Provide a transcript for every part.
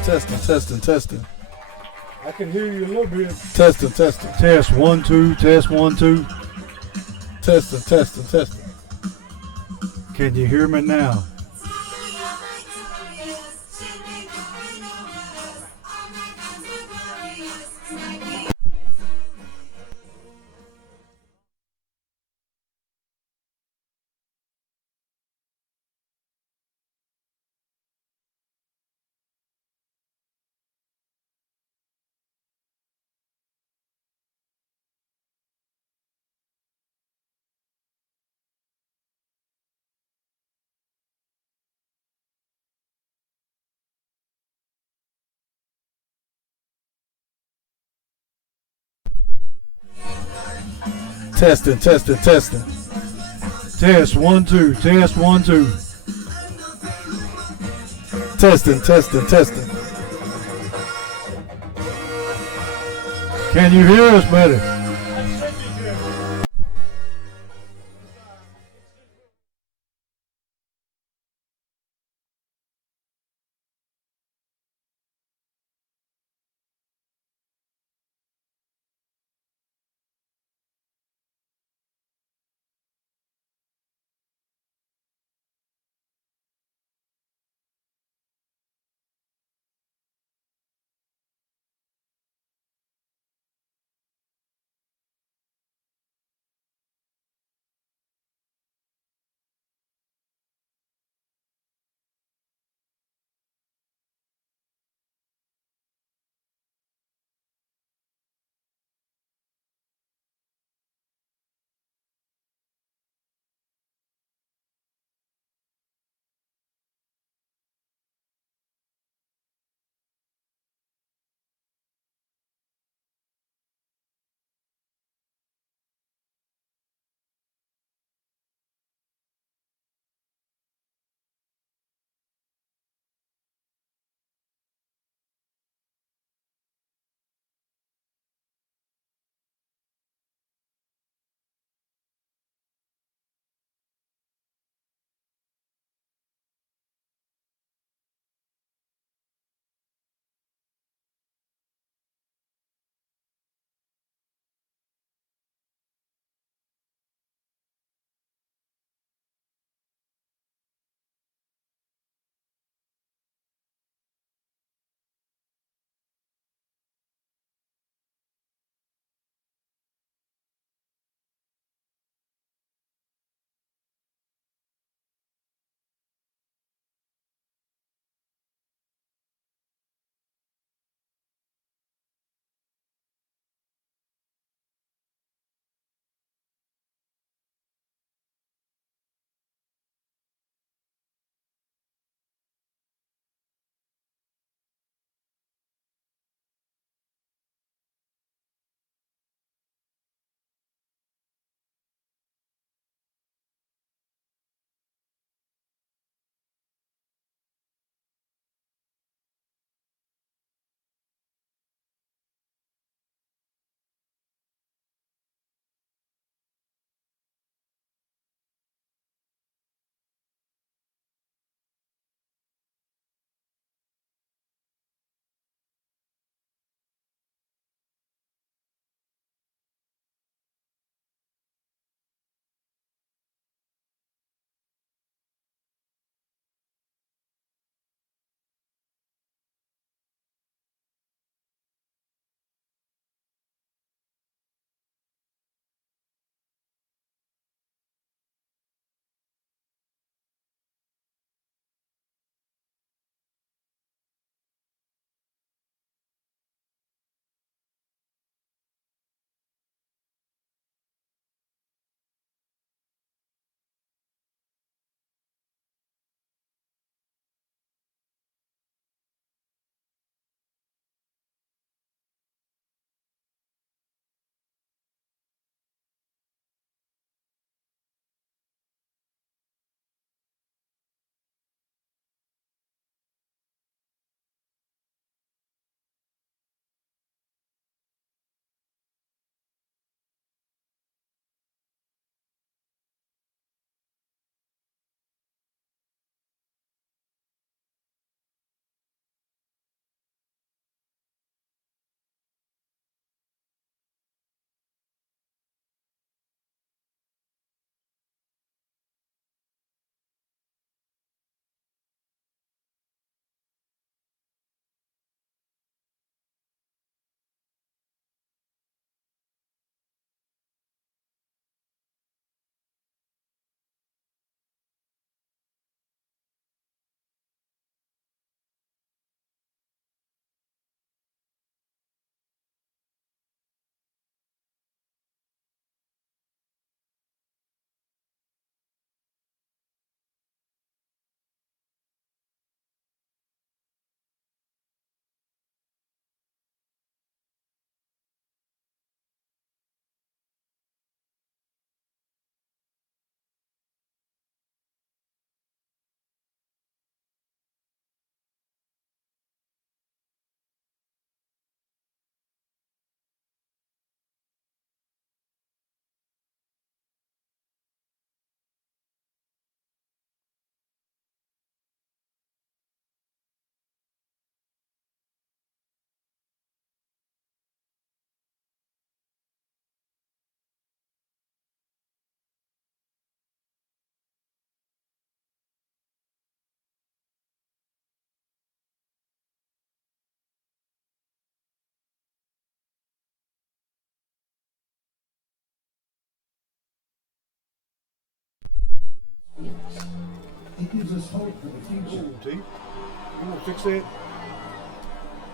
Testing, testing, testing. I can hear you a little bit. Testing, testing. Test 1 2. Test 1 2. Testing, testing, testing. Can you hear me now? Testing, testing, testing. Test 1 2. Test 1 2. Testing, testing, testing. Can you hear us, buddy?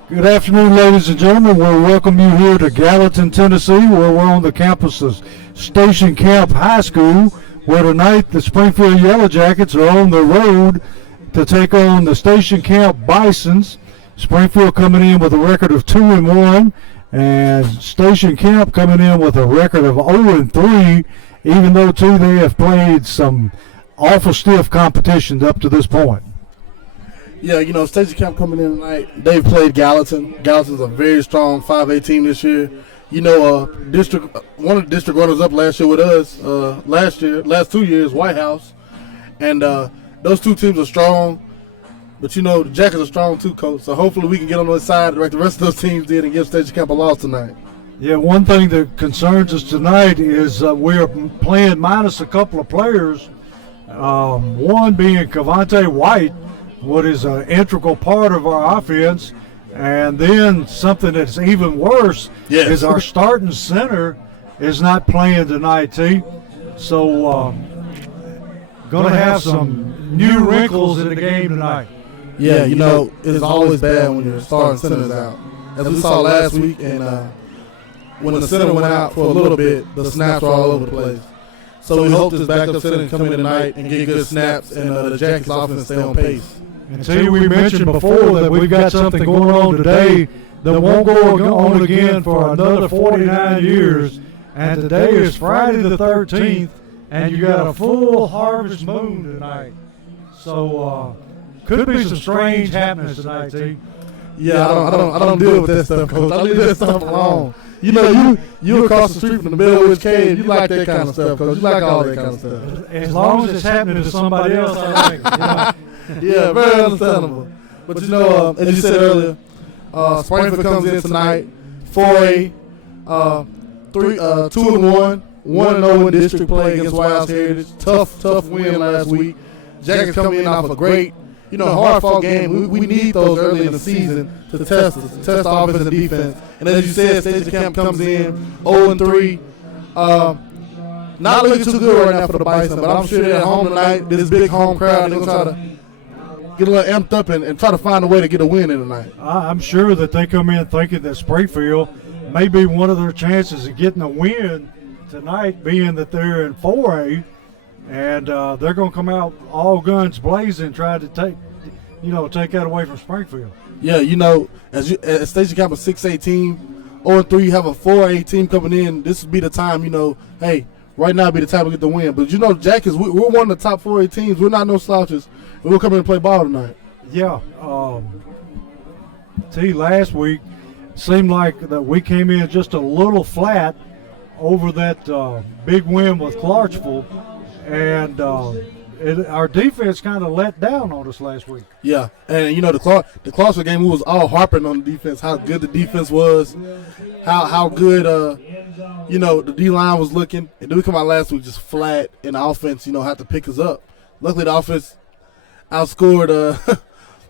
Good afternoon, ladies and gentlemen. We'll welcome you here to Gallatin, Tennessee, where we're on the campus of Station Camp High School, where tonight the Springfield Yellow Jackets are on the road to take on the Station Camp Bisons. Springfield coming in with a record of 2-1, and Station Camp coming in with a record of 0-3, even though, too, they have played some awful stiff competitions up to this point. Yeah, Station Camp coming in tonight. They've played Gallatin. Gallatin's a very strong 5A team this year. One of the district runners-up last year with us, last 2 years, White House. And those two teams are strong. But, the Jackets are strong too, Coach. So hopefully we can get on the side like the rest of those teams did and give Station Camp a loss tonight. Yeah, one thing that concerns us tonight is we're playing minus a couple of players. One being Cavante White, what is an integral part of our offense. And then something that's even worse is our starting center is not playing tonight, T. So going to have some new wrinkles in the game tonight. Yeah, it's always bad when your starting center's out. As we saw last week, and when the center went out for a little bit, the snaps were all over the place. So we hope this backup center can come in tonight and get good snaps, and the Jackets offense stay on pace. And T, we mentioned before that we've got something going on today that won't go on again for another 49 years. And today is Friday the 13th, and you got a full harvest moon tonight. So could be some strange happenings tonight, T. Yeah, I don't deal with that stuff, Coach. I leave that stuff alone. You across the street from the Middle Witch Cave, you like that kind of stuff, Coach. You like all that kind of stuff. As long as it's happening to somebody else, I like it. Yeah, very understandable. But as you said earlier, Springfield comes in tonight, 4A, 2-1, 1-0 in district play against White House Heritage. Tough win last week. Jackets coming in off a great, hard-fought game. We need those early in the season to test us, to test our offense and defense. And as you said, Station Camp comes in 0-3. Not looking too good right now for the Bison, but I'm sure they're at home tonight. This big home crowd, they're going to try to get a little amped up and try to find a way to get a win in tonight. I'm sure that they come in thinking that Springfield may be one of their chances of getting a win tonight, being that they're in 4A, and they're going to come out all guns blazing and try to take that away from Springfield. Yeah, as Station Camp a 6A team, 0-3, you have a 4A team coming in. This would be the time, hey, right now would be the time to get the win. But Jackets, we're one of the top 4A teams. We're not no slouches. We'll come in and play ball tonight. Yeah. Last week seemed like that we came in just a little flat over that big win with Clarksville, and our defense kind of let down on us last week. Yeah, and the Clarksville game, we was all harping on the defense, how good the defense was, how good the D-line was looking, and then we come out last week just flat, and the offense had to pick us up. Luckily, the offense outscored.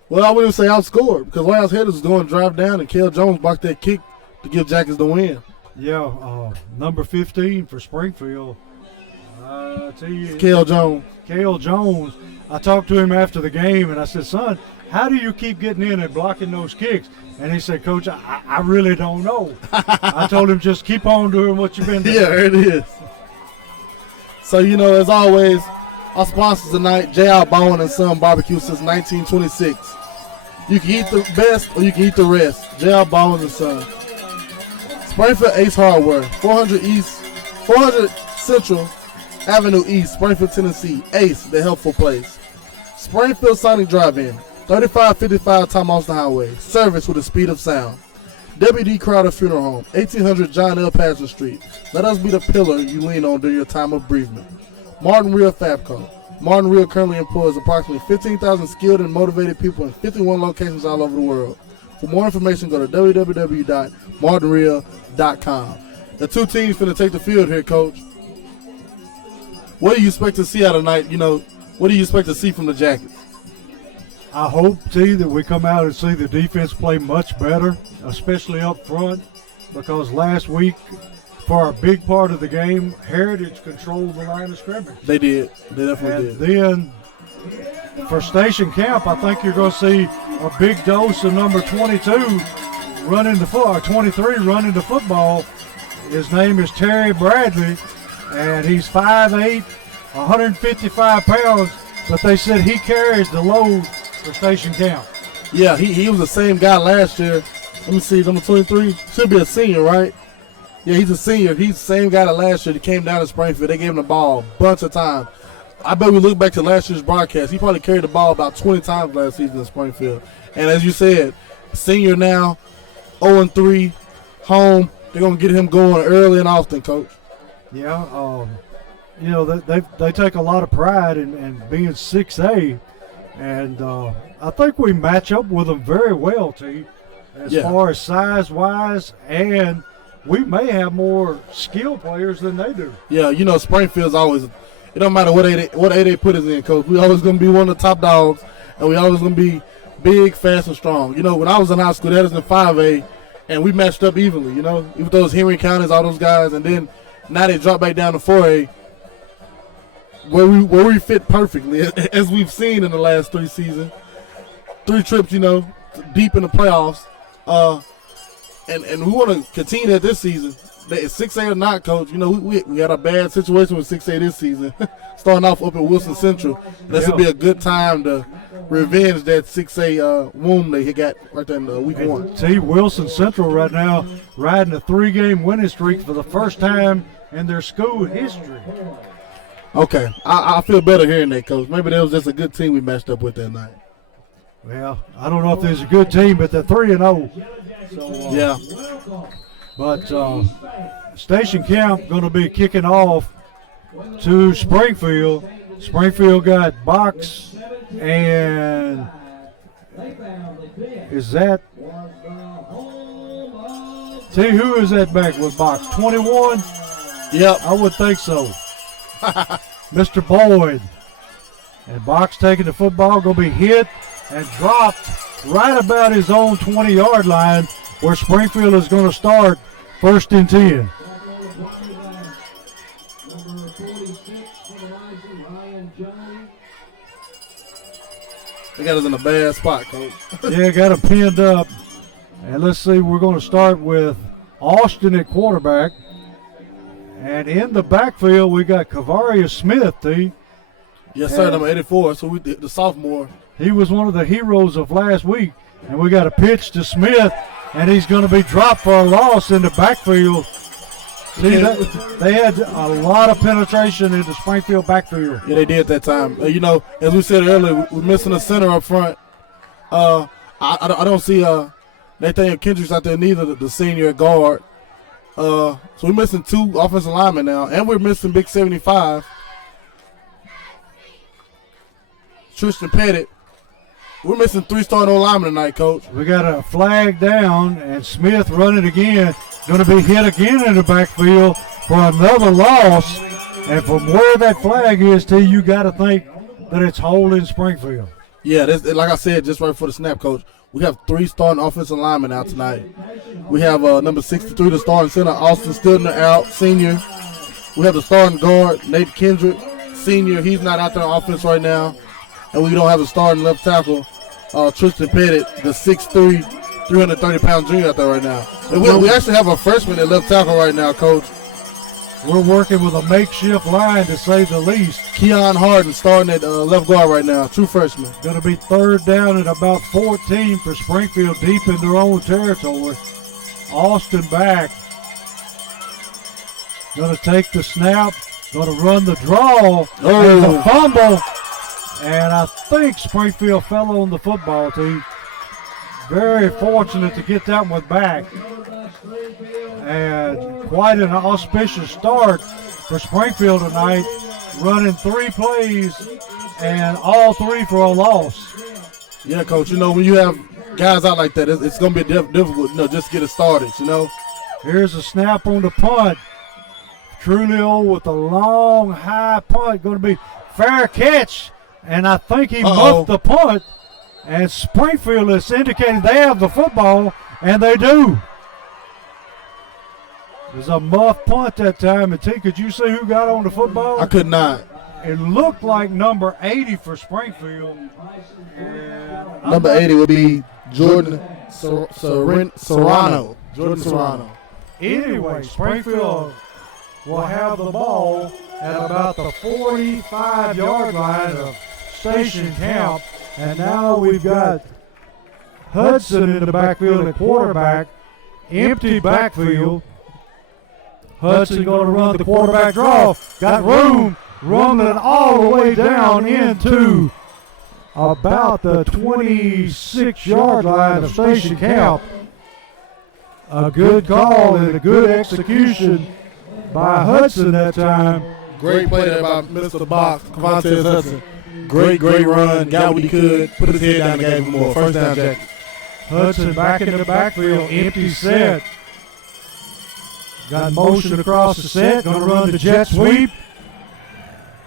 Well, I wouldn't say outscored because White House Heritage was going to drive down, and Kale Jones blocked that kick to give Jackets the win. Yeah, number 15 for Springfield. I tell you, Kale Jones. Kale Jones. I talked to him after the game, and I said, "Son, how do you keep getting in and blocking those kicks?" And he said, "Coach, I really don't know." I told him, "Just keep on doing what you've been doing." Yeah, it is. So as always, our sponsors tonight, J.R. Bowen and Son Barbecue since 1926. You can eat the best or you can eat the rest. J.R. Bowen and Son. Springfield Ace Hardware, 400 Central Avenue East, Springfield, Tennessee. Ace, the helpful place. Springfield Sonic Drive-In, 3555 Tom Austin Highway. Service with the speed of sound. W.D. Crowder Funeral Home, 1800 John L. Patterson Street. Let us be the pillar you lean on during your time of bereavement. Martin Real Fabco. Martin Real currently employs approximately 15,000 skilled and motivated people in 51 locations all over the world. For more information, go to www.martinreal.com. The two teams finna take the field here, Coach. What do you expect to see out of tonight? What do you expect to see from the Jackets? I hope, T, that we come out and see the defense play much better, especially up front, because last week, for a big part of the game, Heritage controlled the line of scrimmage. They did. They definitely did. And then for Station Camp, I think you're going to see a big dose of number 22 running the football, 23 running the football. His name is Terry Bradley, and he's 5'8", 155 pounds, but they said he carries the load for Station Camp. Yeah, he was the same guy last year. Let me see, number 23 should be a senior, right? Yeah, he's a senior. He's the same guy that last year that came down to Springfield. They gave him the ball a bunch of times. I bet we look back to last year's broadcast. He probably carried the ball about 20 times last season in Springfield. And as you said, senior now, 0-3, home. They're going to get him going early and often, Coach. Yeah, you know, they take a lot of pride in being 6A, and I think we match up with them very well, T, as far as size-wise, and we may have more skill players than they do. Yeah, you know, Springfield's always, it don't matter what A they put us in, Coach. We always going to be one of the top dogs, and we always going to be big, fast, and strong. You know, when I was in high school, that was in 5A, and we matched up evenly, you know, even those Henry Counties, all those guys, and then now they drop back down to 4A, where we fit perfectly, as we've seen in the last 3 seasons. 3 trips, you know, deep in the playoffs. And we want to continue that this season. It's 6A or not, Coach. You know, we had a bad situation with 6A this season, starting off up at Wilson Central. This would be a good time to revenge that 6A wound they got right there in week 1. T. Wilson Central right now riding a 3-game winning streak for the first time in their school history. Okay, I feel better hearing that, Coach. Maybe that was just a good team we matched up with that night. Well, I don't know if there's a good team, but they're 3-0. So, yeah. But Station Camp going to be kicking off to Springfield. Springfield got Box, and is that T? Who is that back with Box? 21? Yep. I would think so. Mr. Boyd. And Box taking the football, going to be hit and dropped right about his own 20-yard line, where Springfield is going to start 1st and 10. They got us in a bad spot, Coach. Yeah, got him pinned up. And let's see, we're going to start with Austin at quarterback. And in the backfield, we got Kavaria Smith, T. Yes, sir, number 84. So we the sophomore. He was one of the heroes of last week. And we got a pitch to Smith, and he's going to be dropped for a loss in the backfield. See, they had a lot of penetration in the Springfield backfield. Yeah, they did that time. You know, as we said earlier, we're missing a center up front. I don't see Nathaniel Kendricks out there neither, the senior guard. So we're missing 2 offensive linemen now, and we're missing Big 75. Tristan Pettit. We're missing 3 starting linemen tonight, Coach. We got a flag down, and Smith running again. Going to be hit again in the backfield for another loss. And from where that flag is, T, you got to think that it's holding Springfield. Yeah, like I said, just right before the snap, Coach, we have 3 starting offensive linemen out tonight. We have number 63, the starting center, Austin Stillner out, senior. We have the starting guard, Nate Kendrick, senior. He's not out there on offense right now. And we don't have a starting left tackle, Tristan Pettit, the 6'3", 330-pound junior out there right now. And we actually have a freshman at left tackle right now, Coach. We're working with a makeshift line, to say the least. Keon Harden starting at left guard right now, true freshman. Going to be 3rd down at about 14 for Springfield, deep in their own territory. Austin back. Going to take the snap, going to run the draw. There's a fumble. And I think Springfield fell on the football team. Very fortunate to get that one back. And quite an auspicious start for Springfield tonight, running 3 plays and all 3 for a loss. Yeah, Coach, you know, when you have guys out like that, it's going to be difficult, you know, just to get it started, you know. Here's a snap on the punt. Trulio with a long, high punt. Going to be fair catch. And I think he muffed the punt. And Springfield is indicating they have the football, and they do. There's a muff punt that time. And T, could you see who got on the football? I could not. It looked like number 80 for Springfield. Number 80 would be Jordan Serrano. Jordan Serrano. Anyway, Springfield will have the ball at about the 45-yard line of Station Camp. And now we've got Hudson in the backfield at quarterback. Empty backfield. Hudson going to run the quarterback draw. Got room. Rumbling all the way down into about the 26-yard line of Station Camp. A good call and a good execution by Hudson that time. Great play there by Mr. Box, Kavontae Hudson. Great run. Got what he could. Put his head down and gave him more. First down, Jack. Hudson back in the backfield. Empty set. Got motion across the set. Going to run the jet sweep.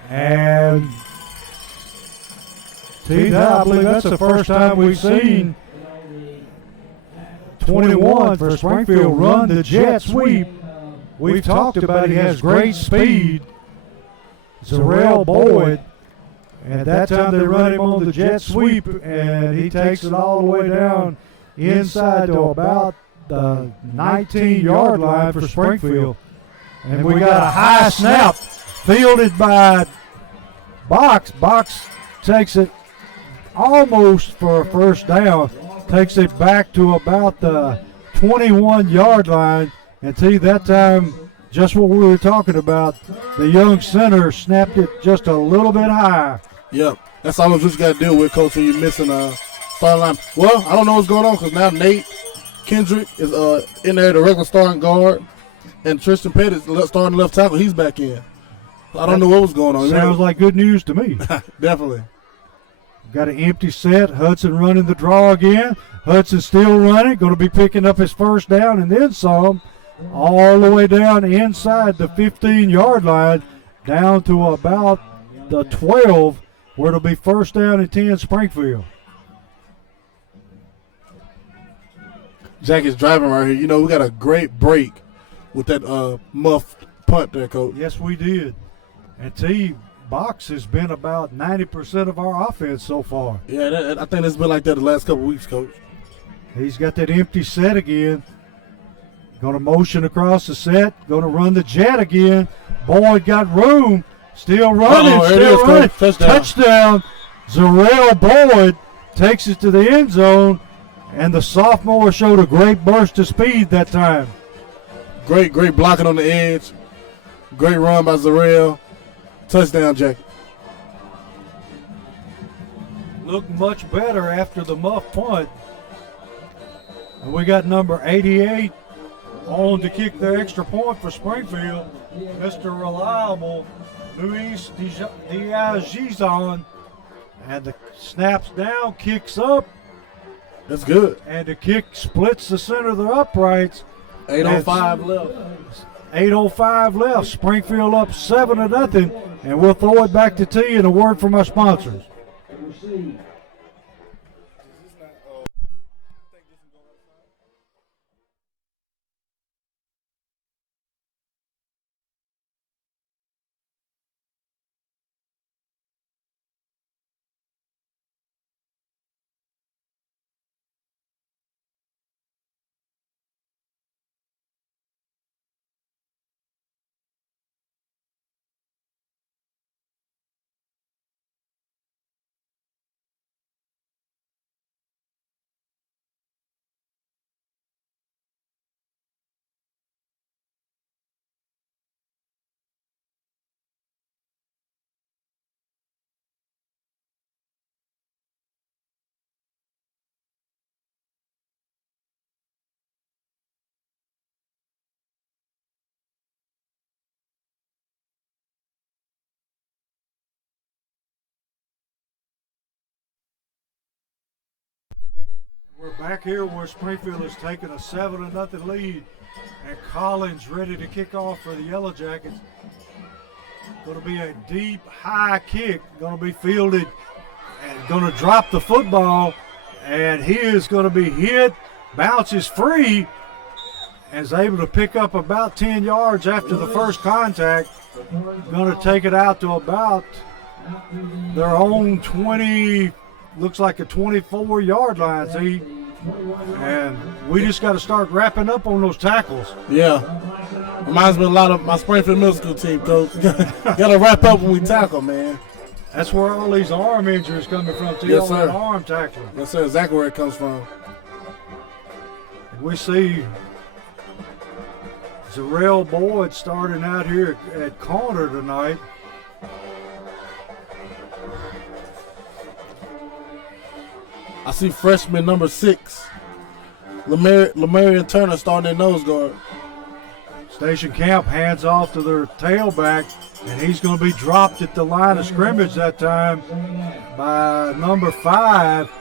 And I believe that's the first time we've seen 21 for Springfield run the jet sweep. We've talked about he has great speed. Zarrell Boyd. And that time they run him on the jet sweep, and he takes it all the way down inside to about the 19-yard line for Springfield. And we got a high snap fielded by Box. Box takes it almost for a first down, takes it back to about the 21-yard line. And that time, just what we were talking about, the young center snapped it just a little bit high. Yep, that's all you got to deal with, Coach, when you're missing a starting line. Well, I don't know what's going on because now Nate Kendrick is in there, the regular starting guard, and Tristan Pettit is starting left tackle. He's back in. I don't know what was going on. Sounds like good news to me. Definitely. Got an empty set. Hudson running the draw again. Hudson still running. Going to be picking up his first down and then some. All the way down inside the 15-yard line. Down to about the 12, where it'll be first down and 10 Springfield. Jack is driving right here. You know, we got a great break with that muffed punt there, Coach. Yes, we did. And Box has been about 90% of our offense so far. Yeah, I think it's been like that the last couple weeks, Coach. He's got that empty set again. Going to motion across the set. Going to run the jet again. Boyd got room. Still running. Still running. Touchdown. Zarrell Boyd takes it to the end zone. And the sophomore showed a great burst of speed that time. Great blocking on the edge. Great run by Zarrell. Touchdown, Jack. Looked much better after the muff punt. And we got number 88 on to kick their extra point for Springfield. Mr. Reliable, Luis Diaz-Gizon. And the snaps down, kicks up. That's good. And the kick splits the center of the uprights. 8:05 left. 8:05 left. Springfield up 7-0. And we'll throw it back to T and a word from our sponsors. We're back here where Springfield has taken a 7-0 lead, and Collins ready to kick off for the Yellow Jackets. Going to be a deep, high kick, going to be fielded and going to drop the football, and he is going to be hit, bounces free, and is able to pick up about 10 yards after the first contact. going to take it out to about their own 20, looks like a 24-yard line, see? And we just got to start wrapping up on those tackles. Yeah. Reminds me a lot of my Springfield Middle School team, Coach. Got to wrap up when we tackle, man. That's where all these arm injuries coming from, too. Yes, sir. Arm tackling. Yes, sir. Exactly where it comes from. We see Zarrell Boyd starting out here at corner tonight. I see freshman number 6, Lamarian Turner, starting at nose guard. Station Camp hands off to their tailback, and he's going to be dropped at the line of scrimmage that time by number 5,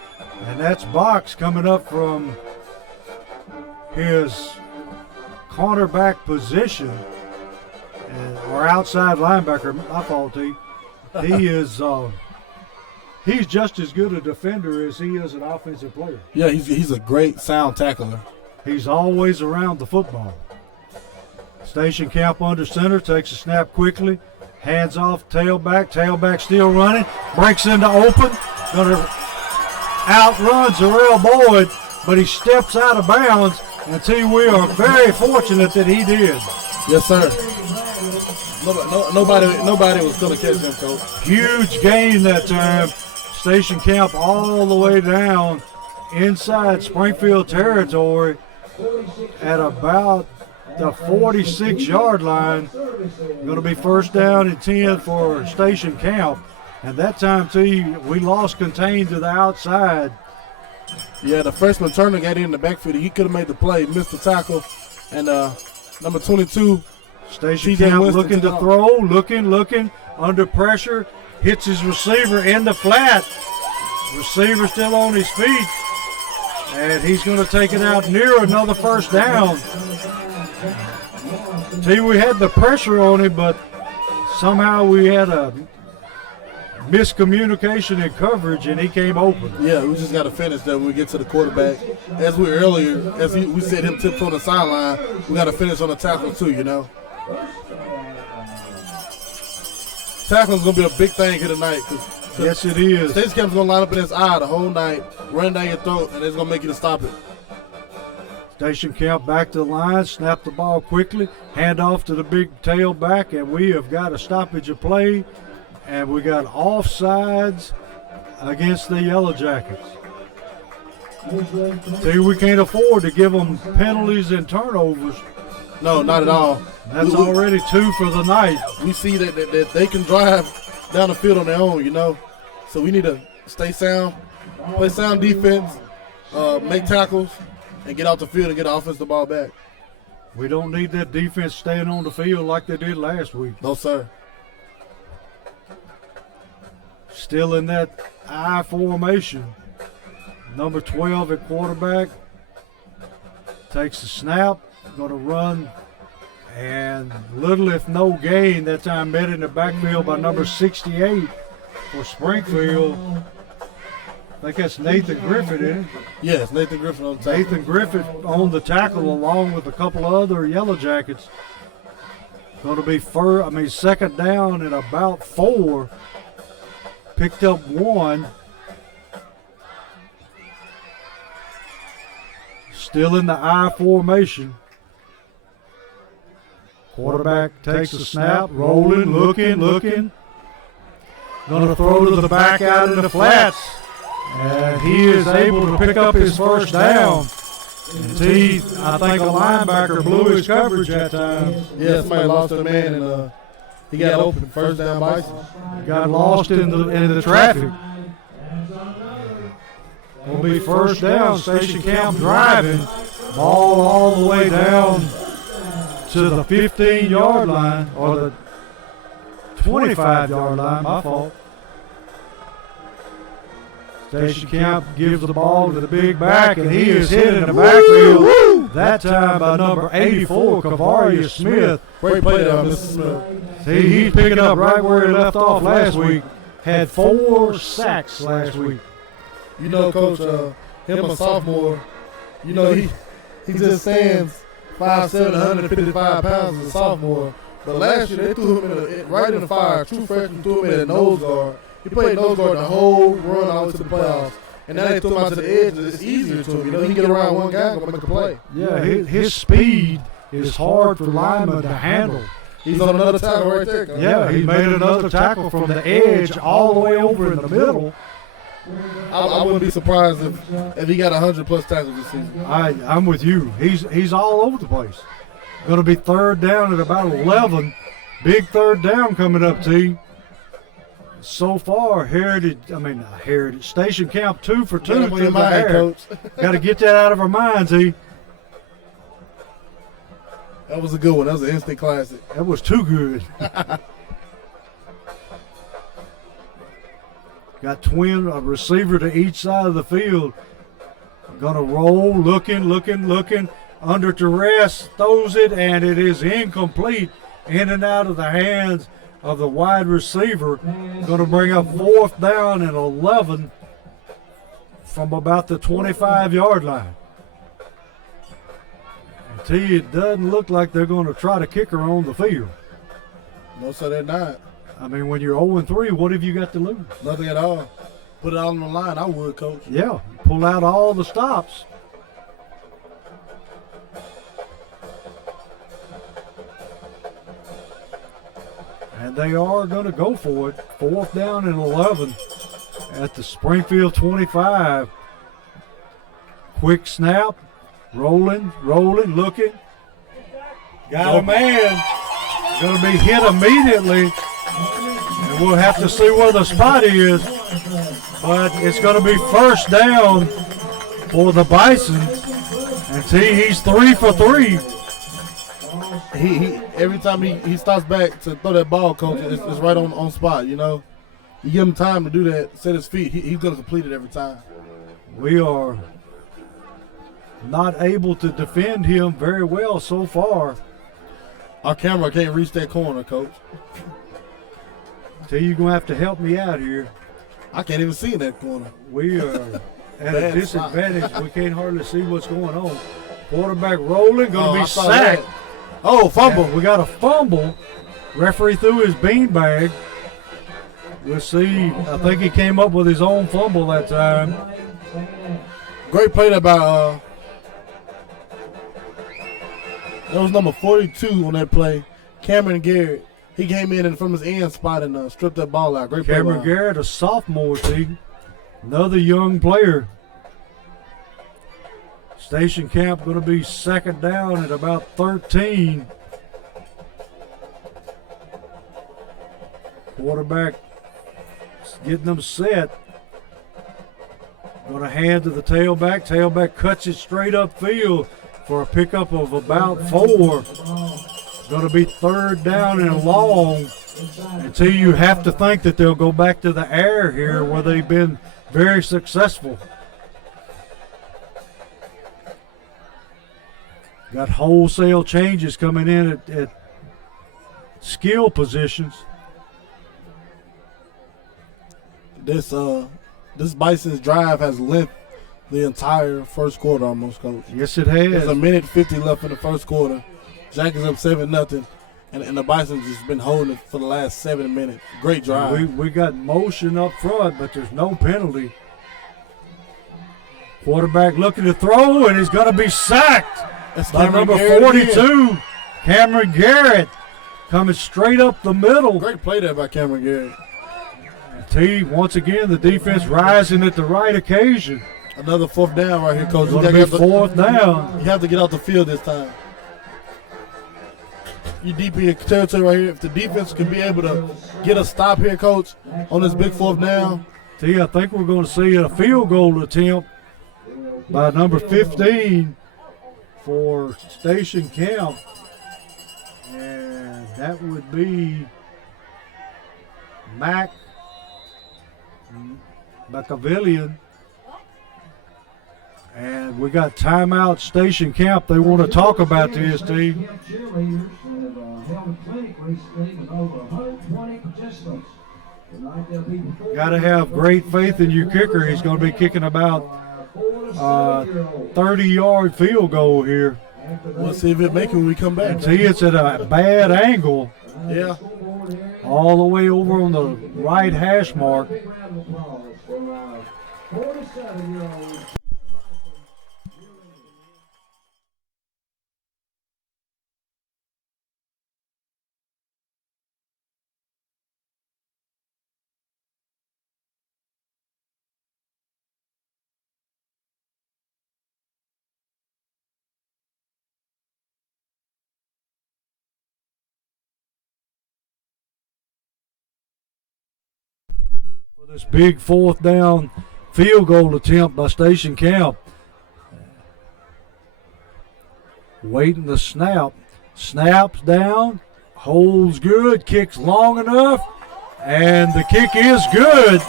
and that's Box coming up from his cornerback position, or outside linebacker. My fault, he is. He's just as good a defender as he is an offensive player. Yeah, he's a great sound tackler. He's always around the football. Station Camp under center, takes a snap quickly, hands off tailback still running, breaks into open, gonna outrun Zarrell Boyd, but he steps out of bounds, and we are very fortunate that he did. Yes, sir. Nobody was gonna catch him, Coach. Huge gain that time. Station Camp all the way down inside Springfield territory at about the 46-yard line. Going to be first down and 10 for Station Camp. And that time, we lost contain to the outside. Yeah, the freshman Turner got in the backfield. He could have made the play, missed the tackle. And number 22, Station Camp looking to throw, looking, under pressure. Hits his receiver in the flat. Receiver still on his feet. And he's going to take it out near another first down. We had the pressure on him, but somehow we had a miscommunication in coverage, and he came open. Yeah, we just got to finish that when we get to the quarterback. As we we said him tiptoe on the sideline, we got to finish on the tackle too, you know. Tackling's going to be a big thing here tonight. Yes, it is. Station Camp's going to line up in his eye the whole night, run down your throat, and it's going to make you to stop it. Station Camp back to the line, snap the ball quickly, hand off to the big tailback, and we have got a stoppage of play, and we got offsides against the Yellow Jackets. We can't afford to give them penalties and turnovers. No, not at all. That's already 2 for the night. We see that they can drive down the field on their own, you know. So we need to stay sound, play sound defense, make tackles, and get out the field and get the offense the ball back. We don't need that defense staying on the field like they did last week. No, sir. Still in that I formation. Number 12 at quarterback. Takes the snap. Going to run. And little if no gain that time, met in the backfield by number 68 for Springfield. I think that's Nathan Griffith, isn't it? Yes, Nathan Griffith on the tackle. Nathan Griffith on the tackle along with a couple of other Yellow Jackets. Going to be second down at about 4. Picked up 1. Still in the I formation. Quarterback takes the snap, rolling, looking. Going to throw to the back out in the flats. And he is able to pick up his first down. And I think a linebacker blew his coverage that time. Yeah, somebody lost a man and he got open. First down, Bison. Got lost in the traffic. Will be first down. Station Camp driving. Ball all the way down to the 15-yard line, or the 25-yard line, my fault. Station Camp gives the ball to the big back, and he is hit in the backfield. That time by number 84, Kavarius Smith. Great play there, Mr. Smith. He's picking up right where he left off last week. Had 4 sacks last week. You know, Coach, him a sophomore, you know, he just stands 5'7", 155 pounds as a sophomore. But last year, they threw him right in the fire. True freshman threw him in a nose guard. He played nose guard the whole run all the way to the playoffs. And now they threw him out to the edge. It's easier to him. You know, he get around one guy and go make a play. Yeah, his speed is hard for linemen to handle. He's on another tackle right there. Yeah, he made another tackle from the edge all the way over in the middle. I wouldn't be surprised if he got 100+ tackles this season. I'm with you. He's all over the place. Going to be third down at about 11. Big third down coming up, T. So far, Station Camp 2 for 2 through the air. Got to get that out of our minds, T. That was a good one. That was an instant classic. That was too good. Got a receiver to each side of the field. Gonna roll, looking, under duress, throws it, and it is incomplete. In and out of the hands of the wide receiver. Gonna bring up 4th down and 11 from about the 25-yard line. It doesn't look like they're going to try to kick her on the field. No, sir, they're not. I mean, when you're 0-3, what have you got to lose? Nothing at all. Put it all on the line. I would, Coach. Yeah, pull out all the stops. And they are going to go for it. 4th down and 11 at the Springfield 25. Quick snap. Rolling, looking. Got a man. Going to be hit immediately. And we'll have to see where the spot is. But it's going to be 1st down for the Bison. And he's 3 for 3. He every time he stops back to throw that ball, Coach, it's right on spot, you know. You give him time to do that, set his feet, he's going to complete it every time. We are not able to defend him very well so far. Our camera can't reach that corner, Coach. You're going to have to help me out here. I can't even see in that corner. We are at a disadvantage. We can't hardly see what's going on. Quarterback rolling, going to be sacked. Oh, fumble. And we got a fumble. Referee threw his beanbag. We'll see. I think he came up with his own fumble that time. Great play there by that was number 42 on that play. Cameron Garrett. He came in and from his end spot and stripped that ball out. Great play. Cameron Garrett, a sophomore, see. Another young player. Station Camp going to be 2nd down at about 13. Quarterback getting them set. Going to hand to the tailback. Tailback cuts it straight upfield for a pickup of about 4. Going to be 3rd down and long. Until you have to think that they'll go back to the air here where they've been very successful. Got wholesale changes coming in at skill positions. This Bison's drive has length the entire first quarter almost, Coach. Yes, it has. There's 1:50 left in the first quarter. Jack is up 7-0, and the Bison's just been holding it for the last 7 minutes. Great drive. We got motion up front, but there's no penalty. Quarterback looking to throw, and he's going to be sacked. That's by number 42, Cameron Garrett, coming straight up the middle. Great play there by Cameron Garrett. Once again, the defense rising at the right occasion. Another 4th down right here, Coach. It's going to be 4th down. You have to get off the field this time. You deep in your territory right here. If the defense can be able to get a stop here, Coach, on this big 4th down. I think we're going to see a field goal attempt by number 15. For Station Camp, and that would be Machiavellian. And we got timeout Station Camp. They want to talk about this, Steve. Got to have great faith in your kicker. He's going to be kicking about 30-yard field goal here. We'll see if it make it when we come back. See, it's at a bad angle. Yeah. All the way over on the right hash mark. For this big 4th down field goal attempt by Station Camp. Waiting the snap. Snaps down. Holds good. Kicks long enough. And the kick is good.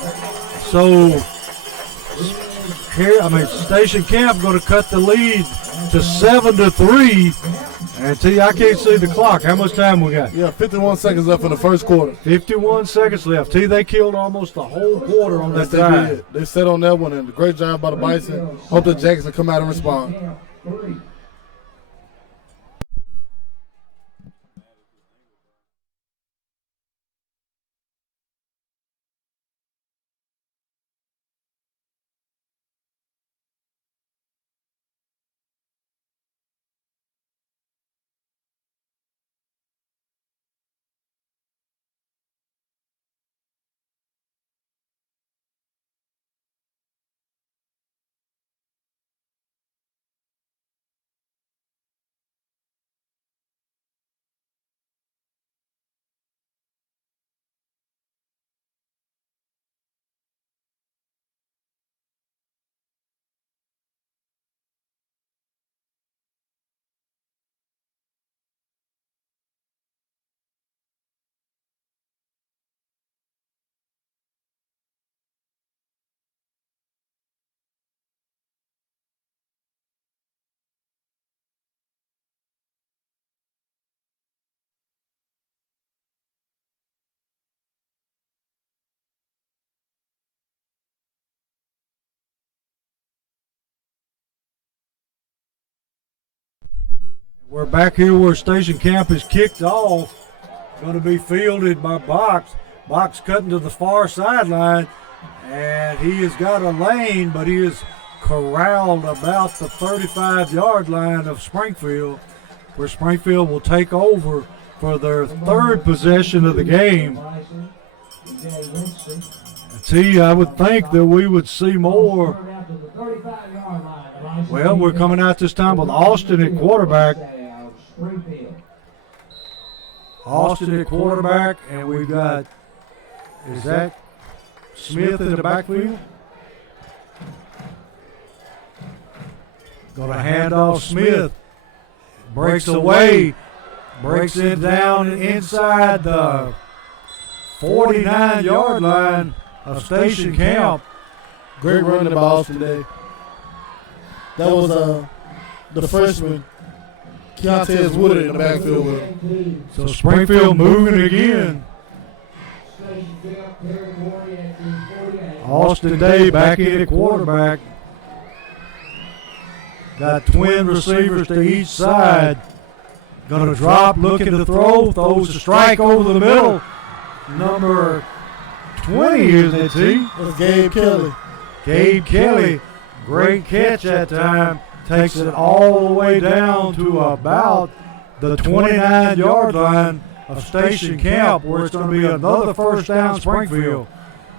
So, Station Camp going to cut the lead to 7-3. And I can't see the clock. How much time we got? Yeah, 51 seconds left in the first quarter. 51 seconds left. They killed almost the whole quarter on that drive. They set on that one, and great job by the Bison. Hope the Jackson come out and respond. We're back here where Station Camp is kicked off. Going to be fielded by Box. Box cutting to the far sideline, and he has got a lane, but he is corralled about the 35-yard line of Springfield, where Springfield will take over for their 3rd possession of the game. I would think that we would see more. Well, we're coming out this time with Austin at quarterback. Austin at quarterback, and we've got, is that Smith in the backfield? Going to hand off Smith. Breaks away. Breaks it down inside the 49-yard line of Station Camp. Great run by Austin today. That was the freshman, Keontae Woodard, in the backfield with him. So Springfield moving again. Austin Day back in at quarterback. Got twin receivers to each side. Going to drop, looking to throw, throws a strike over the middle. Number 20, isn't it, T? That's Gabe Kelly. Gabe Kelly, great catch that time. Takes it all the way down to about the 29-yard line of Station Camp, where it's going to be another 1st down Springfield.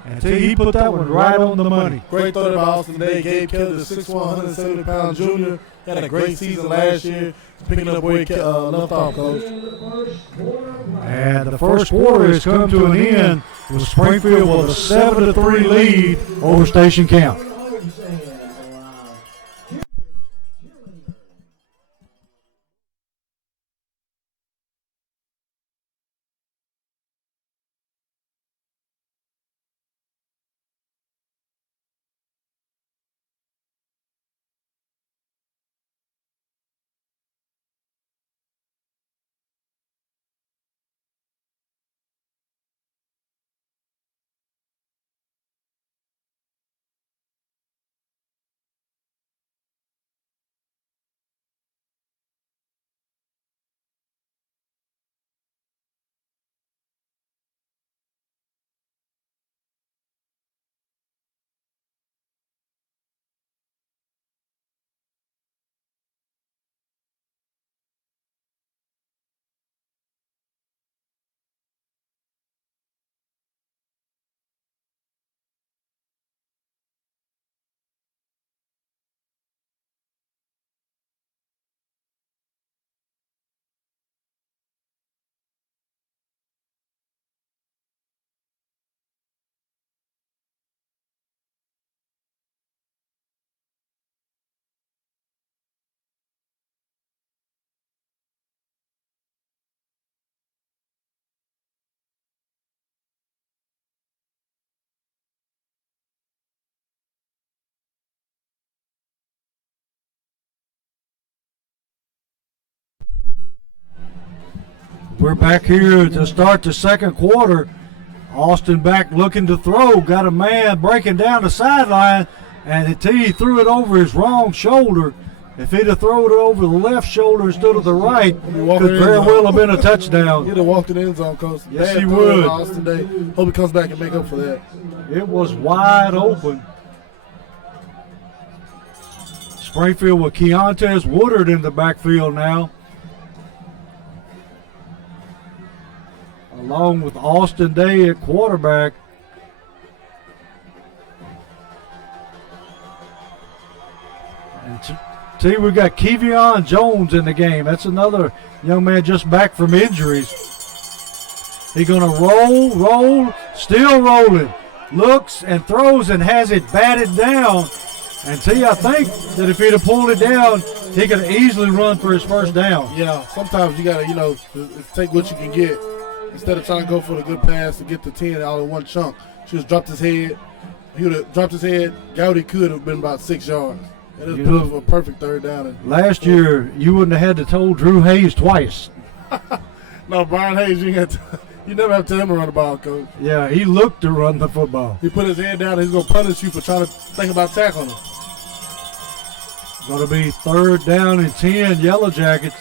And he put that one right on the money. Great throw by Austin today. Gabe Kelly, the 6'1", 170-pound junior. Had a great season last year. Picking up where he left off, Coach. And the first quarter has come to an end with Springfield with a 7-3 lead over Station Camp. We're back here to start the second quarter. Austin back looking to throw. Got a man breaking down the sideline, and he threw it over his wrong shoulder. If he'd have thrown it over the left shoulder instead of the right, could very well have been a touchdown. He'd have walked in the end zone, Coach. Yes, he would. Austin Day. Hope he comes back and make up for that. It was wide open. Springfield with Keontae Woodard in the backfield now, along with Austin Day at quarterback. And we got Kevion Jones in the game. That's another young man just back from injuries. He's going to roll, still rolling. Looks and throws and has it batted down. And I think that if he'd have pulled it down, he could easily run for his first down. Yeah, sometimes you got to, take what you can get. Instead of trying to go for the good pass to get the 10 out of one chunk. She just dropped his head. He would have dropped his head. Gowdy could have been about 6 yards. And it was a perfect third down. Last year, you wouldn't have had to told Drew Hayes twice. No, Brian Hayes, you never have to tell him to run the ball, Coach. Yeah, he looked to run the football. He put his head down and he's going to punish you for trying to think about tackling him. Going to be third down and 10, Yellow Jackets.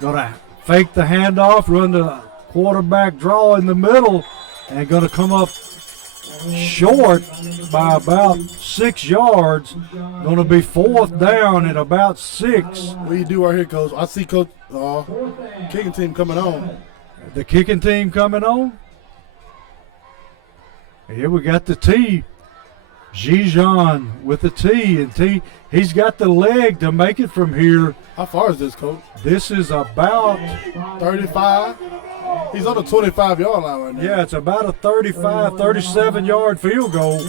Going to fake the handoff, run the quarterback draw in the middle, and going to come up short by about 6 yards. Going to be fourth down at about 6. What do you do right here, Coach? I see Coach kicking team coming on. The kicking team coming on. Here we got the T. Gijon with the T. And he's got the leg to make it from here. How far is this, Coach? This is about 35. He's on the 25-yard line right now. Yeah, it's about a 35, 37-yard field goal.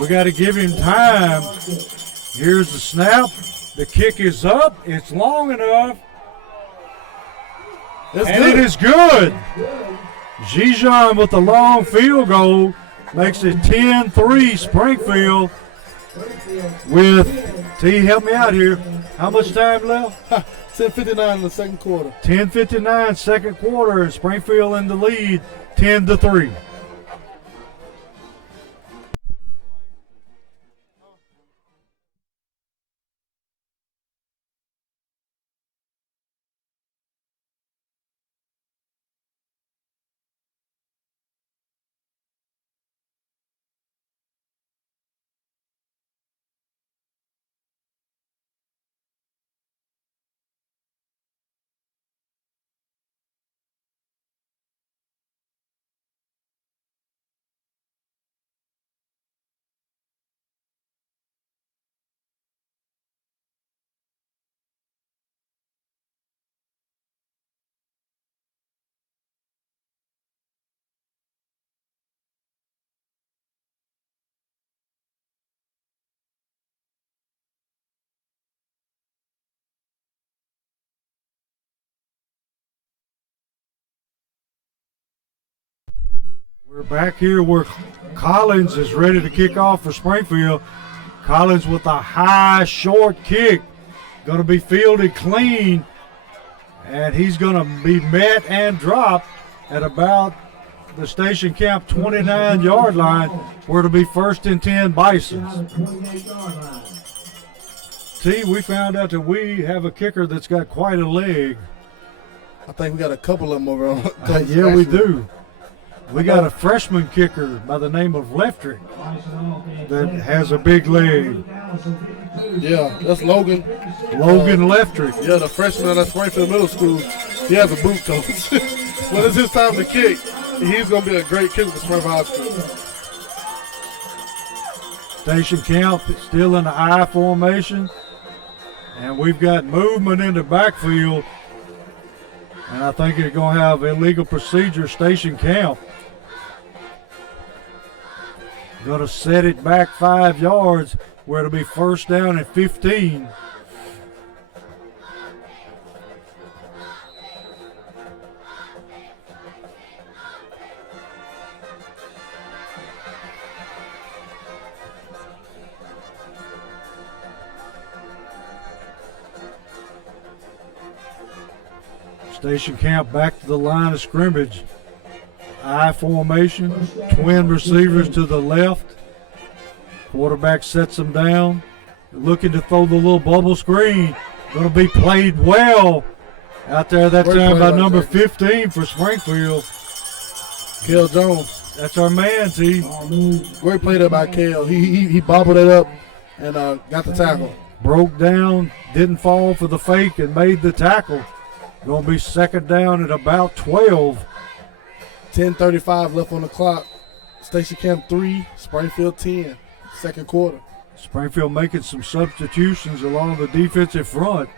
We got to give him time. Here's the snap. The kick is up. It's long enough. It is good. Gijon with the long field goal makes it 10-3 Springfield with help me out here. How much time left? 10:59 in the second quarter. 10:59 second quarter. Springfield in the lead, 10-3. We're back here where Collins is ready to kick off for Springfield. Collins with a high, short kick. Going to be fielded clean. And he's going to be met and dropped at about the station camp 29-yard line, where it'll be 1st and 10 Bisons. We found out that we have a kicker that's got quite a leg. I think we got a couple of them over on. Yeah, we do. We got a freshman kicker by the name of Leftrick that has a big leg. Yeah, that's Logan. Logan Leftrick. Yeah, the freshman at Springfield Middle School. He has a boot, Coach. When it's his time to kick, he's going to be a great kicker for Springfield High School. Station camp still in the I formation. And we've got movement in the backfield. And I think they're going to have illegal procedure station camp. Going to set it back 5 yards where it'll be 1st down and 15. Station Camp back to the line of scrimmage. I formation, twin receivers to the left. Quarterback sets them down, looking to throw the little bubble screen. Going to be played well out there that time by number 15 for Springfield. Kale Jones. That's our man, T. Great play there by Kale. He bobbled it up and got the tackle. Broke down, didn't fall for the fake, and made the tackle. Going to be second down at about 12. 10:35 left on the clock. Station Camp 3, Springfield 10, second quarter. Springfield making some substitutions along the defensive front.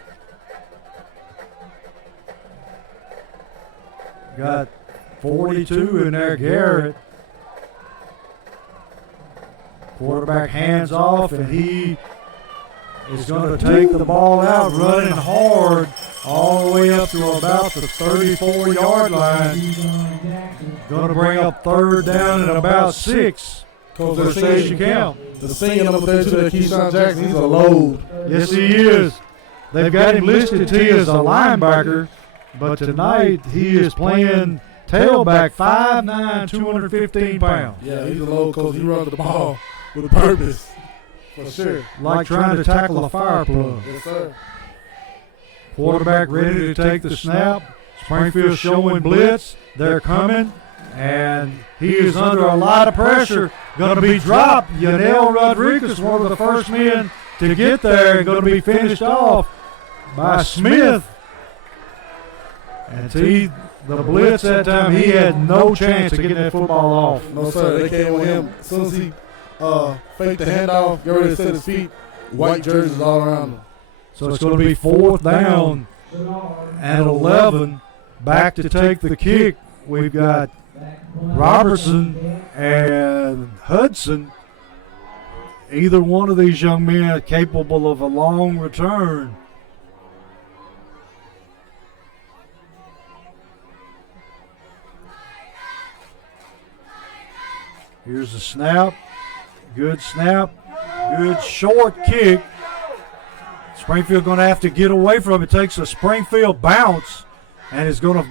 Got 42 in there, Garrett. Quarterback hands off, and he is going to take the ball out, running hard all the way up to about the 34-yard line. Going to bring up third down at about 6 for Station Camp. The senior number 32 there, Keyshawn Jackson, he's a load. Yes, he is. They've got him listed, T, as a linebacker, but tonight he is playing tailback, 5'9", 215 pounds. Yeah, he's a load coach. He runs the ball with a purpose, for sure. Like trying to tackle a fire plug. Yes, sir. Quarterback ready to take the snap. Springfield showing blitz. They're coming, and he is under a lot of pressure. Going to be dropped. Yanel Rodriguez, one of the first men to get there, and going to be finished off by Smith. And T, the blitz that time, he had no chance of getting that football off. No, sir. They came with him. As soon as he faked the handoff, got ready to set his feet, white jerseys all around him. So it's going to be fourth down and 11. Back to take the kick. We've got Robertson and Hudson. Either one of these young men are capable of a long return. Here's the snap. Good snap. Good short kick. Springfield going to have to get away from it. Takes a Springfield bounce and is going to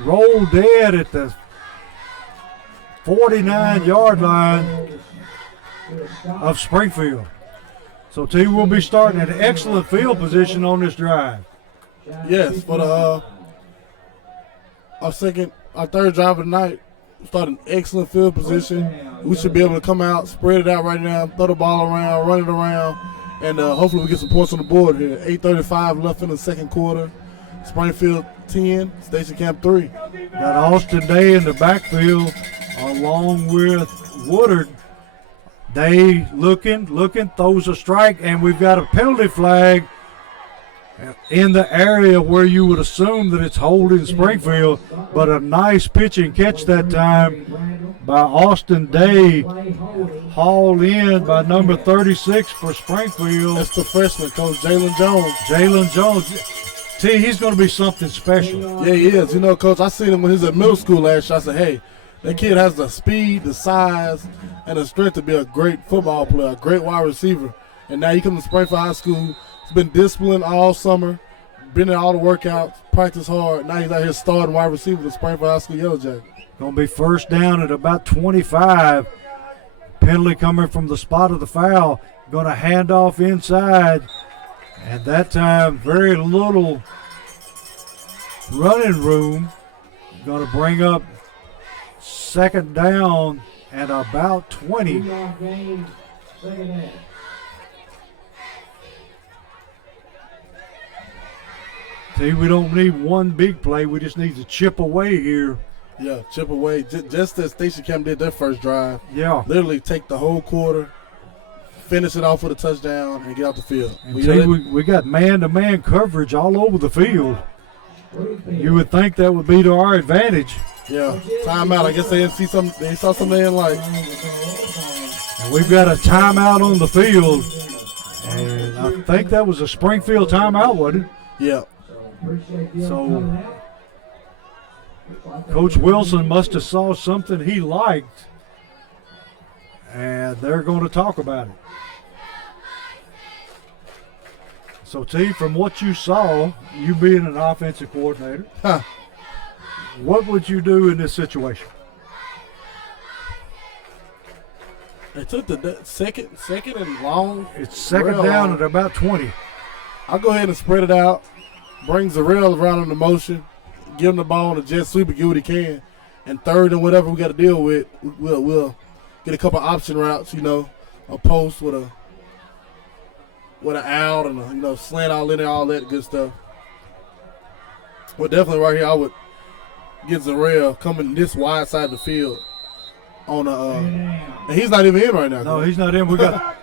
roll dead at the 49-yard line of Springfield. So T will be starting at excellent field position on this drive. Yes, for the our third drive of the night. Starting excellent field position. We should be able to come out, spread it out right now, throw the ball around, run it around, and hopefully we get some points on the board here. 8:35 left in the second quarter. Springfield 10, Station Camp 3. Got Austin Day in the backfield along with Woodard. Day looking, throws a strike, and we've got a penalty flag in the area where you would assume that it's holding Springfield, but a nice pitch and catch that time by Austin Day, hauled in by number 36 for Springfield. That's the freshman, Coach Jalen Jones. Jalen Jones. T, he's going to be something special. Yeah, he is. You know, Coach, I seen him when he was at middle school last year. I said, hey, that kid has the speed, the size, and the strength to be a great football player, a great wide receiver. And now he comes to Springfield High School. He's been disciplined all summer, been in all the workouts, practiced hard. Now he's out here starting wide receiver for Springfield High School Yellow Jackets. Going to be first down at about 25. Penalty coming from the spot of the foul. Going to hand off inside. And that time, very little running room. Going to bring up second down at about 20. See, we don't need one big play. We just need to chip away here. Yeah, chip away. Just as Station Camp did their first drive. Yeah. Literally take the whole quarter, finish it off with a touchdown, and get out the field. And we got man-to-man coverage all over the field. You would think that would be to our advantage. Yeah, timeout. I guess they didn't see something. They saw something they didn't like. And we've got a timeout on the field. And I think that was a Springfield timeout, wasn't it? Yeah. So Coach Wilson must have saw something he liked, and they're going to talk about it. So, T, from what you saw, you being an offensive coordinator, what would you do in this situation? They took the second and long. It's second down at about 20. I'll go ahead and spread it out. Bring Zarrell around on the motion. Give him the ball on the jet sweep and get what he can. And third and whatever we got to deal with, we'll get a couple option routes, a post with an out and a slant all in there, all that good stuff. But definitely right here, I would get Zarrell coming this wide side of the field on and he's not even in right now. No, he's not in. We got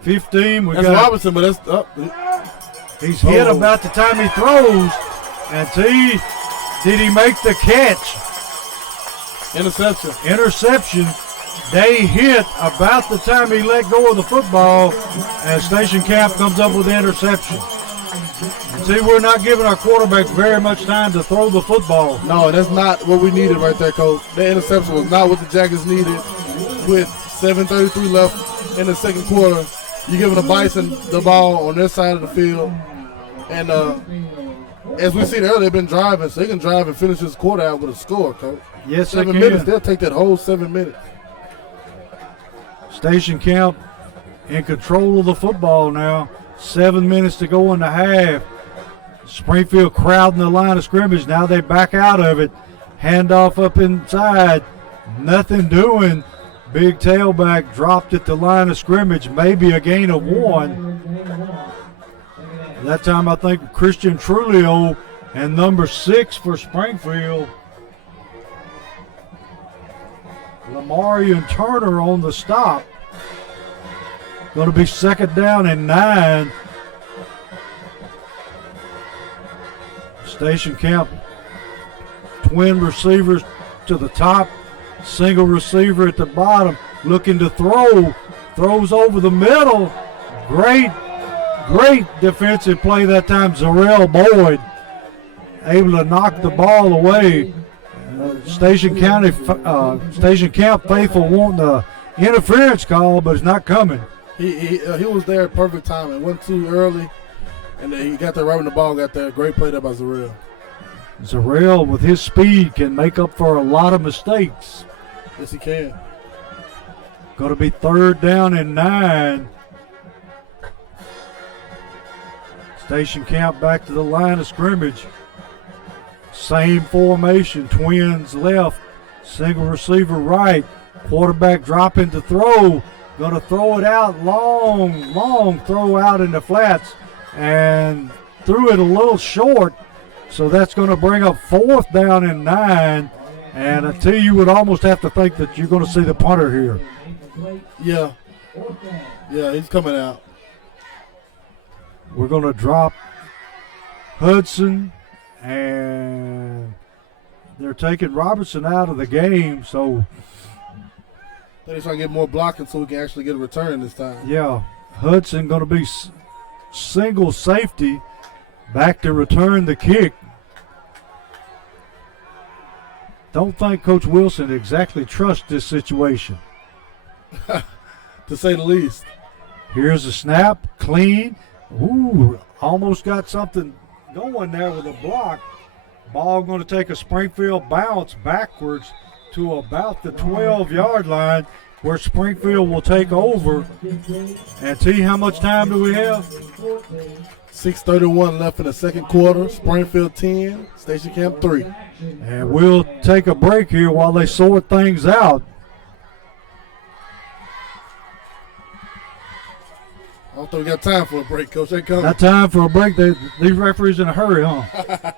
15. That's Robinson, but that's up. He's hit about the time he throws. And T, did he make the catch? Interception. They hit about the time he let go of the football, and Station Camp comes up with the interception. And see, we're not giving our quarterback very much time to throw the football. No, that's not what we needed right there, Coach. That interception was not what the Jackets needed with 7:33 left in the second quarter. You're giving the Bison the ball on their side of the field. And as we seen earlier, they've been driving, so they can drive and finish this quarter out with a score, Coach. Yes, 7 they minutes, can. they'll take that whole 7 minutes. Station Camp in control of the football now. 7 minutes to go in the half. Springfield crowding the line of scrimmage. Now they back out of it. Handoff up inside. Nothing doing. Big tailback dropped at the line of scrimmage. Maybe a gain of 1. That time I think Christian Trulio and number 6 for Springfield. Lamarian Turner on the stop. Going to be second down and 9. Station Camp, twin receivers to the top, single receiver at the bottom, looking to throw. Throws over the middle. Great defensive play that time. Zarrell Boyd able to knock the ball away. Station Camp faithful wanting the interference call, but it's not coming. He was there at perfect time. It went too early, and then he got there right when the ball got there. Great play there by Zarrell. Zarrell, with his speed, can make up for a lot of mistakes. Yes, he can. Going to be third down and 9. Station Camp back to the line of scrimmage. Same formation, twins left, single receiver right, quarterback dropping to throw, going to throw it out, long throw out in the flats, and threw it a little short, so that's going to bring up fourth down and 9, and I tell you, you would almost have to think that you're going to see the punter here. Yeah, he's coming out. We're going to drop Hudson, and they're taking Robertson out of the game, so They're trying to get more blocking so we can actually get a return this time. yeah, Hudson going to be single safety back to return the kick. Don't think Coach Wilson exactly trusts this situation. To say the least. Here's a snap, clean. Ooh, almost got something going there with a block. Ball going to take a Springfield bounce backwards to about the 12-yard line, where Springfield will take over. And T, how much time do we have? 6:31 left in the second quarter. Springfield 10, Station Camp 3. And we'll take a break here while they sort things out. I don't think we got time for a break, Coach. They coming. Not time for a break. These referees in a hurry, huh?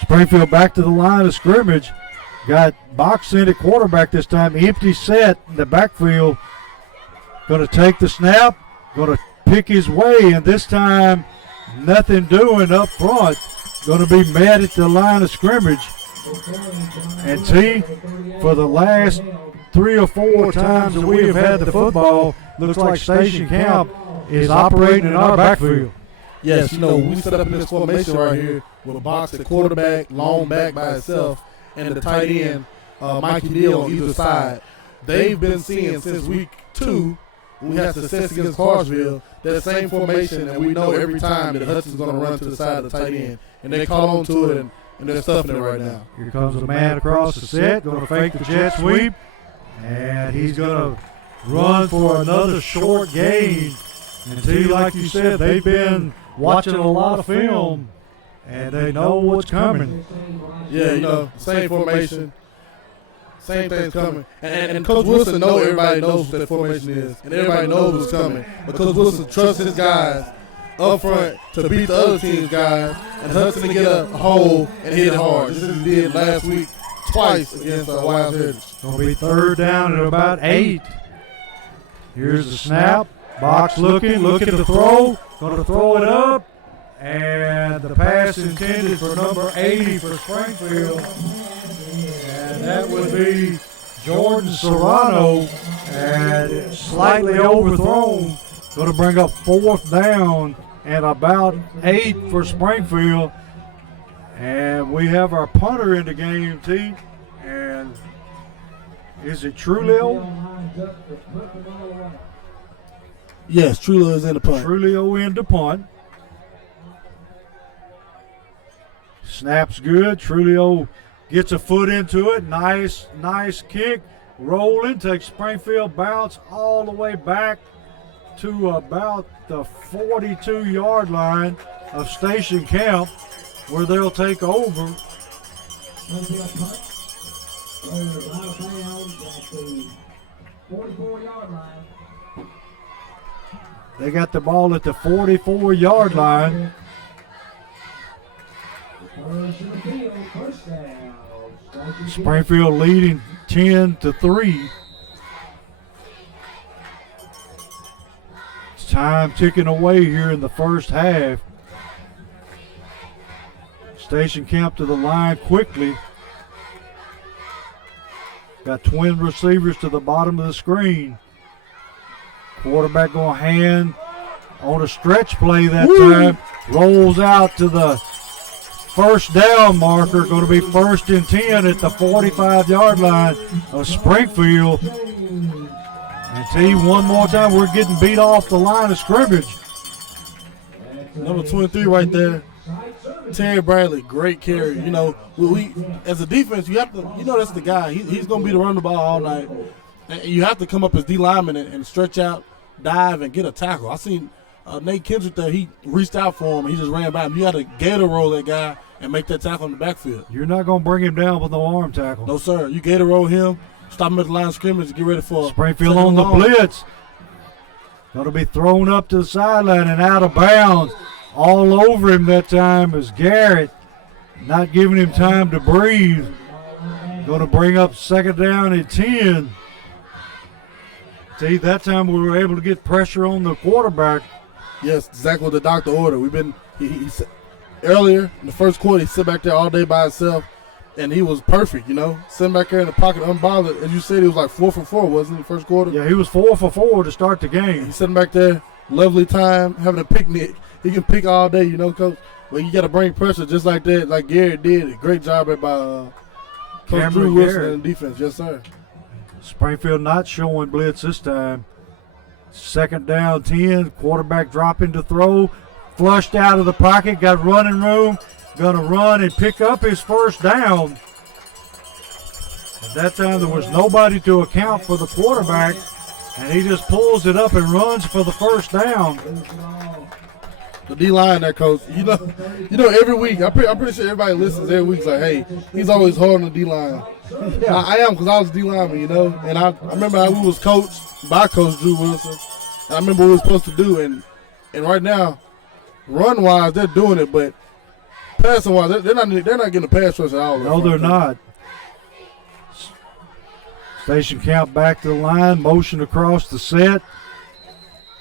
Springfield back to the line of scrimmage. Got Bison at quarterback this time. Empty set in the backfield. Going to take the snap. Going to pick his way. And this time, nothing doing up front. Going to be met at the line of scrimmage. And T, for the last 3 or 4 times that we have had the football, looks like Station Camp is operating in our backfield. Yes, we set up in this formation right here with a box at quarterback, long back by itself, and the tight end, Mikey Neal on either side. They've been seeing since week 2 when we had success against Cartersville, that same formation, and we know every time that Hudson's going to run to the side of the tight end, and they call on to it, and they're stuffing it right now. Here comes a man across the set, going to fake the jet sweep, and he's going to run for another short gain. And T, like you said, they've been watching a lot of film, and they know what's coming. Yeah, you know, same formation. Same thing's coming. And Coach Wilson knows everybody knows what that formation is. And everybody knows what's coming. But Coach Wilson trusts his guys up front to beat the other team's guys. And Hudson to get a hole and hit it hard. Just as he did last week twice against Wild Heritage. Going to be third down at about 8. Here's the snap. Box looking to throw. Going to throw it up. And the pass intended for number 80 for Springfield. And that would be Jordan Serrano, and slightly overthrown. Going to bring up 4th down and about 8 for Springfield. And we have our punter in the game, T. And is it Trulio? Yes, Trulio is in the punt. Trulio in the punt. Snap's good. Trulio gets a foot into it. Nice kick. Rolling. Takes Springfield bounce all the way back to about the 42-yard line of Station Camp, where they'll take over. They got the ball at the 44-yard line. Springfield leading 10-3. It's time ticking away here in the first half. Station Camp to the line quickly. Got twin receivers to the bottom of the screen. Quarterback going to hand on a stretch play that time. Rolls out to the first down marker. Going to be 1st and 10 at the 45-yard line of Springfield. And T, one more time, we're getting beat off the line of scrimmage. Number 23 right there. Terry Bradley, great carry. You know, we as a defense, you have to, you know, that's the guy. He's going to be the run the ball all night. And you have to come up as D lineman and stretch out, dive, and get a tackle. I seen Nate Kendrick there. He reached out for him, and he just ran by him. You got to gator roll that guy and make that tackle in the backfield. You're not going to bring him down with no arm tackle. No, sir. You gator roll him, stop him at the line of scrimmage, and get ready for Springfield on the blitz. Going to be thrown up to the sideline and out of bounds. All over him that time is Garrett, not giving him time to breathe. Going to bring up 2nd down at 10. See, that time we were able to get pressure on the quarterback. Yes, exactly what the doctor ordered. We've been he earlier in the first quarter. He sit back there all day by himself, and he was perfect. You know, sitting back there in the pocket, unbothered. As you said, he was like 4 for 4, wasn't he? First quarter. Yeah, he was 4 for 4 to start the game. He's sitting back there, lovely time, having a picnic. He can pick all day, you know, Coach. But you got to bring pressure just like that, like Garrett did. Great job by Coach Drew Wilson and defense. Yes, sir. Springfield not showing blitz this time. 2nd down, 10. Quarterback dropping to throw. Flushed out of the pocket. Got running room. Going to run and pick up his 1st down. At that time, there was nobody to account for the quarterback. And he just pulls it up and runs for the 1st down. The D-line there, Coach. You know, every week, I'm pretty sure everybody listens every week. It's like, hey, he's always hard on the D-line. Yeah. I am, because I was D-lineman, you know. And I remember how we was coached by Coach Drew Wilson. And I remember what we were supposed to do. And right now, run-wise, they're doing it. But passing-wise, they're not getting a pass rush at all. No, they're not. Station Camp back to the line. Motion across the set.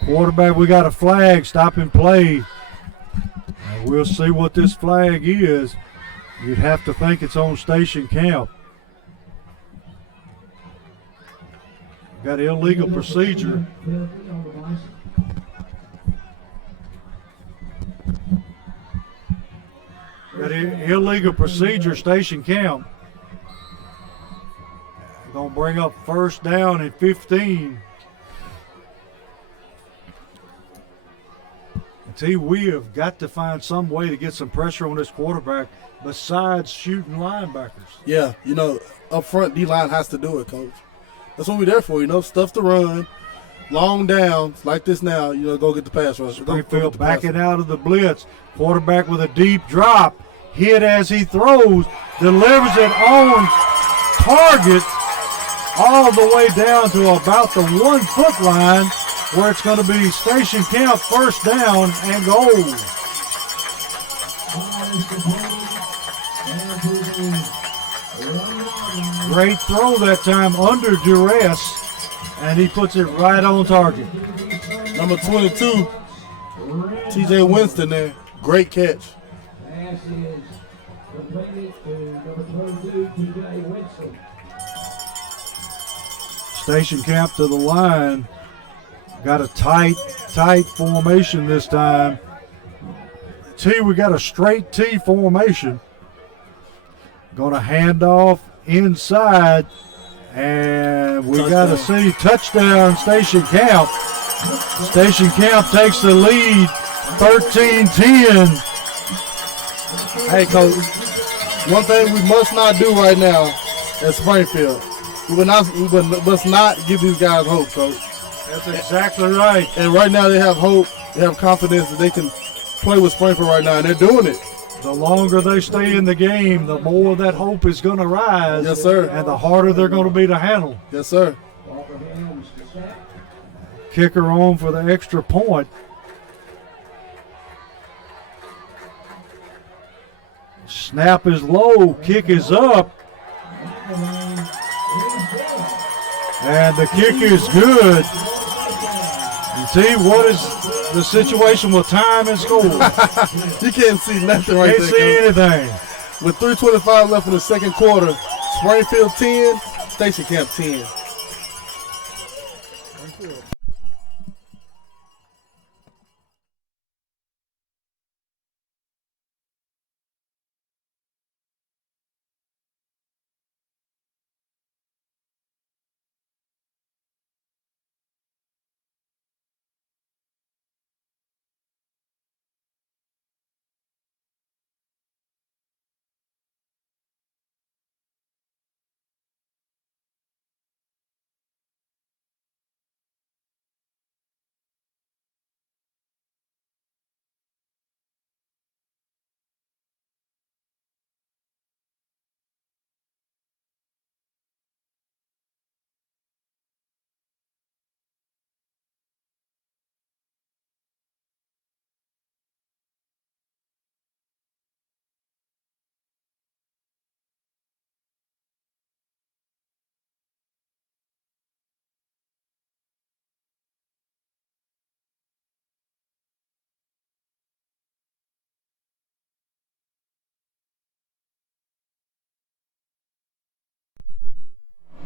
Quarterback, we got a flag, stopping play. And we'll see what this flag is. You'd have to think it's on Station Camp. Got illegal procedure. Got illegal procedure, Station Camp. Going to bring up 1st down and 15. We have got to find some way to get some pressure on this quarterback besides shooting linebackers. Yeah, up front, D-line has to do it, Coach. That's what we're there for, stuff to run, long downs like this now, go get the pass rush. Springfield backing out of the blitz. Quarterback with a deep drop. Hit as he throws. Delivers it on target all the way down to about the 1 foot line, where it's going to be Station Camp first down and goal. Great throw that time under duress, and he puts it right on target. Number 22, TJ Winston there. Great catch. Station Camp to the line. Got a tight formation this time. We got a straight T formation. Going to hand off inside, and we got to see touchdown Station Camp. Station Camp takes the lead, 13-10. Hey, Coach, one thing we must not do right now at Springfield, we must not give these guys hope, Coach. That's exactly right. And right now they have hope, they have confidence that they can play with Springfield right now, and they're doing it. The longer they stay in the game, the more that hope is going to rise. Yes, sir. And the harder they're going to be to handle. Yes, sir. Kicker on for the extra point. Snap is low, kick is up. And the kick is good. And see, what is the situation with time and score? You can't see nothing right there. Can't see anything. With 3:25 left in the second quarter, Springfield 10, Station Camp 10.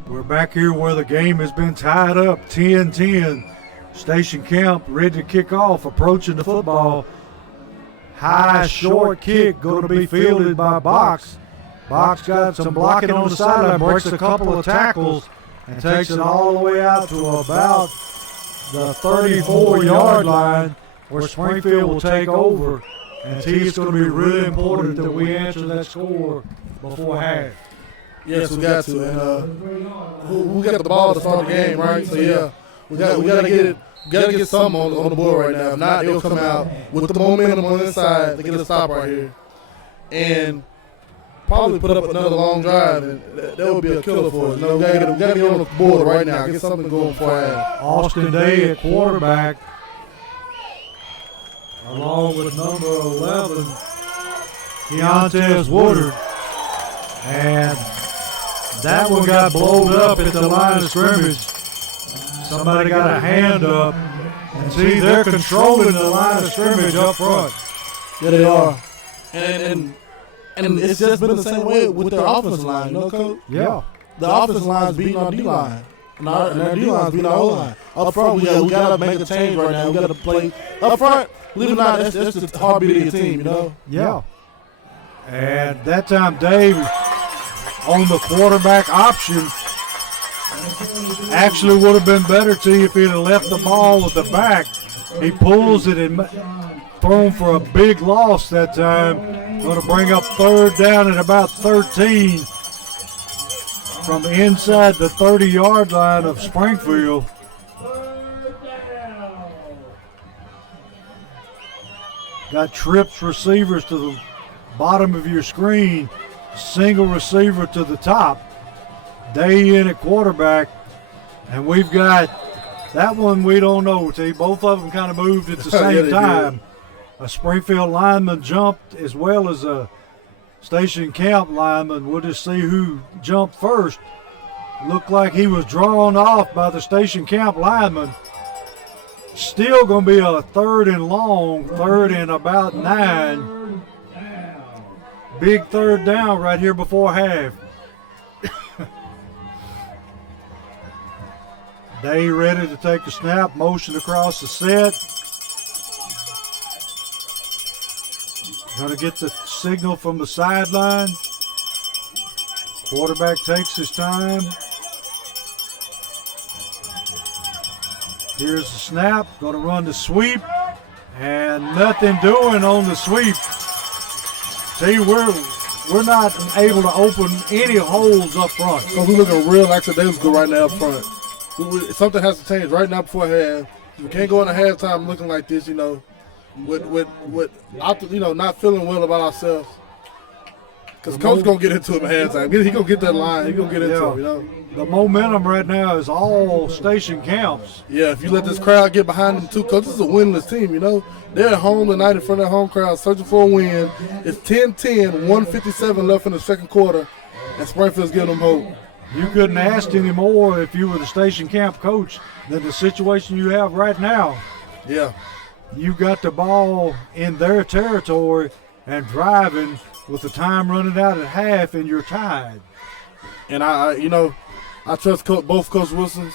We're back here where the game has been tied up, 10-10. Station Camp ready to kick off, approaching the football. High, short kick going to be fielded by Box. Box got some blocking on the sideline, breaks a couple of tackles, and takes it all the way out to about the 34-yard line, where Springfield will take over. And it's going to be really important that we answer that score before half. Yes, we got to. And we got the ball to start the game, right? So yeah, we got to get it. Got to get something on the board right now. If not, they'll come out with the momentum on the inside to get a stop right here, and probably put up another long drive, and that would be a killer for us. We got to get on the board right now. Get something going before half. Austin Day at quarterback, along with number 11, Keontae Woodard, and that one got blown up at the line of scrimmage. Somebody got a hand up, and see, they're controlling the line of scrimmage up front. Yeah, they are. And it's just been the same way with their offensive line, Coach? Yeah. The offensive line's beating our D-line, and our D-line's beating our O-line. Up front, we got to make a change right now. We got to play up front. Believe it or not, that's the heartbeat of your team, Yeah. And that time, Dave, on the quarterback option, actually would have been better to you if he'd have left the ball with the back. He pulls it and thrown for a big loss that time. Going to bring up third down at about 13 from inside the 30-yard line of Springfield. Got trips receivers to the bottom of your screen, single receiver to the top. Day in at quarterback, and we've got that one we don't know, T. Both of them kind of moved at the same time. A Springfield lineman jumped as well as a Station Camp lineman. We'll just see who jumped first. Looked like he was drawn off by the Station Camp lineman. Still going to be a third and long, third and about 9. Big third down right here before half. Day ready to take a snap, motion across the set. Going to get the signal from the sideline. Quarterback takes his time. Here's the snap, going to run the sweep, and nothing doing on the sweep. See, we're not able to open any holes up front. So we're looking real lackadaisical right now up front. Something has to change right now before half. We can't go into halftime looking like this, not feeling well about ourselves. Because Coach going to get into it at halftime. He going to get that line. He going to get into it, The momentum right now is all Station Camps. Yeah, if you let this crowd get behind them too, Coach, this is a winless team, They're at home tonight in front of their home crowd searching for a win. It's 10-10, 1:57 left in the second quarter, and Springfield's giving them hope. You couldn't ask any more if you were the Station Camp coach than the situation you have right now. Yeah. You got the ball in their territory and driving with the time running out at half, and you're tied. And I trust both Coach Wilsons.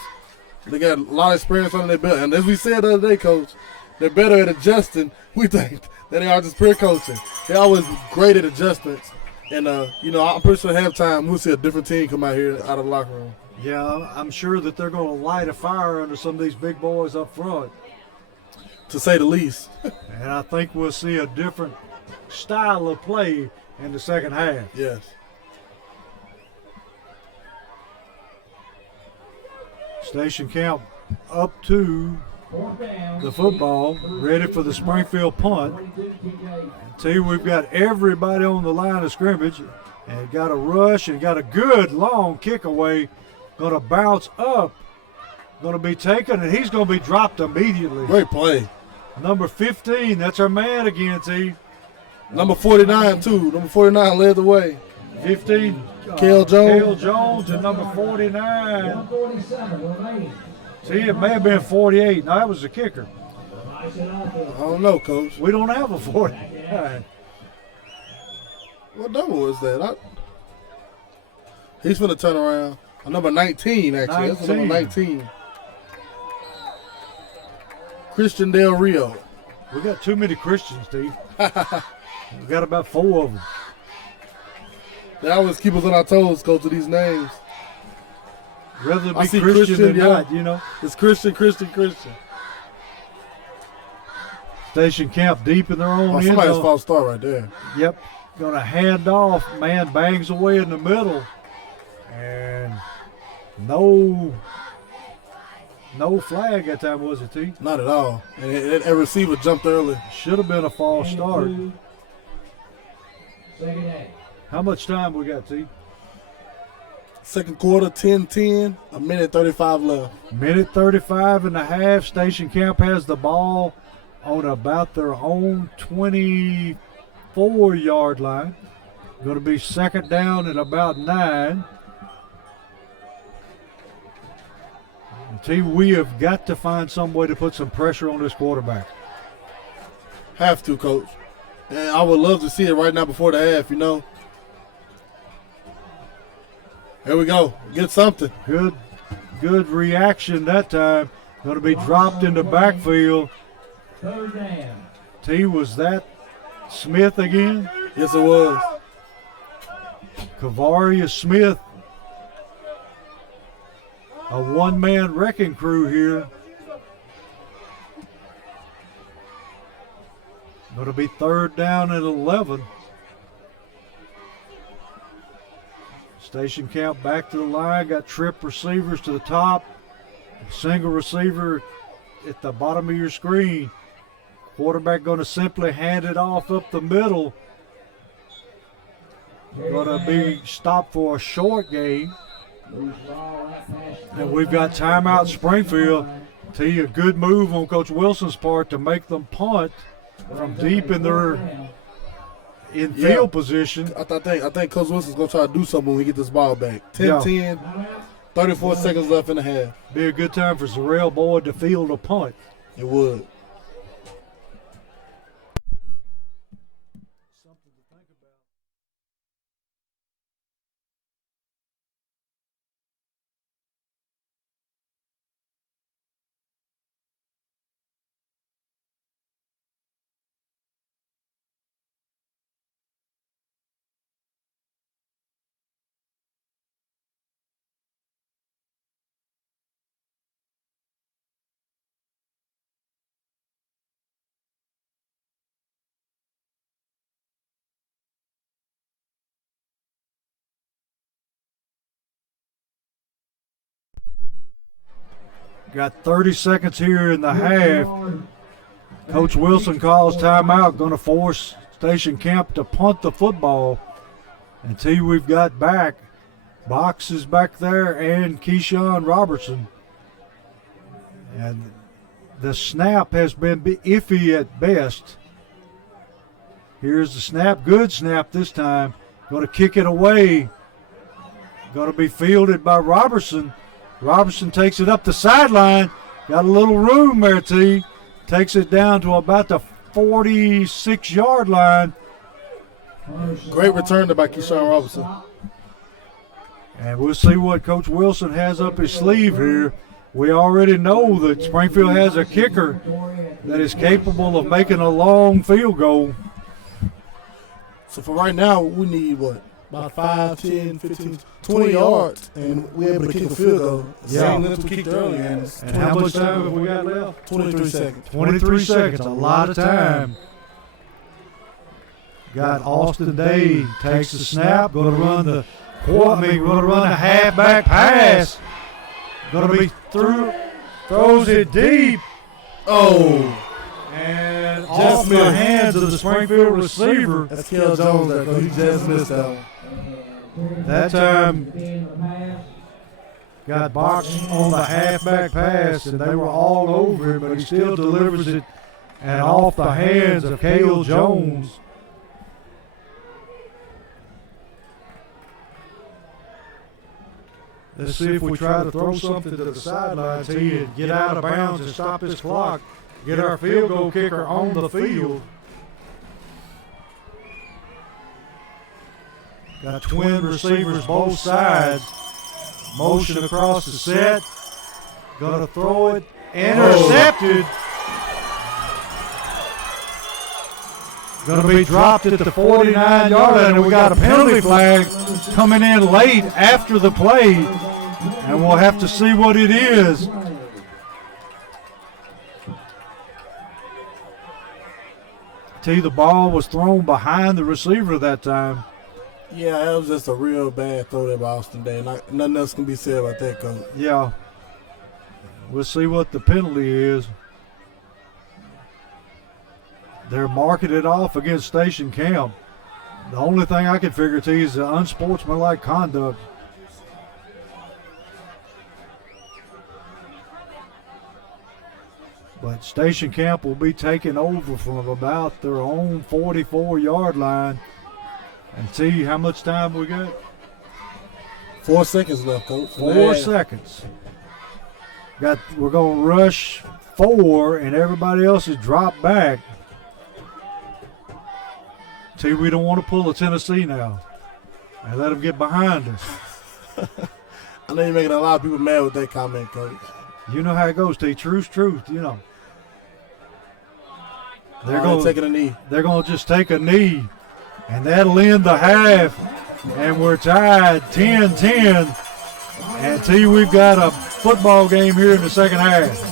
They got a lot of experience under their belt. And as we said the other day, Coach, they're better at adjusting, we think, than they are just pure coaching. They're always great at adjustments. And, I'm pretty sure at halftime we'll see a different team come out here out of the locker room. Yeah, I'm sure that they're going to light a fire under some of these big boys up front. To say the least. And I think we'll see a different style of play in the second half. Yes. Station Camp up to the football, ready for the Springfield punt. See, we've got everybody on the line of scrimmage, and got a rush and got a good long kick away. Going to bounce up, going to be taken, and he's going to be dropped immediately. Great play. Number 15, that's our man again, T. Number 49, too. Number 49 led the way. 15, Cale Jones. Cale Jones, and number 49. See, it may have been 48. No, that was the kicker. I don't know, Coach. We don't have a 49. What number was that? He's going to turn around. Number 19, actually. 19. That's number 19. Christian Del Rio. We got too many Christians, Steve. We got about 4 of them. They always keep us on our toes, Coach, with these names. Rather be Christian than not, It's Christian. Station Camp deep in their own end. Somebody's false start right there. Yep. Going to hand off. Man bangs away in the middle. And no flag that time, was it, T? Not at all. And that receiver jumped early. Should have been a false start. How much time we got, T? Second quarter, 10-10, a minute 35 left. Minute 35 and a half. Station Camp has the ball on about their own 24-yard line. Going to be second down at about 9. T, we have got to find some way to put some pressure on this quarterback. Have to, Coach. And I would love to see it right now before the half, Here we go. Get something. Good reaction that time. Going to be dropped in the backfield. T, was that Smith again? Yes, it was. Kavaria Smith. A one-man wrecking crew here. It'll be 3rd down and 11. Station Camp back to the line. Got trip receivers to the top. Single receiver at the bottom of your screen. Quarterback going to simply hand it off up the middle. Going to be stopped for a short game. And we've got timeout Springfield. Tell you, a good move on Coach Wilson's part to make them punt from deep in their field position. I think Coach Wilson's going to try to do something when we get this ball back. 10-10, 34 seconds left in the half. Be a good time for Zarrell Boyd to field a punt. It would. Got 30 seconds here in the half. Coach Wilson calls timeout, going to force Station Camp to punt the football. Until we've got back. Box is back there and Keyshawn Robertson. And the snap has been iffy at best. Here's the snap. Good snap this time. Going to kick it away. Going to be fielded by Robertson. Robertson takes it up the sideline. Got a little room there, T. Takes it down to about the 46-yard line. Great return by Keyshawn Robertson. And we'll see what Coach Wilson has up his sleeve here. We already know that Springfield has a kicker that is capable of making a long field goal. So for right now, we need what? About 5, 10, 15, 20 yards, and we're able to kick a field goal. Same length we kicked earlier. And how much time have we got left? 23 seconds. 23 seconds, a lot of time. Got Austin Day, takes the snap, going to run the halfback pass. Going to be through, throws it deep. Oh. And off the hands of the Springfield receiver. That's Kel Jones there, because he just missed that one. That time got boxed on the halfback pass, and they were all over him, but he still delivers it and off the hands of Kel Jones. Let's see if we try to throw something to the sidelines here and get out of bounds and stop this clock. Get our field goal kicker on the field. Got twin receivers both sides. Motion across the set. Gonna throw it. Intercepted. Going to be dropped at the 49-yard line, and we got a penalty flag coming in late after the play, and we'll have to see what it is. The ball was thrown behind the receiver that time. Yeah, that was just a real bad throw there by Austin Day. Nothing else can be said about that, Coach. Yeah. We'll see what the penalty is. They're marking it off against Station Camp. The only thing I can figure to is the unsportsmanlike conduct. But Station Camp will be taking over from about their own 44-yard line. And see how much time we got? 4 seconds left, Coach. 4 seconds. We're going to rush 4, and everybody else is dropped back. See, we don't want to pull a Tennessee now and let them get behind us. I know you're making a lot of people mad with that comment, Coach. You know how it goes, T. Truth's truth, you know. They're going to take a knee. They're going to just take a knee, and that'll end the half. And we're tied 10-10. And T, we've got a football game here in the second half.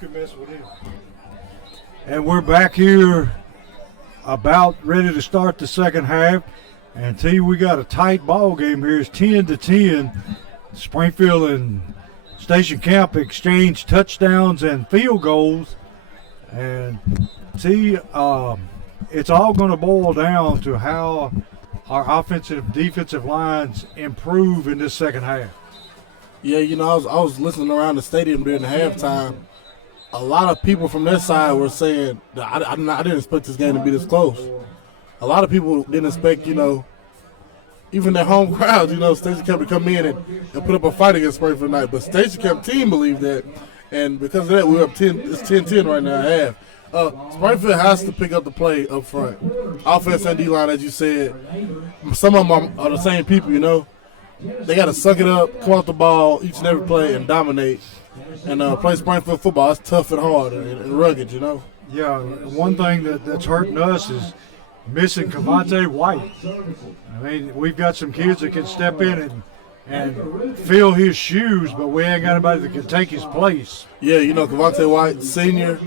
can mess with him. And we're back here about ready to start the second half. And T, we got a tight ball game here. It's 10-10. Springfield and Station Camp exchange touchdowns and field goals. And T, it's all going to boil down to how our offensive defensive lines improve in this second half. Yeah, I was listening around the stadium during the halftime. A lot of people from their side were saying that I didn't expect this game to be this close. A lot of people didn't expect, even their home crowds, Station Camp to come in and put up a fight against Springfield tonight. But Station Camp team believed that, and because of that, we're up 10. It's 10-10 right now at half. Springfield has to pick up the play up front. Offense and D-line, as you said. Some of them are the same people, They got to suck it up, come off the ball each and every play, and dominate. And play Springfield football. It's tough and hard and rugged, Yeah, one thing that's hurting us is missing Cavante White. I mean, we've got some kids that can step in and fill his shoes, but we ain't got anybody that can take his place. Yeah, Cavante White, senior,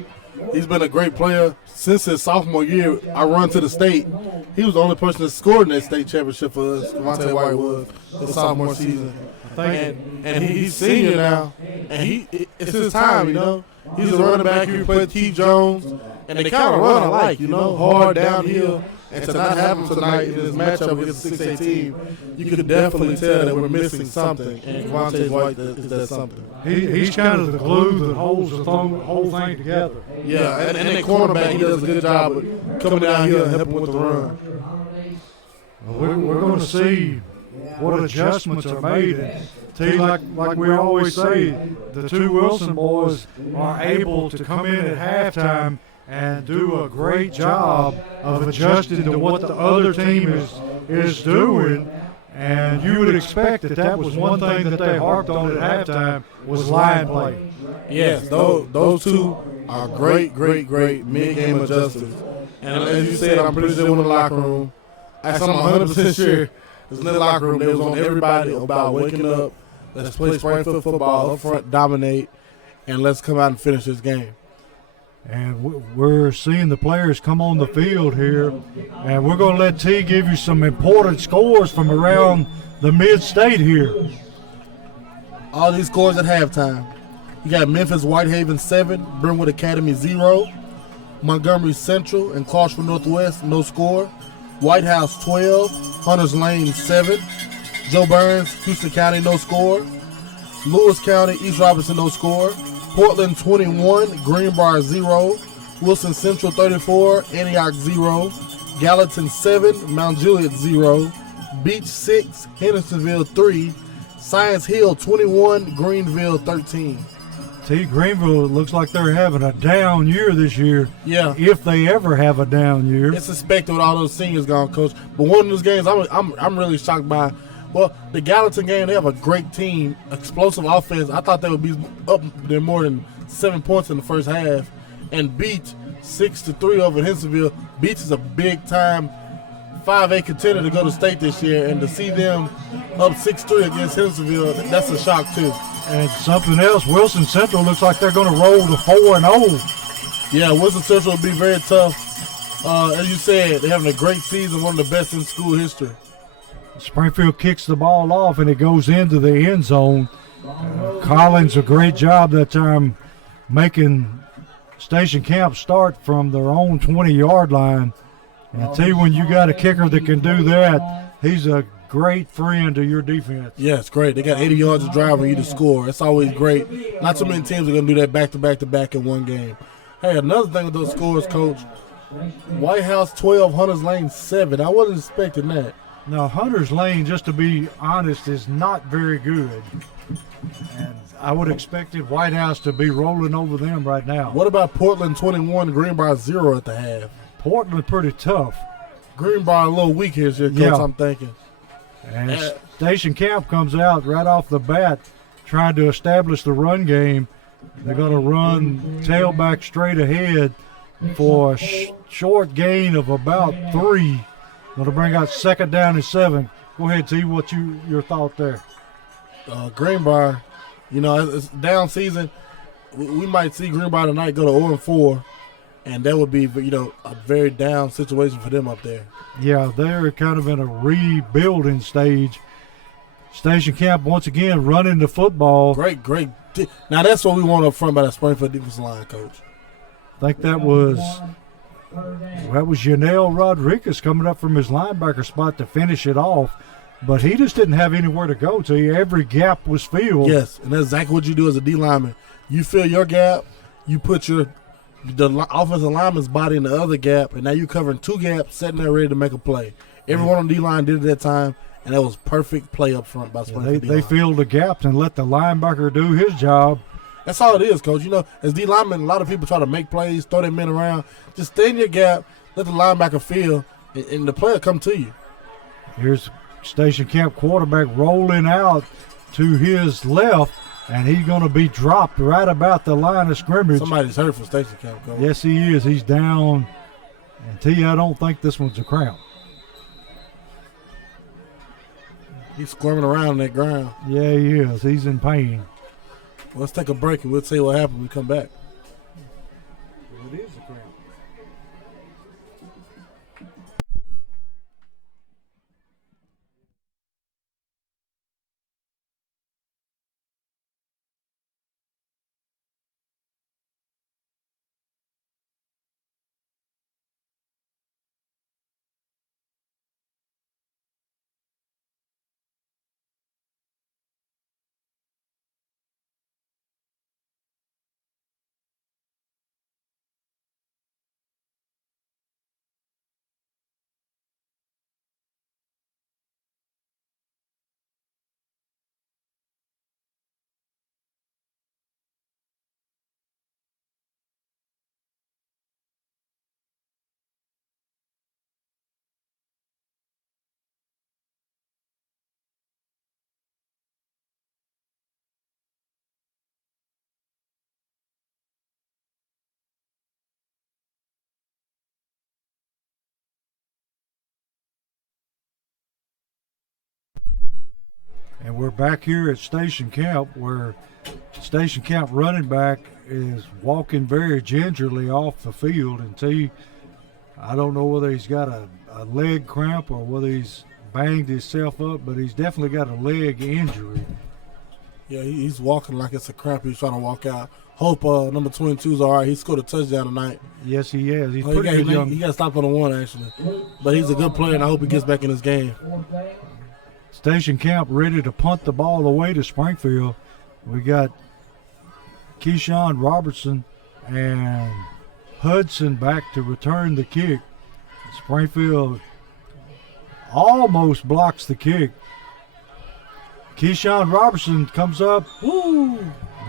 he's been a great player since his sophomore year. I run to the state. He was the only person that scored in that state championship for us. Cavante White was his sophomore season. And he's senior now, and it's his time, He's a running back. He played Keith Jones, and they kind of run alike, hard downhill. And to not have him tonight in this matchup against the 6A team, you could definitely tell that we're missing something. And Cavante White is that something. He's kind of the glue that holds the whole thing together. Yeah, and then cornerback, he does a good job of coming down here and helping with the run. We're going to see what adjustments are made. And like we always say, the two Wilson boys are able to come in at halftime and do a great job of adjusting to what the other team is doing. And you would expect that was one thing that they harped on at halftime was line play. Yes, those two are great mid-game adjusters. And as you said, I'm pretty sure in the locker room. I'm 100% sure in the locker room, they was on everybody about waking up. Let's play Springfield football up front, dominate, and let's come out and finish this game. And we're seeing the players come on the field here, and we're going to let T give you some important scores from around the mid-state here. All these scores at halftime. You got Memphis Whitehaven 7, Brentwood Academy 0, Montgomery Central and Clarksville Northwest, no score. White House 12, Hunters Lane 7, Joe Burns, Houston County, no score. Lewis County, East Robinson, no score. Portland 21, Greenbrier 0, Wilson Central 34, Antioch 0, Gallatin 7, Mount Juliet 0, Beach 6, Hendersonville 3, Science Hill 21, Greenville 13. T, Greenville looks like they're having a down year this year. Yeah. If they ever have a down year. It's suspected with all those seniors gone, Coach. But one of those games I'm really shocked by. Well, the Gallatin game, they have a great team, explosive offense. I thought they would be up there more than 7 points in the first half. And Beach 6-3 over Hendersonville. Beach is a big-time 5A contender to go to state this year, and to see them up 6-3 against Hendersonville, that's a shock too. And something else, Wilson Central looks like they're going to roll to 4-0. Yeah, Wilson Central will be very tough. As you said, they're having a great season, one of the best in school history. Springfield kicks the ball off, and it goes into the end zone. Collins, a great job that time making Station Camp start from their own 20-yard line. And I tell you, when you got a kicker that can do that, he's a great friend to your defense. Yeah, it's great. They got 80 yards of drive for you to score. It's always great. Not too many teams are going to do that back-to-back in one game. Hey, another thing with those scores, Coach, White House 12, Hunters Lane 7. I wasn't expecting that. Now, Hunters Lane, just to be honest, is not very good. And I would expect White House to be rolling over them right now. What about Portland 21, Greenbrier 0 at the half? Portland pretty tough. Greenbrier a little weak here, Coach, yeah. I'm thinking. And Station Camp comes out right off the bat trying to establish the run game. They're going to run tailback straight ahead for a short gain of about 3. Going to bring out 2nd down and 7. Go ahead, T. What's your thought there? Greenbrier, it's down season. we might see Greenbrier tonight go to 0-4, and that would be, a very down situation for them up there. Yeah, they're kind of in a rebuilding stage. Station Camp once again running the football. Great. Now that's what we want up front by that Springfield defensive line, Coach. I think that was Yanel Rodriguez coming up from his linebacker spot to finish it off. But he just didn't have anywhere to go to. Every gap was filled. Yes, and that's exactly what you do as a D lineman. You fill your gap, you put the offensive lineman's body in the other gap, and now you're covering two gaps, sitting there ready to make a play. Everyone on D line did it that time, and that was perfect play up front by Springfield. They filled the gaps and let the linebacker do his job. That's all it is, Coach. As D linemen, a lot of people try to make plays, throw their men around. Just stay in your gap, let the linebacker fill, and the player come to you. Here's Station Camp quarterback rolling out to his left, and he's going to be dropped right about the line of scrimmage. Somebody's hurt for Station Camp, Coach. Yes, he is. He's down. And T, I don't think this one's a cramp. He's squirming around in that ground. Yeah, he is. He's in pain. Well, let's take a break, and we'll see what happens when we come back. It is a cramp. And we're back here at Station Camp, where Station Camp running back is walking very gingerly off the field. And I don't know whether he's got a leg cramp or whether he's banged himself up, but he's definitely got a leg injury. Yeah, he's walking like it's a cramp. He's trying to walk out. Hope number 22 is all right. He scored a touchdown tonight. Yes, he has. He's pretty good young. He got stopped on the one, actually. But he's a good player, and I hope he gets back in this game. Station Camp ready to punt the ball away to Springfield. We got Keyshawn Robertson and Hudson back to return the kick. Springfield almost blocks the kick. Keyshawn Robertson comes up,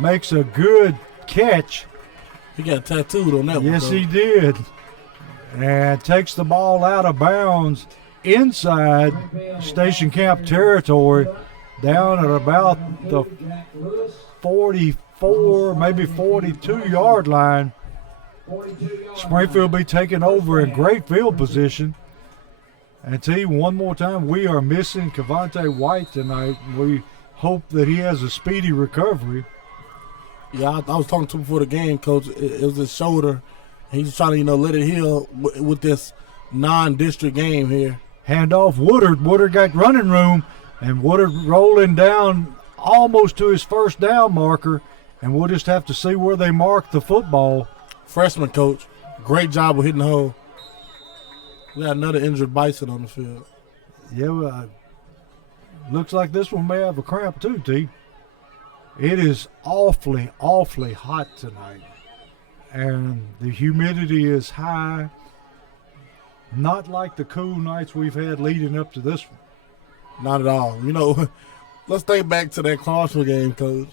makes a good catch. He got tattooed on that one. Yes, he did. And takes the ball out of bounds inside Station Camp territory, down at about the 44, maybe 42-yard line. Springfield will be taking over in great field position. And tell you one more time, we are missing Cavante White tonight. We hope that he has a speedy recovery. Yeah, I was talking to him before the game, Coach. It was his shoulder. He's trying to, let it heal with this non-district game here. Hand off Woodard. Woodard got running room, and Woodard rolling down almost to his first down marker, and we'll just have to see where they mark the football. Freshman, Coach. Great job with hitting the hole. We got another injured Bison on the field. Yeah, well, looks like this one may have a cramp too, T. It is awfully, awfully hot tonight, and the humidity is high. Not like the cool nights we've had leading up to this one. Not at all. Let's think back to that Clarksville game, Coach,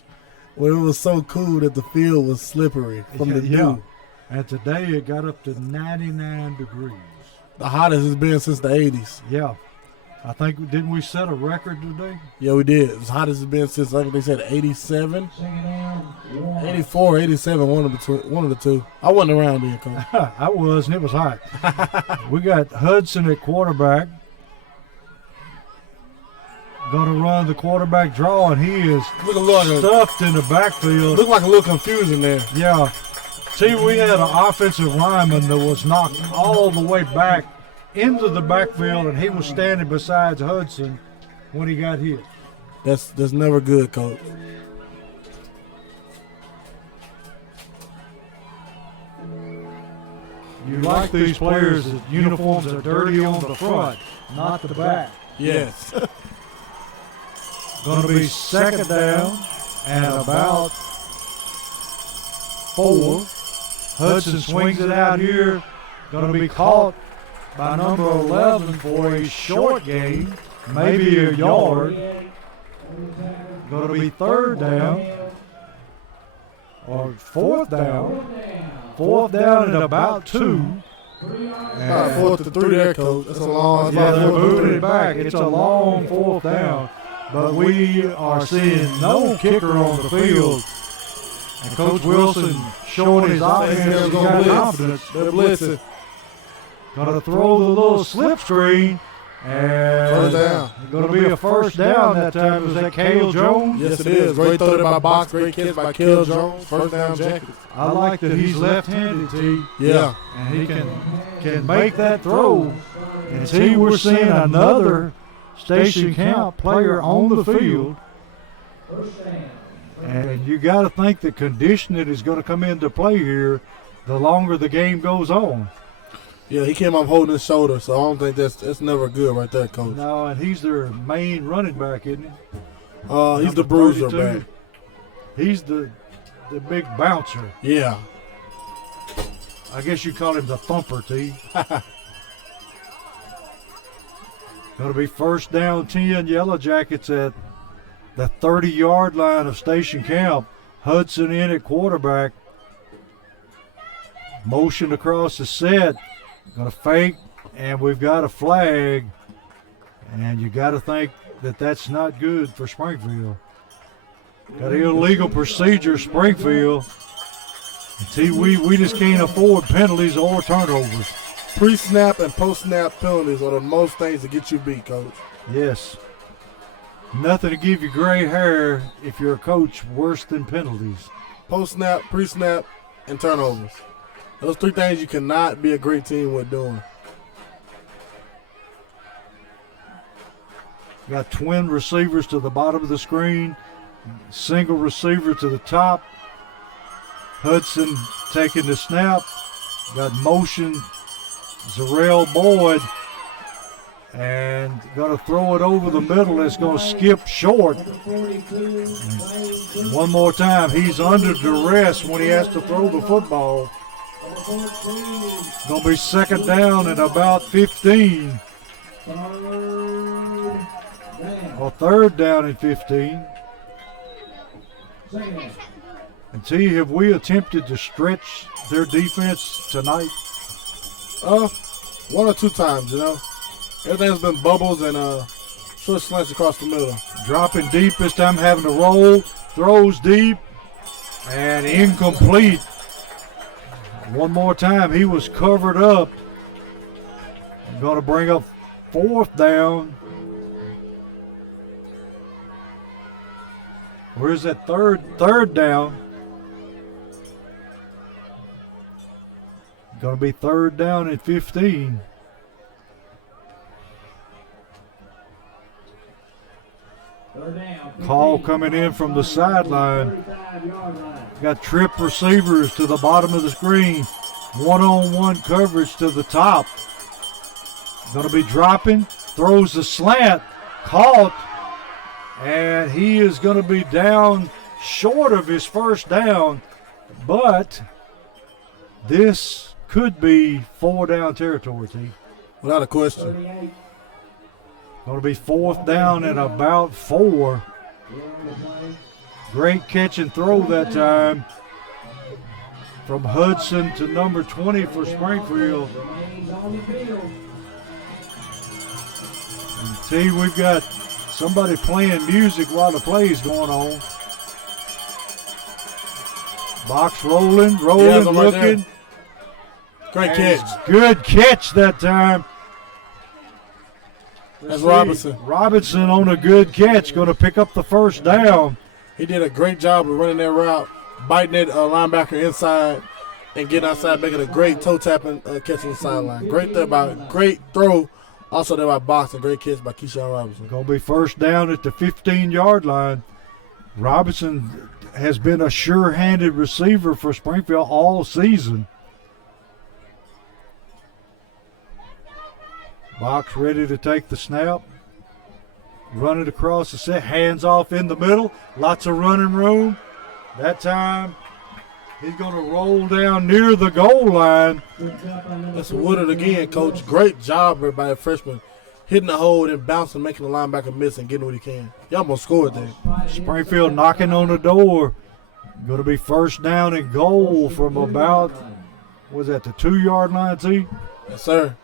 where it was so cool that the field was slippery from the dew. And today it got up to 99 degrees. The hottest it's been since the 80s. Yeah. I think, didn't we set a record today? Yeah, we did. It's hot as it's been since, I think they said 87, 84, 87, one of the two. I wasn't around then, Coach. I was, and it was hot. We got Hudson at quarterback. going to run the quarterback draw, and he is Looking stuffed in the backfield. look like a little confusion there. Yeah. See, we had an offensive lineman that was knocked all the way back into the backfield, and he was standing beside Hudson when he got hit. That's never good, Coach. You like these players' uniforms are dirty on the front, not the back. Yes. Going to be second down and about 4. Hudson swings it out here. Going to be caught by number 11 for a short gain, maybe a yard. Going to be third down or fourth down. Fourth down and about 2. About 4th to 3 there, Coach. That's a long. Yeah, they're moving it back. It's a long fourth down. But we are seeing no kicker on the field. And Coach Wilson showing his offense, he's got confidence. They're blitzing. Going to throw the little slip screen. And First down. Going to be a first down that time. Is that Cale Jones? Yes, it is. Great throw there by Box. Great catch by Cale Jones. First down, Jackets. I like that he's left-handed, T. Yeah. And he can make that throw. And T, we're seeing another Station Camp player on the field. And you got to think the conditioning is going to come into play here the longer the game goes on. Yeah, he came up holding his shoulder, so I don't think that's never good right there, Coach. No, and he's their main running back, isn't he? He's the bruiser 32. back. He's the big bouncer. Yeah. I guess you call him the thumper, T. Going to be first down 10, Yellow Jackets at the 30-yard line of Station Camp. Hudson in at quarterback. Motion across the set. Going to fake, and we've got a flag. And you got to think that that's not good for Springfield. Got illegal procedure, Springfield. See, we just can't afford penalties or turnovers. Pre-snap and post-snap penalties are the most things to get you beat, Coach. Yes. Nothing to give you gray hair if you're a coach worse than penalties. Post-snap, pre-snap, and turnovers. Those 3 things you cannot be a great team with doing. Got twin receivers to the bottom of the screen. Single receiver to the top. Hudson taking the snap. Got motion. Zarrell Boyd. And going to throw it over the middle. It's going to skip short. And one more time. He's under duress when he has to throw the football. Going to be second down at about 15. Or third down at 15. And see, have we attempted to stretch their defense tonight? 1 or 2 times, you know. Everything's been bubbles and short slants across the middle. Dropping deep this time, having to roll. Throws deep. And incomplete. One more time, he was covered up. Going to bring up fourth down. Where's that third down? Going to be third down at 15. Call coming in from the sideline. Got trip receivers to the bottom of the screen. One-on-one coverage to the top. Going to be dropping. Throws the slant. Caught. And he is going to be down short of his first down. But this could be 4-down territory, T. Without a question. Going to be fourth down and about 4. Great catch and throw that time from Hudson to number 20 for Springfield. And T, we've got somebody playing music while the play is going on. Box rolling, looking. Right, great catch. Good catch that time. That's Robinson. Robinson on a good catch, going to pick up the first down. He did a great job of running that route, biting that linebacker inside, and getting outside, making a great toe tapping catch on the sideline. Great throw. Also there by Bison. Great catch by Keyshawn Robinson. Going to be first down at the 15-yard line. Robinson has been a sure-handed receiver for Springfield all season. Box ready to take the snap. Run it across the set. Hands off in the middle. Lots of running room. That time he's going to roll down near the goal line. That's Woodard again, Coach. Great job here by the freshman. Hitting the hole and bouncing, making the linebacker miss and getting what he can. He almost scored there. Springfield knocking on the door. Going to be first down and goal from about, was that the 2-yard line, T? Yes, sir.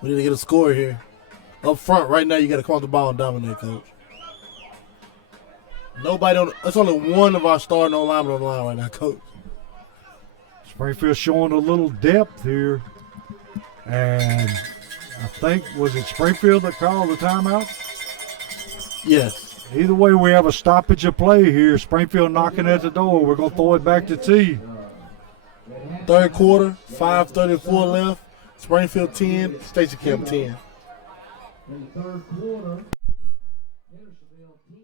We need to get a score here. Up front right now, you got to come off the ball and dominate, Coach. It's only one of our starting linemen on the line right now, Coach. Springfield showing a little depth here. And I think, was it Springfield that called the timeout? Yes. Either way, we have a stoppage of play here. Springfield knocking at the door. We're going to throw it back to T. Third quarter, 5:34 left. Springfield 10, Station Camp 10. In the third quarter, Hendersonville 10.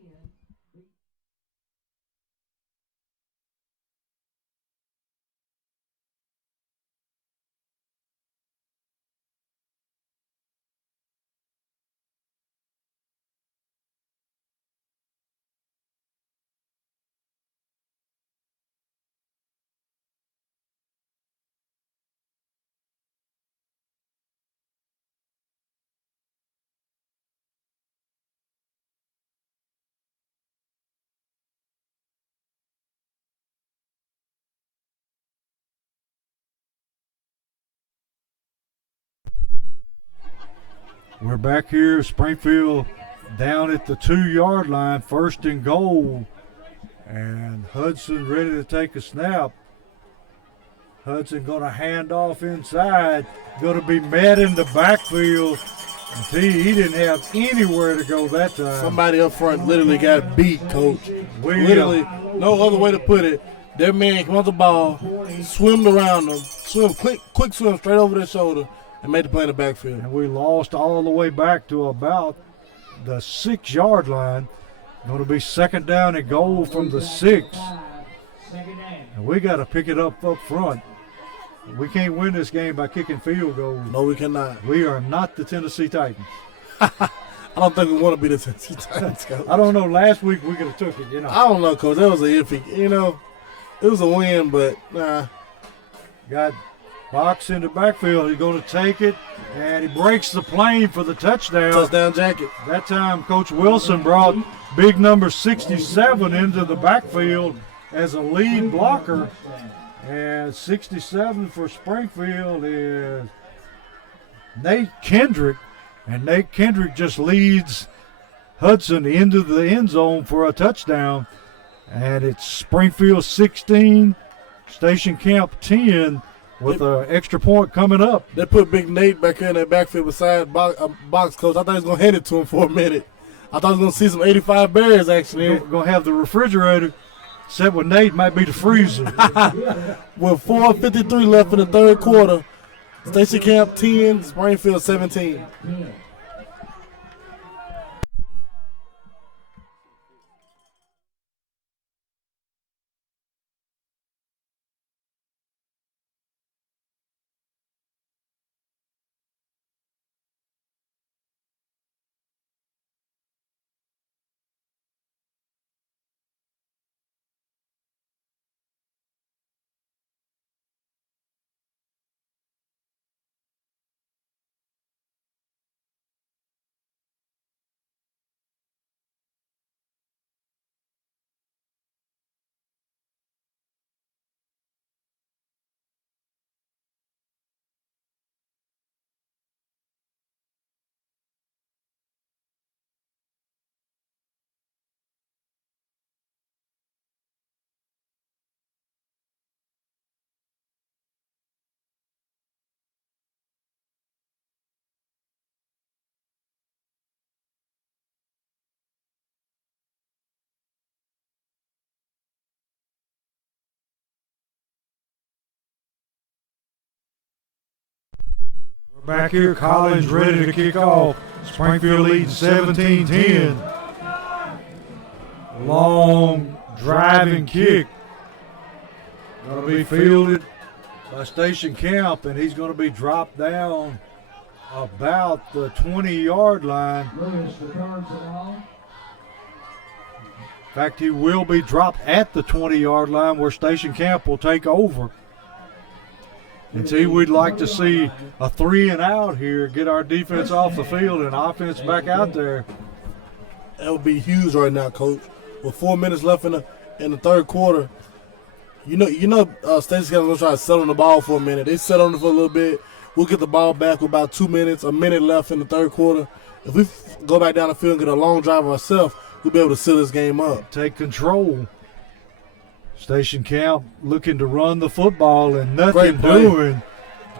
We're back here, Springfield down at the 2-yard line, first and goal. And Hudson ready to take a snap. Hudson going to hand off inside. Going to be met in the backfield. And he didn't have anywhere to go that time. Somebody up front literally got beat, Coach. Literally, no other way to put it. Their man came off the ball, swimmed around them, quick swim straight over their shoulder, and made the play in the backfield. And we lost all the way back to about the 6-yard line. Going to be second down and goal from the 6. And we got to pick it up front. We can't win this game by kicking field goals. No, we cannot. We are not the Tennessee Titans. I don't think we want to be the Tennessee Titans, Coach. I don't know. Last week we could have took it, you know. I don't know, Coach. That was a iffy. It was a win, but nah. Got Box in the backfield. He's going to take it, and he breaks the plane for the touchdown. Touchdown jacket. That time, Coach Wilson brought big number 67 into the backfield as a lead blocker. And 67 for Springfield is Nate Kendrick. And Nate Kendrick just leads Hudson into the end zone for a touchdown. And it's Springfield 16, Station Camp 10. With an extra point coming up. They put Big Nate back in that backfield beside box coach. I thought he was going to hand it to him for a minute. I thought he was going to see some 85 Bears action here. Going to have the refrigerator set with Nate, might be the freezer. With 4:53 left in the third quarter, Station Camp 10, Springfield 17. Back here, Collins ready to kick off. Springfield leading 17-10. Long driving kick. Going to be fielded by Station Camp, and he's going to be dropped down about the 20-yard line. Lewis returns the ball. In fact, he will be dropped at the 20-yard line where Station Camp will take over. And see, we'd like to see a 3-and-out here, get our defense off the field and offense back out there. That would be huge right now, Coach. With 4 minutes left in the third quarter, Stacey's going to try to settle on the ball for a minute. They set on it for a little bit. We'll get the ball back with about 2 minutes, a minute left in the third quarter. If we go back down the field and get a long drive ourselves, we'll be able to seal this game up. Take control. Station Camp looking to run the football and nothing doing.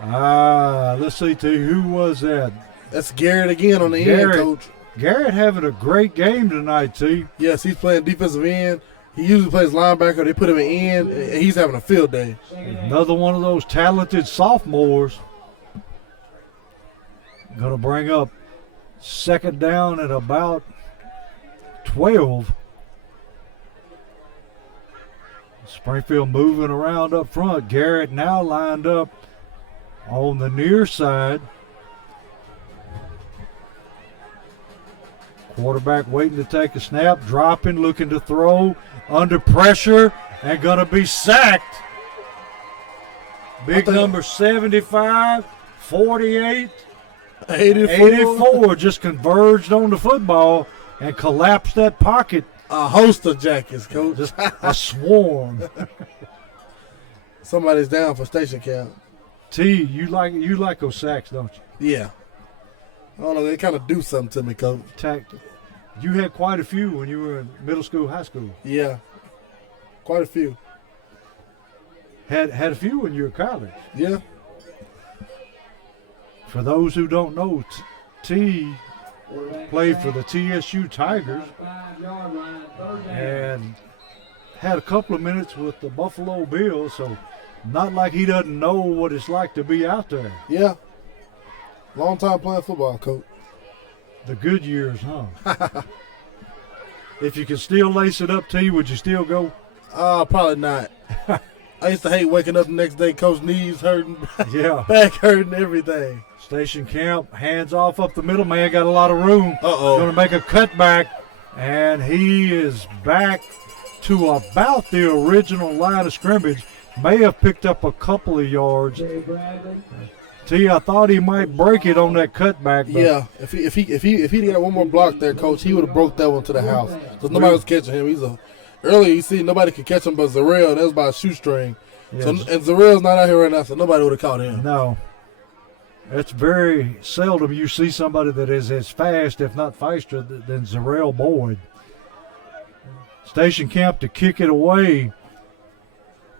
Let's see, who was that? That's Garrett again on the end, Coach. Garrett having a great game tonight, T. Yes, he's playing defensive end. He usually plays linebacker. They put him in, and he's having a field day. Another one of those talented sophomores. Going to bring up second down at about 12. Springfield moving around up front. Garrett now lined up on the near side. Quarterback waiting to take a snap, dropping, looking to throw, under pressure, and going to be sacked. Big number 75, 48, 84 just converged on the football and collapsed that pocket. A host of jackets, Coach. Just a swarm. Somebody's down for Station Camp. T, you like those sacks, don't you? Yeah. I don't know. They kind of do something to me, Coach. You had quite a few when you were in middle school, high school. Yeah. Quite a few. Had a few when you were in college. Yeah. For those who don't know, T played for the TSU Tigers and had a couple of minutes with the Buffalo Bills, so not like he doesn't know what it's like to be out there. Yeah. Long time playing football, Coach. The good years, huh? If you could still lace it up, T, would you still go? Probably not. I used to hate waking up the next day, Coach, knees hurting, Yeah. back hurting, everything. Station Camp, hands off up the middle. Man got a lot of room. Going to make a cutback, and he is back to about the original line of scrimmage. May have picked up a couple of yards. T, I thought he might break it on that cutback. Yeah, if he got one more block there, Coach, he would have broke that one to the house because nobody was catching him. Earlier you see nobody could catch him but Zarrell, and that was by a shoestring. Yes. So, and Zarrell's not out here right now, so nobody would have caught him. No. It's very seldom you see somebody that is as fast, if not faster, than Zarrell Boyd. Station Camp to kick it away.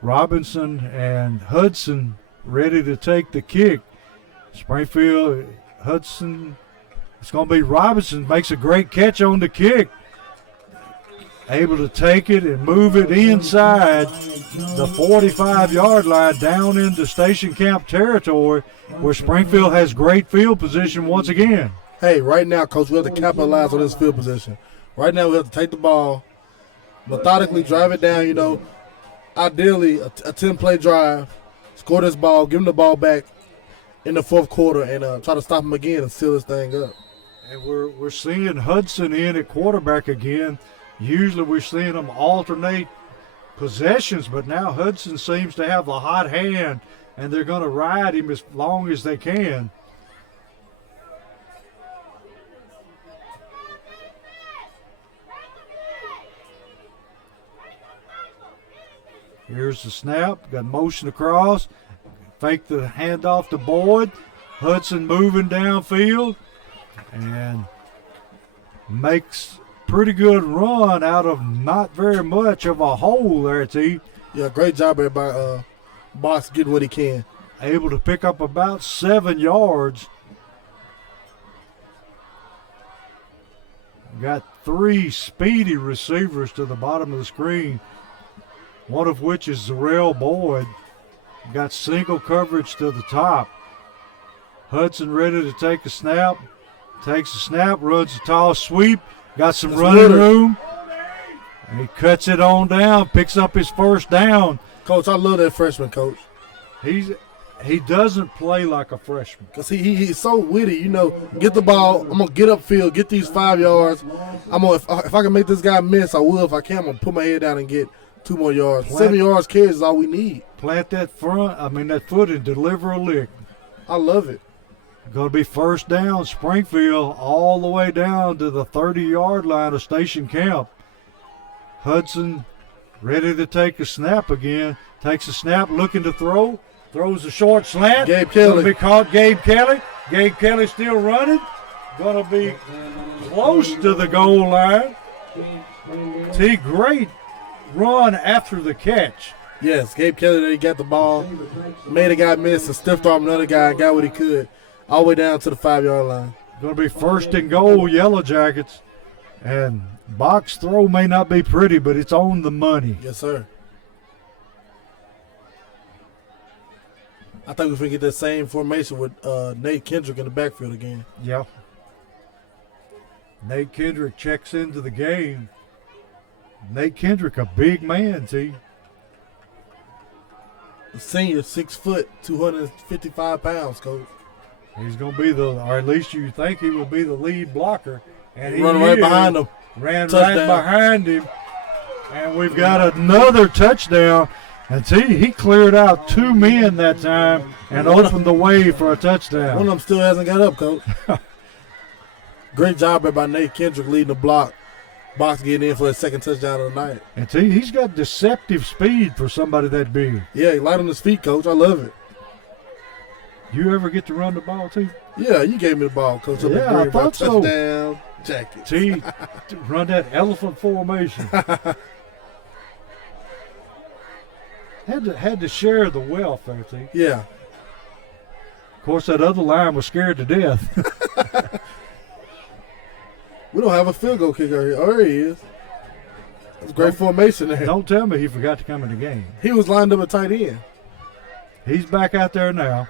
Robinson and Hudson ready to take the kick. Springfield, Hudson, it's going to be Robinson, makes a great catch on the kick. Able to take it and move it inside the 45-yard line down into Station Camp territory where Springfield has great field position once again. Hey, right now, Coach, we have to capitalize on this field position. Right now we have to take the ball, methodically drive it down, ideally a 10-play drive, score this ball, give them the ball back in the fourth quarter, and try to stop them again and seal this thing up. And we're seeing Hudson in at quarterback again. Usually we're seeing them alternate possessions, but now Hudson seems to have the hot hand, and they're going to ride him as long as they can. Here's the snap. Got motion across. Fake the handoff to Boyd. Hudson moving downfield and makes pretty good run out of not very much of a hole there, T. Yeah, great job there by Box getting what he can. Able to pick up about 7 yards. Got 3 speedy receivers to the bottom of the screen, one of which is Zarrell Boyd. Got single coverage to the top. Hudson ready to take a snap. Takes a snap, runs a tall sweep, got some That's running Woodard. room. And he cuts it on down, picks up his first down. Coach, I love that freshman, Coach. He doesn't play like a freshman. Because he's so witty, you know. Get the ball. I'm going to get upfield, get these 5 yards. If I can make this guy miss, I will. If I can, I'm going to put my head down and get 2 more yards. 7 yards carries is all we need. Plant that foot and deliver a lick. I love it. Going to be first down, Springfield, all the way down to the 30-yard line of station camp. Hudson ready to take a snap again. Takes a snap, looking to throw. Throws a short slant. Gabe Kelly. Going to be caught, Gabe Kelly. Gabe Kelly still running. Going to be close to the goal line. Great run after the catch. Yes, Gabe Kelly, he got the ball, made a guy miss, and stiffed arm another guy, and got what he could, all the way down to the 5-yard line. Going to be first and goal, Yellow Jackets. And box throw may not be pretty, but it's on the money. Yes, sir. I think if we get that same formation with Nate Kendrick in the backfield again. Yeah. Nate Kendrick checks into the game. Nate Kendrick, a big man, T. The senior, 6 foot, 255 pounds, Coach. He's going to be or at least you think he will be the lead blocker. And he Run right behind him. Ran Touchdown. right behind him. And we've got another touchdown. And see, he cleared out 2 men that time and opened the way for a touchdown. One of them still hasn't got up, Coach. Great job there by Nate Kendrick leading the block. Box getting in for his second touchdown of the night. And see, he's got deceptive speed for somebody that big. Yeah, he light on his feet, Coach. I love it. You ever get to run the ball, T? Yeah, you gave me the ball, Coach. Yeah, I thought so. Touchdown, jacket. T, run that elephant formation. Had to share the wealth there, T. Yeah. Of course, that other line was scared to death. We don't have a field goal kicker here. Oh, there he is. That's a great formation there. Don't tell me he forgot to come in the game. He was lined up at tight end. He's back out there now.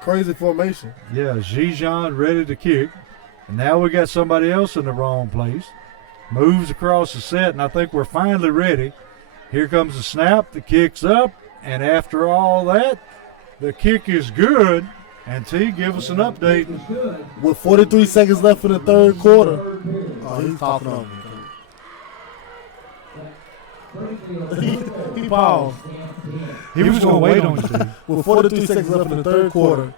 Crazy formation. Yeah, Zijan ready to kick. And now we got somebody else in the wrong place. Moves across the set, and I think we're finally ready. Here comes the snap. The kick's up. And after all that, the kick is good. And T, give us an update. With 43 seconds left in the third quarter. Oh, he's talking over me. He paused. He was going to wait on you. With 43 seconds left in the third quarter.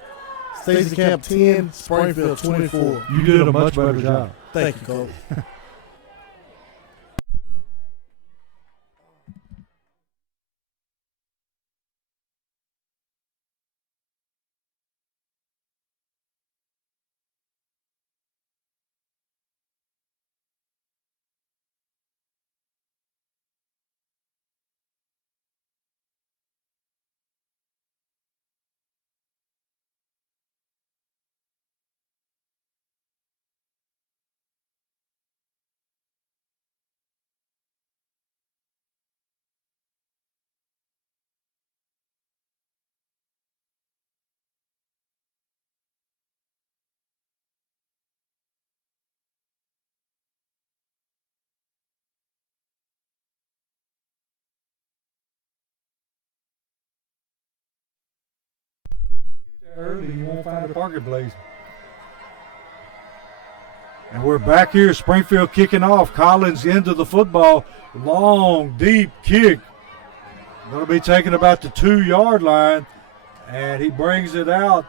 Stacey Camp 10, Springfield 24. You did a much better job. Thank you, Coach. Early, you won't find a parking place. And we're back here. Springfield kicking off. Collins into the football. Long, deep kick. Going to be taken about the 2-yard line. And he brings it out.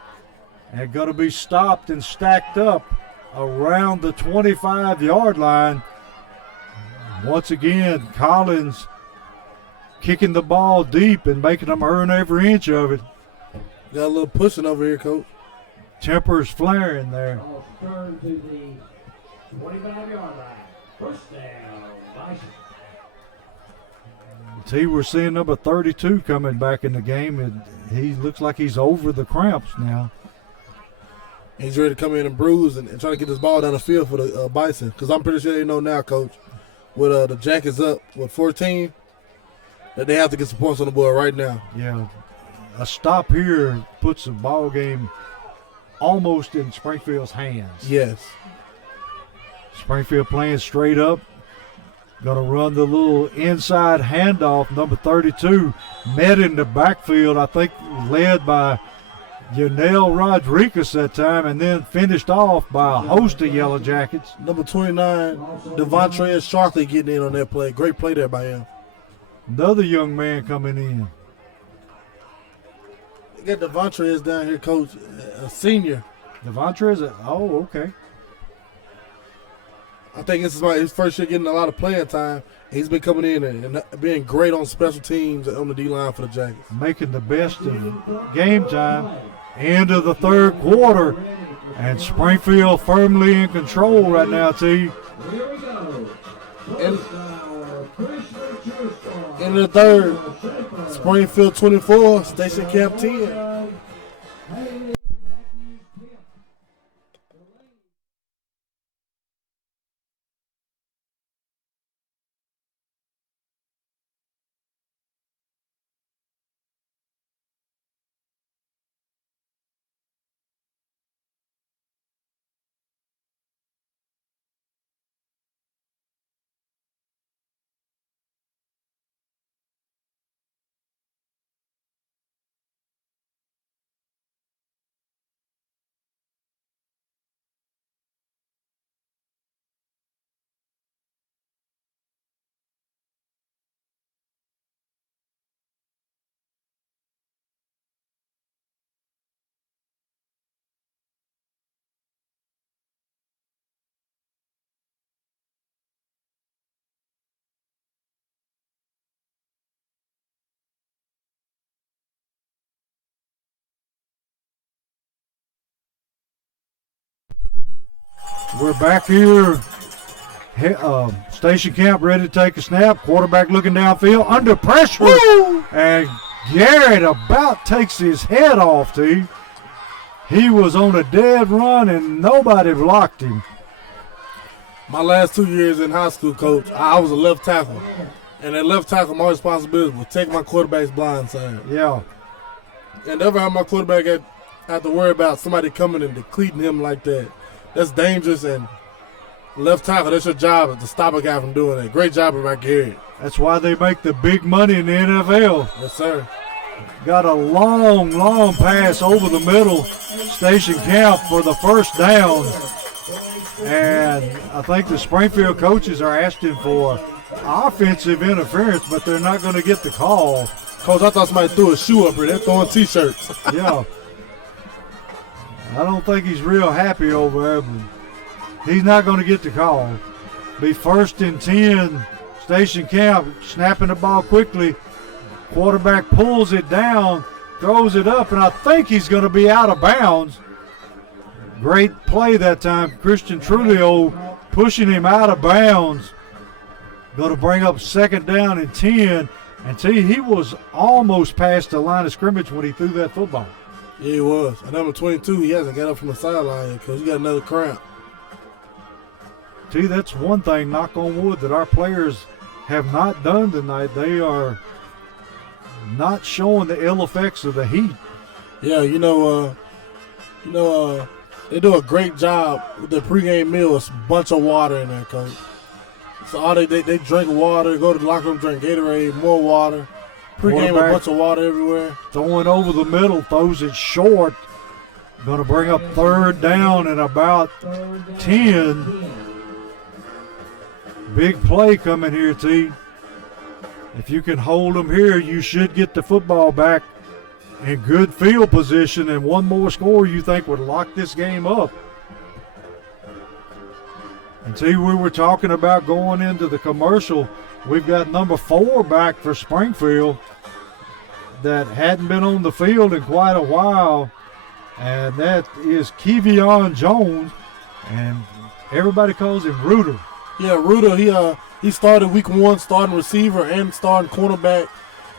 And going to be stopped and stacked up around the 25-yard line. Once again, Collins kicking the ball deep and making them earn every inch of it. Got a little pushing over here, Coach. Tempers flaring there. Turn to the 25-yard line. First down, Bison. See, we're seeing number 32 coming back in the game, and he looks like he's over the cramps now. He's ready to come in and bruise and try to get this ball down the field for the Bison. Because I'm pretty sure they know now, Coach, with the Jackets up with 14, that they have to get some points on the board right now. Yeah, a stop here puts the ball game almost in Springfield's hands. Yes. Springfield playing straight up. Going to run the little inside handoff. Number 32 met in the backfield, I think led by Yanel Rodriguez that time, and then finished off by a host of Yellow Jackets. Number 29, Devontre Sharkley getting in on that play. Great play there by him. Another young man coming in. You got Devontre down here, coach, a senior. Devontre is okay. I think this is his first year getting a lot of playing time. He's been coming in and being great on special teams on the D-line for the Jackets. Making the best of game time. End of the third quarter. And Springfield firmly in control right now, T. And in the third, Springfield 24, Station Camp 10. We're back here. Station Camp ready to take a snap. Quarterback looking downfield. Under pressure. Woo! And Garrett about takes his head off, T. He was on a dead run and nobody blocked him. My last 2 years in high school, coach, I was a left tackle. And at left tackle, my responsibility was take my quarterback's blind side. Yeah. And never have my quarterback have to worry about somebody coming and decleating him like that. That's dangerous, and left tackle, that's your job, to stop a guy from doing that. Great job by Garrett. That's why they make the big money in the NFL. Yes, sir. Got a long, long pass over the middle. Station Camp for the first down. And I think the Springfield coaches are asking for offensive interference, but they're not going to get the call. Coach, I thought somebody threw a shoe up here. They're throwing T-shirts. Yeah. I don't think he's real happy over there, but he's not going to get the call. Be 1st and 10. Station Camp snapping the ball quickly. Quarterback pulls it down, throws it up, and I think he's going to be out of bounds. Great play that time. Christian Trulio pushing him out of bounds. Going to bring up 2nd down and 10. And he was almost past the line of scrimmage when he threw that football. Yeah, he was. And number 22, he hasn't got up from the sideline yet because he got another cramp. That's one thing, knock on wood, that our players have not done tonight. They are not showing the ill effects of the heat. Yeah, they do a great job with the pregame meal. It's a bunch of water in there, coach. So all they drink water, go to the locker room, drink Gatorade, more water. Pre-game, a bunch of water everywhere. Throwing over the middle, throws it short. Going to bring up 3rd down and about 10. Big play coming here, T. If you can hold them here, you should get the football back in good field position, and one more score you think would lock this game up. And T, we were talking about going into the commercial. We've got number 4 back for Springfield that hadn't been on the field in quite a while, and that is Kevion Jones, and everybody calls him Rooter. Yeah, Rooter, he started week 1 starting receiver and starting cornerback,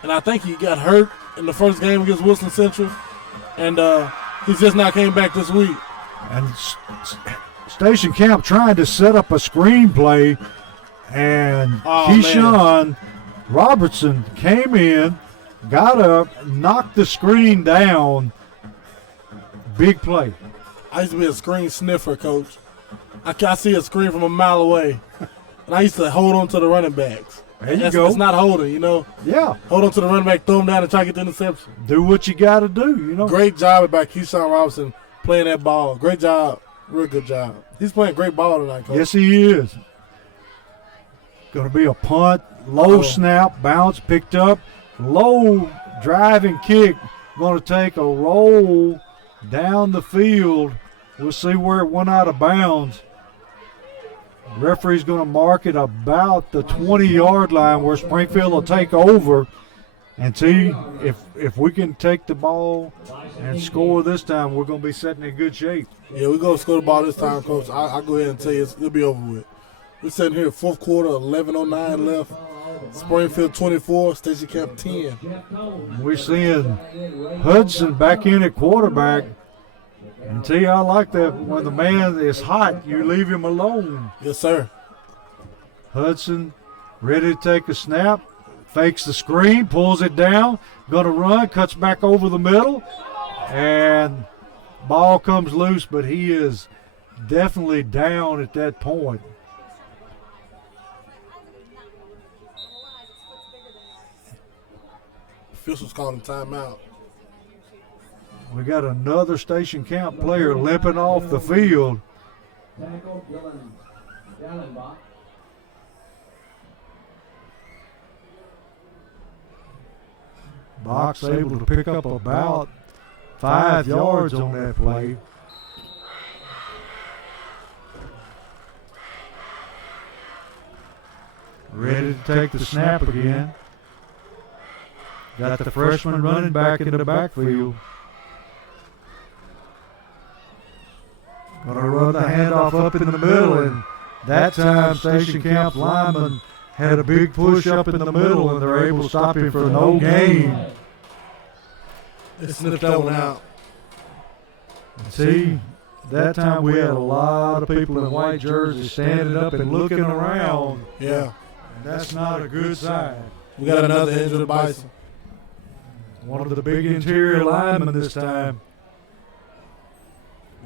and I think he got hurt in the first game against Wilson Central, and he's just not came back this week. And Station Camp trying to set up a screenplay, and Keyshawn Robertson came in, got up, knocked the screen down. Big play. I used to be a screen sniffer, Coach. I see a screen from a mile away, and I used to hold on to the running backs. There you go. It's not holding, you know. Yeah. Hold on to the running back, throw him down, and try to get the interception. Do what you got to do, you know. Great job by Keyshawn Robinson playing that ball. Great job. Real good job. He's playing great ball tonight, Coach. Yes, he is. Going to be a punt, low snap, bounce, picked up, low driving kick. Going to take a roll down the field. We'll see where it went out of bounds. Referee's going to mark it about the 20-yard line where Springfield will take over and see if we can take the ball and score this time. We're going to be setting in good shape. Yeah, we're going to score the ball this time, Coach. I'll go ahead and tell you it'll be over with. We're sitting here, fourth quarter, 11:09 left. Springfield 24, Station Camp 10. We're seeing Hudson back in at quarterback. And T, I like that when the man is hot, you leave him alone. Yes, sir. Hudson ready to take a snap, fakes the screen, pulls it down, going to run, cuts back over the middle, and ball comes loose, but he is definitely down at that point. Officials calling timeout. We got another Station Camp player limping off the field. Tackle Dylan Dallenbach. Box able to pick up about 5 yards on that play. Ready to take the snap again. Got the freshman running back in the backfield. Gonna run the handoff up in the middle, and that time Station Camp lineman had a big push up in the middle, and they're able to stop him for no gain. They sniffed that one out. See, that time we had a lot of people in white jerseys standing up and looking around. Yeah. And that's not a good sign. We got another injured Bison. One of the big interior linemen this time.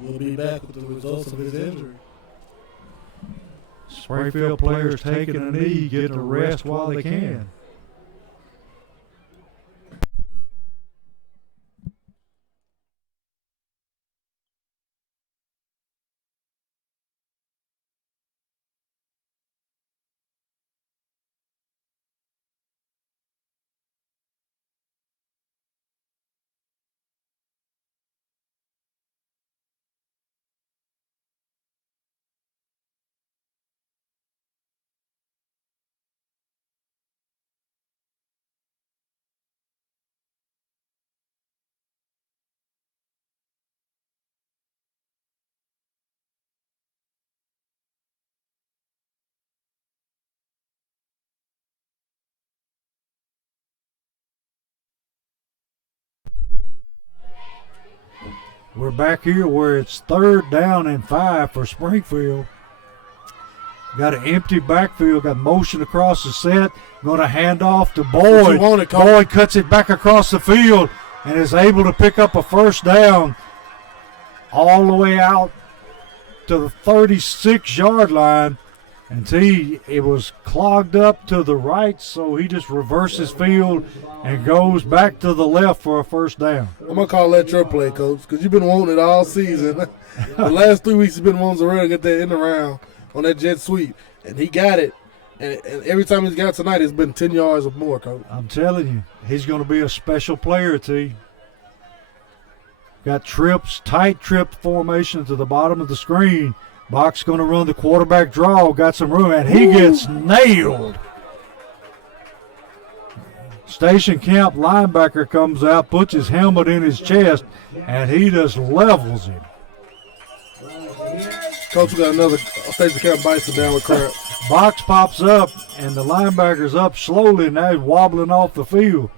We'll be back with the results of his injury. Springfield players taking a knee, getting a rest while they can. We're back here where it's 3rd down and 5 for Springfield. Got an empty backfield, got motion across the set. Going to hand off to Boyd. Boyd cuts it back across the field and is able to pick up a first down all the way out to the 36-yard line. And see, it was clogged up to the right, so he just reverses field and goes back to the left for a first down. I'm going to call that your play, Coach, because you've been wanting it all season. The last 3 weeks you've been wanting to really get that in the round on that jet sweep, and he got it. And every time he's got it tonight, it's been 10 yards or more, Coach. I'm telling you, he's going to be a special player, T. Got trips, tight trip formation to the bottom of the screen. Box going to run the quarterback draw, got some room, and he gets nailed. Station Camp linebacker comes out, puts his helmet in his chest, and he just levels him. Coach, we got another Station Camp Bison down with crap. Box pops up, and the linebacker's up slowly, and now he's wobbling off the field.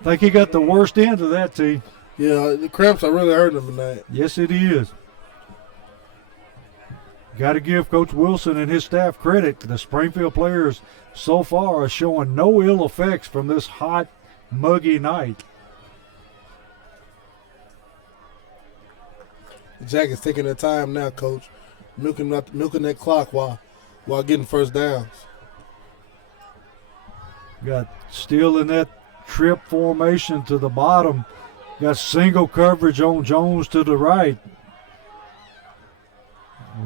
I think he got the worst end of that, T. Yeah, the cramps are really hurting him tonight. Yes, it is. Got to give Coach Wilson and his staff credit. The Springfield players so far are showing no ill effects from this hot, muggy night. The Jackets taking their time now, Coach, milking that clock while getting first downs. Got still in that trip formation to the bottom. Got single coverage on Jones to the right.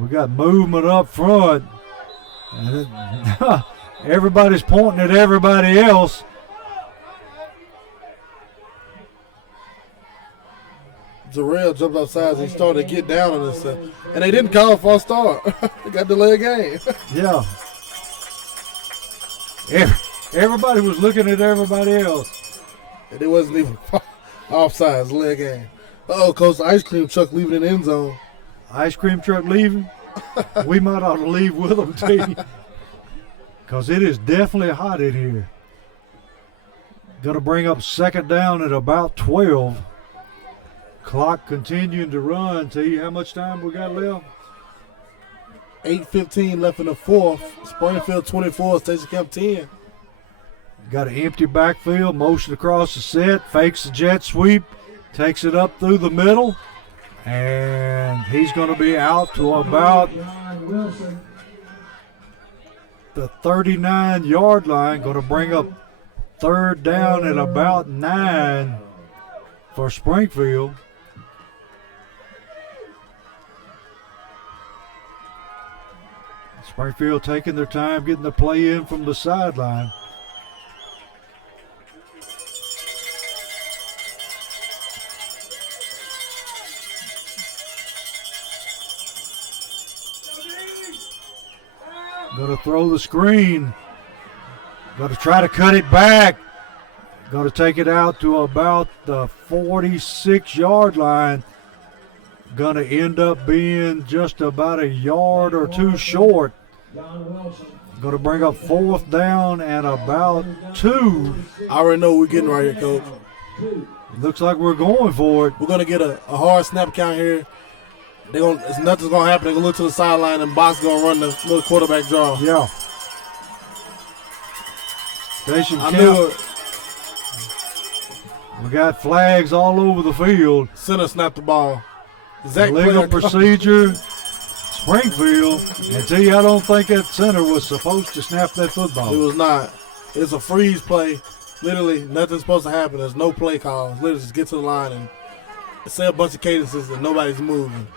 We got movement up front. And everybody's pointing at everybody else. Jarrell jumped outside and he started to get down on himself. And they didn't call for a start. They got delayed game. Yeah. Everybody was looking at everybody else. And it wasn't even offside. It's leg game. Uh-oh, Coach, the ice cream truck leaving in the end zone. Ice cream truck leaving? We might ought to leave with them, too. Because it is definitely hot in here. Going to bring up second down at about 12. Clock continuing to run. T, how much time we got left? 8:15 left in the fourth. Springfield 24, Station Camp 10. Got an empty backfield, motion across the set, fakes the jet sweep, takes it up through the middle, and he's going to be out to about the 39-yard line. Going to bring up third down at about 9 for Springfield. Springfield taking their time getting the play in from the sideline. Going to throw the screen. Going to try to cut it back. Going to take it out to about the 46-yard line. Going to end up being just about a yard or two short. Going to bring up fourth down and about 2. I already know what we're getting right here, Coach. Looks like we're going for it. We're going to get a hard snap count here. Nothing's going to happen. They're going to look to the sideline, and Boston going to run the little quarterback draw. Yeah. Station I count. knew it. We got flags all over the field. Center snapped the ball. Zach Legal procedure. Springfield. And tell you, I don't think that center was supposed to snap that football. It was not. It's a freeze play. Literally, nothing's supposed to happen. There's no play call. Literally, just get to the line and say a bunch of cadences and nobody's moving.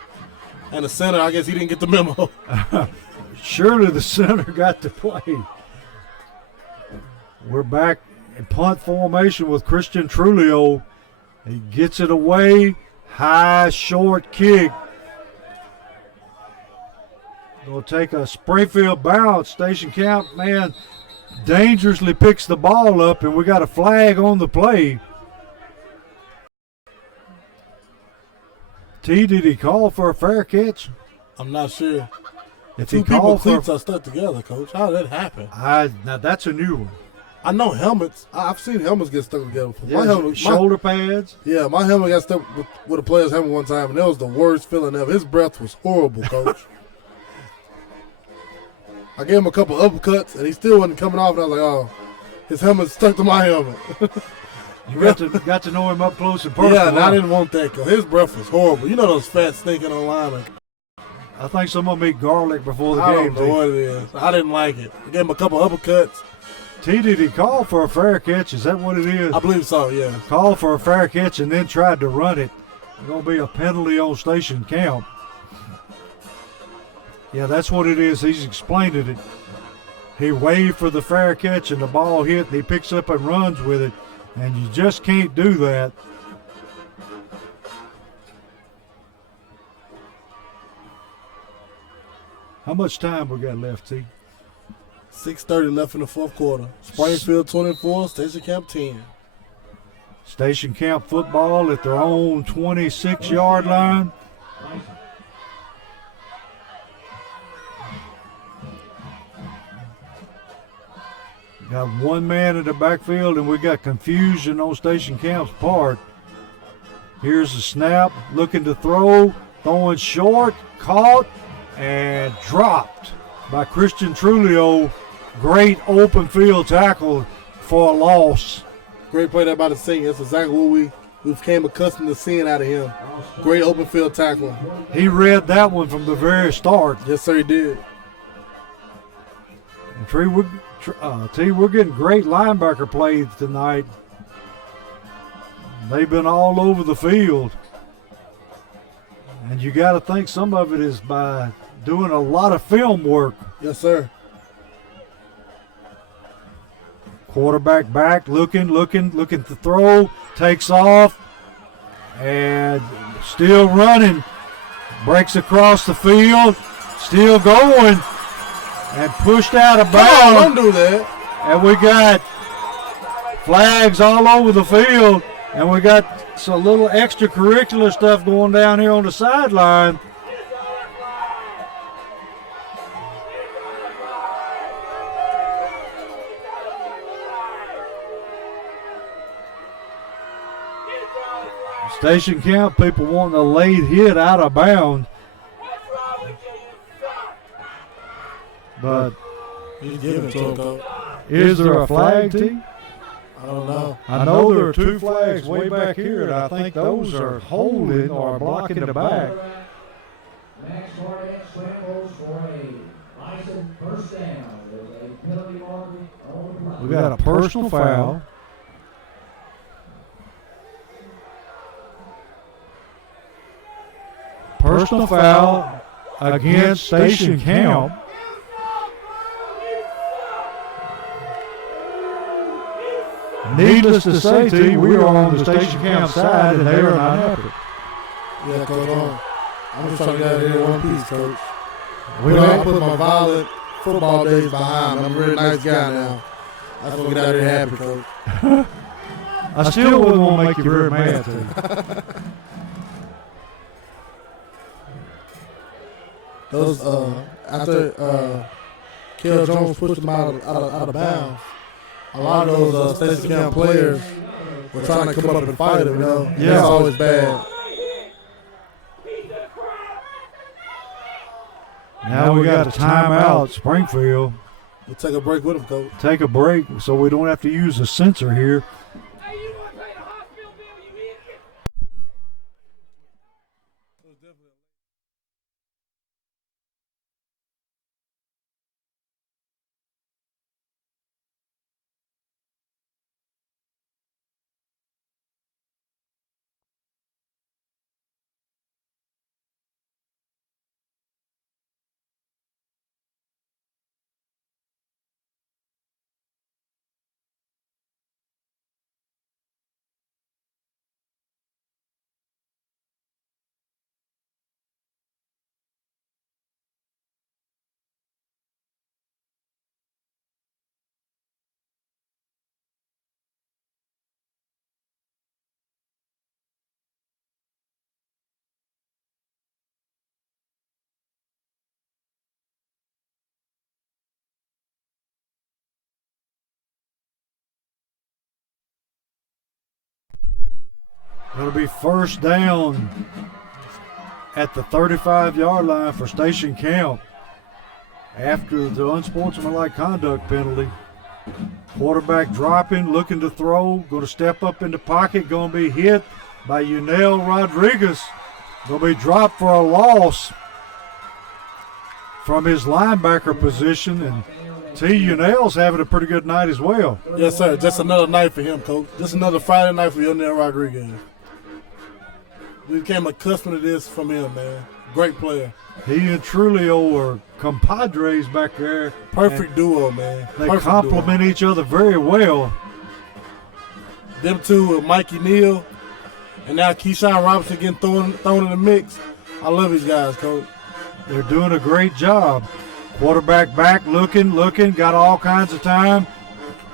And the center, I guess he didn't get the memo. Surely the center got to play. We're back in punt formation with Christian Trulio. He gets it away. High, short kick. Going to take a Springfield bounce. Station Camp, man, dangerously picks the ball up, and we got a flag on the play. T, did he call for a fair catch? I'm not sure. If Two he people called for, cleats are stuck together, Coach. How did that happen? now that's a new one. I know helmets. I've seen helmets get stuck together before. Yeah, shoulder pads. Yeah, my helmet got stuck with a player's helmet one time, and that was the worst feeling ever. His breath was horrible, Coach. I gave him a couple uppercuts, and he still wasn't coming off, and I was like, oh, his helmet stuck to my helmet. You got to know him up close and personal. Yeah, and I didn't want that because his breath was horrible. You know those fat stinking on linemen. I think some of them eat garlic before the I game. don't know what it is. I didn't like it. I gave him a couple uppercuts. T, did he call for a fair catch? Is that what it is? I believe so, yeah. Called for a fair catch and then tried to run it. There's going to be a penalty on Station Camp. Yeah, that's what it is. He's explained it. He waved for the fair catch and the ball hit, and he picks up and runs with it. And you just can't do that. How much time we got left, T? 6:30 left in the fourth quarter. Springfield 24, Station Camp 10. Station Camp football at their own 26-yard line. Got one man in the backfield, and we got confusion on Station Camp's part. Here's the snap, looking to throw, throwing short, caught, and dropped by Christian Trulio. Great open field tackle for a loss. Great play there by the senior. That's exactly what we became accustomed to seeing out of him. Great open field tackler. He read that one from the very start. Yes, sir, he did. And we're getting great linebacker play tonight. They've been all over the field. And you got to think some of it is by doing a lot of film work. Yes, sir. Quarterback back, looking to throw, takes off, and still running. Breaks across the field, still going, and pushed out of bounds. Don't do that. And we got flags all over the field, and we got some little extracurricular stuff going down here on the sideline. Station camp people wanting a late hit out of bounds. But He's giving it to him, Coach. is there a flag, T? I don't know. I know there are two flags way back here, and I think those are holding or blocking the back. Max Barnett scrambles for a Bison first down. There's a penalty marker on the play. We got a personal foul. Personal foul against Station Camp. Needless to say, T, we are on the Station Camp side, and they are not happy. Yeah, Coach. I'm just trying to get out of here in one piece, Coach. We But I don't, put my violent football days behind me. I'm a really nice guy now. I just want to get out of here happy, Coach. I still wouldn't want to make you very mad, T. Those after Kel Jones pushed him out of bounds, a lot of those Station Camp players were trying to come up and fight him. You know, Yeah. That's always bad. Now we got a timeout, Springfield. We'll take a break with him, Coach. Take a break so we don't have to use a sensor here. It'll be first down at the 35-yard line for Station Camp after the unsportsmanlike conduct penalty. Quarterback dropping, looking to throw, going to step up in the pocket, going to be hit by Yunel Rodriguez. Going to be dropped for a loss from his linebacker position, and T. Yunel's having a pretty good night as well. Yes, sir. Just another night for him, Coach. Just another Friday night for Yunel Rodriguez. We became accustomed to this from him, man. Great player. He and Trulio are compadres back there. Perfect duo, man. They Perfect complement each other very well. duo. Them two with Mikey Neal, and now Keyshawn Robinson getting thrown in the mix. I love these guys, Coach. They're doing a great job. Quarterback back, looking, got all kinds of time.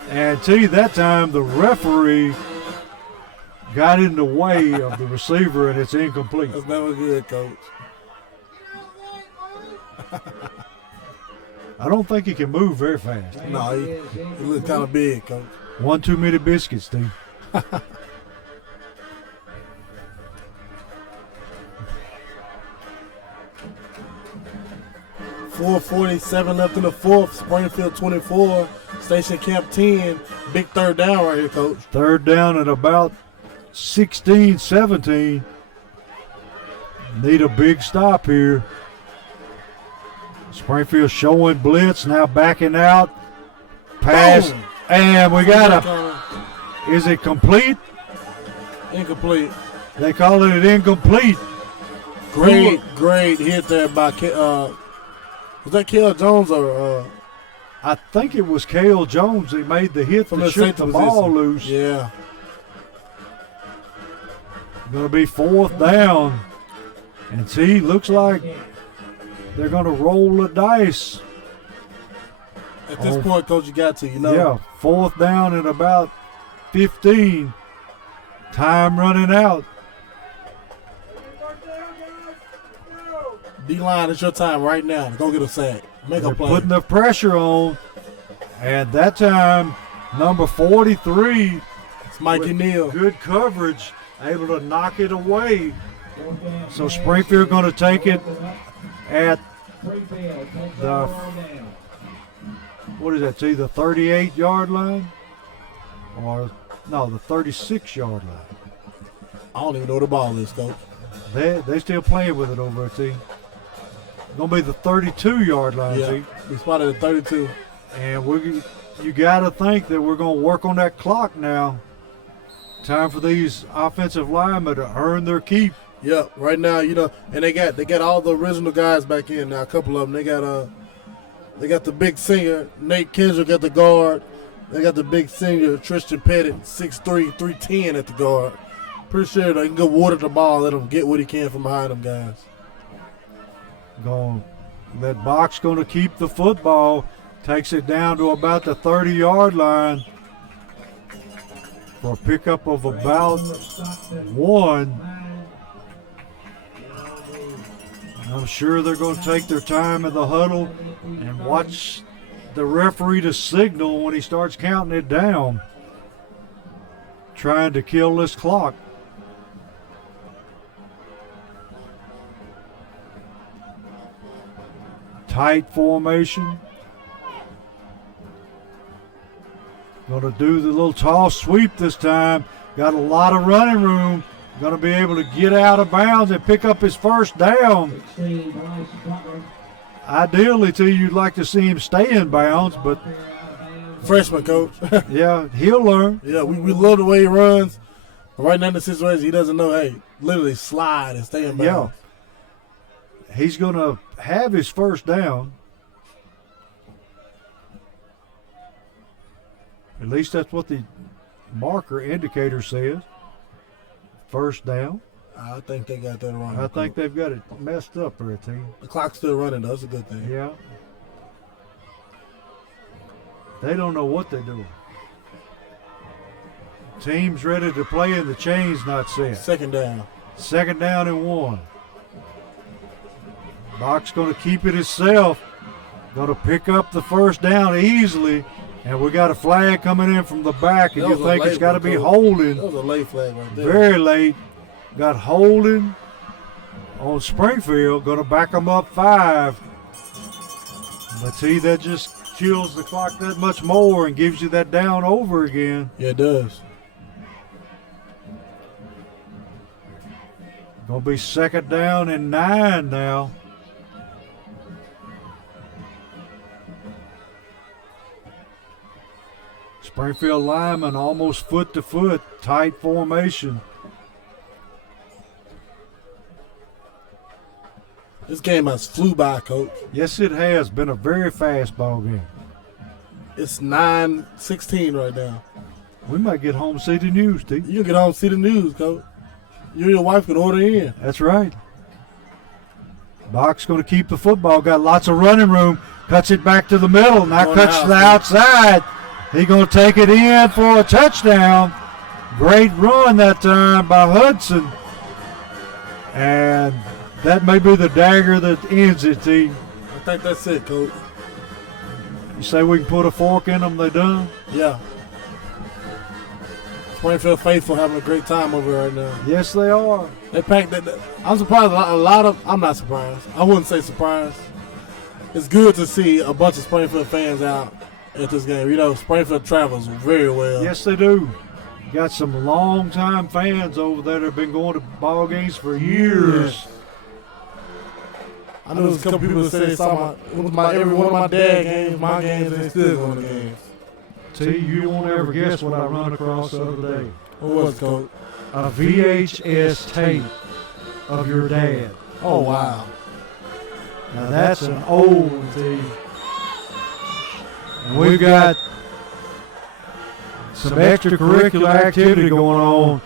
And T, that time the referee got in the way of the receiver, and it's incomplete. That's never good, Coach. I don't think he can move very fast. No, he looks kind of big, Coach. One too many biscuits, Steve. 4:47 left in the fourth. Springfield 24, Station Camp 10. Big third down right here, Coach. Third down at about 16-17. Need a big stop here. Springfield showing blitz, now backing out. Pass, Boom. and we got is it complete? Incomplete. They call it incomplete. Great hit there by was that Kale Jones or I think it was Cale Jones. He made the hit from to the shoot safety the ball position. loose. Yeah. Going to be 4th down. And see, looks like they're going to roll the dice. At this point, Coach, you got to, Yeah, 4th down and about 15. Time running out. D-line, it's your time right now. Go get a sack. Make They're a play. putting the pressure on. And that time, number 43. It's Mikey Neal. Good coverage, able to knock it away. So Springfield going to take it at the, what is that, the 38-yard line? Or, no, the 36-yard line. I don't even know where the ball is, Coach. They still playing with it over at T. Going to be the 32-yard line, Yeah, T. we spotted at 32. And you got to think that we're going to work on that clock now. Time for these offensive linemen to earn their keep. Yeah, right now, and they got all the original guys back in now. A couple of them. They got the big singer Nate Kendrick at the guard. They got the big singer Tristan Pettit, 6'3", 310 at the guard. Pretty sure they can go water the ball, let him get what he can from behind them guys. That box going to keep the football. Takes it down to about the 30-yard line for a pickup of about 1. I'm sure they're going to take their time in the huddle and watch the referee to signal when he starts counting it down, trying to kill this clock. Tight formation. Going to do the little toss sweep this time. Got a lot of running room. Going to be able to get out of bounds and pick up his first down. Ideally, too, you'd like to see him stay in bounds, but Freshman, Coach. yeah, he'll learn. Yeah, we love the way he runs. But right now in the situation, he doesn't know, hey, literally slide and stay in bounds. Yeah. He's going to have his first down. At least that's what the marker indicator says. First down. I think they got that wrong. I think they've got it messed up there, team. The clock's still running, though. That's a good thing. Yeah. They don't know what they're doing. Team's ready to play and the chain's not set. Second down. 2nd down and 1. Box going to keep it itself. Going to pick up the first down easily. And we got a flag coming in from the back, and you think it's got to be holding. That was a late flag right there. Very late. Got holding on Springfield. Going to back them up 5. But see, that just kills the clock that much more and gives you that down over again. Yeah, it does. Going to be 2nd down and 9 now. Springfield lineman almost foot to foot, tight formation. This game has flew by, Coach. Yes, it has been a very fast ball game. It's 9:16 right now. We might get home and see the news, T. You can get home and see the news, Coach. You and your wife can order in. That's right. Box going to keep the football. Got lots of running room. Cuts it back to the middle. Now cuts to the outside. He's going to take it in for a touchdown. Great run that time by Hudson. And that may be the dagger that ends it, T. I think that's it, Coach. You say we can put a fork in them, they done? Yeah. Springfield faithful having a great time over there right now. Yes, they are. They packed that. I'm surprised. I'm not surprised. I wouldn't say surprised. It's good to see a bunch of Springfield fans out at this game. You know, Springfield travels very well. Yes, they do. got some long-time fans over there that have been going to ball games for years. I know there's a couple people that say every one of my dad games, my games, and they still going to games. T, you won't ever guess what I run across the other day. What was it, Coach? A VHS tape of your dad. Oh, wow. Now that's an old one, T. And we've got some extracurricular activity going on,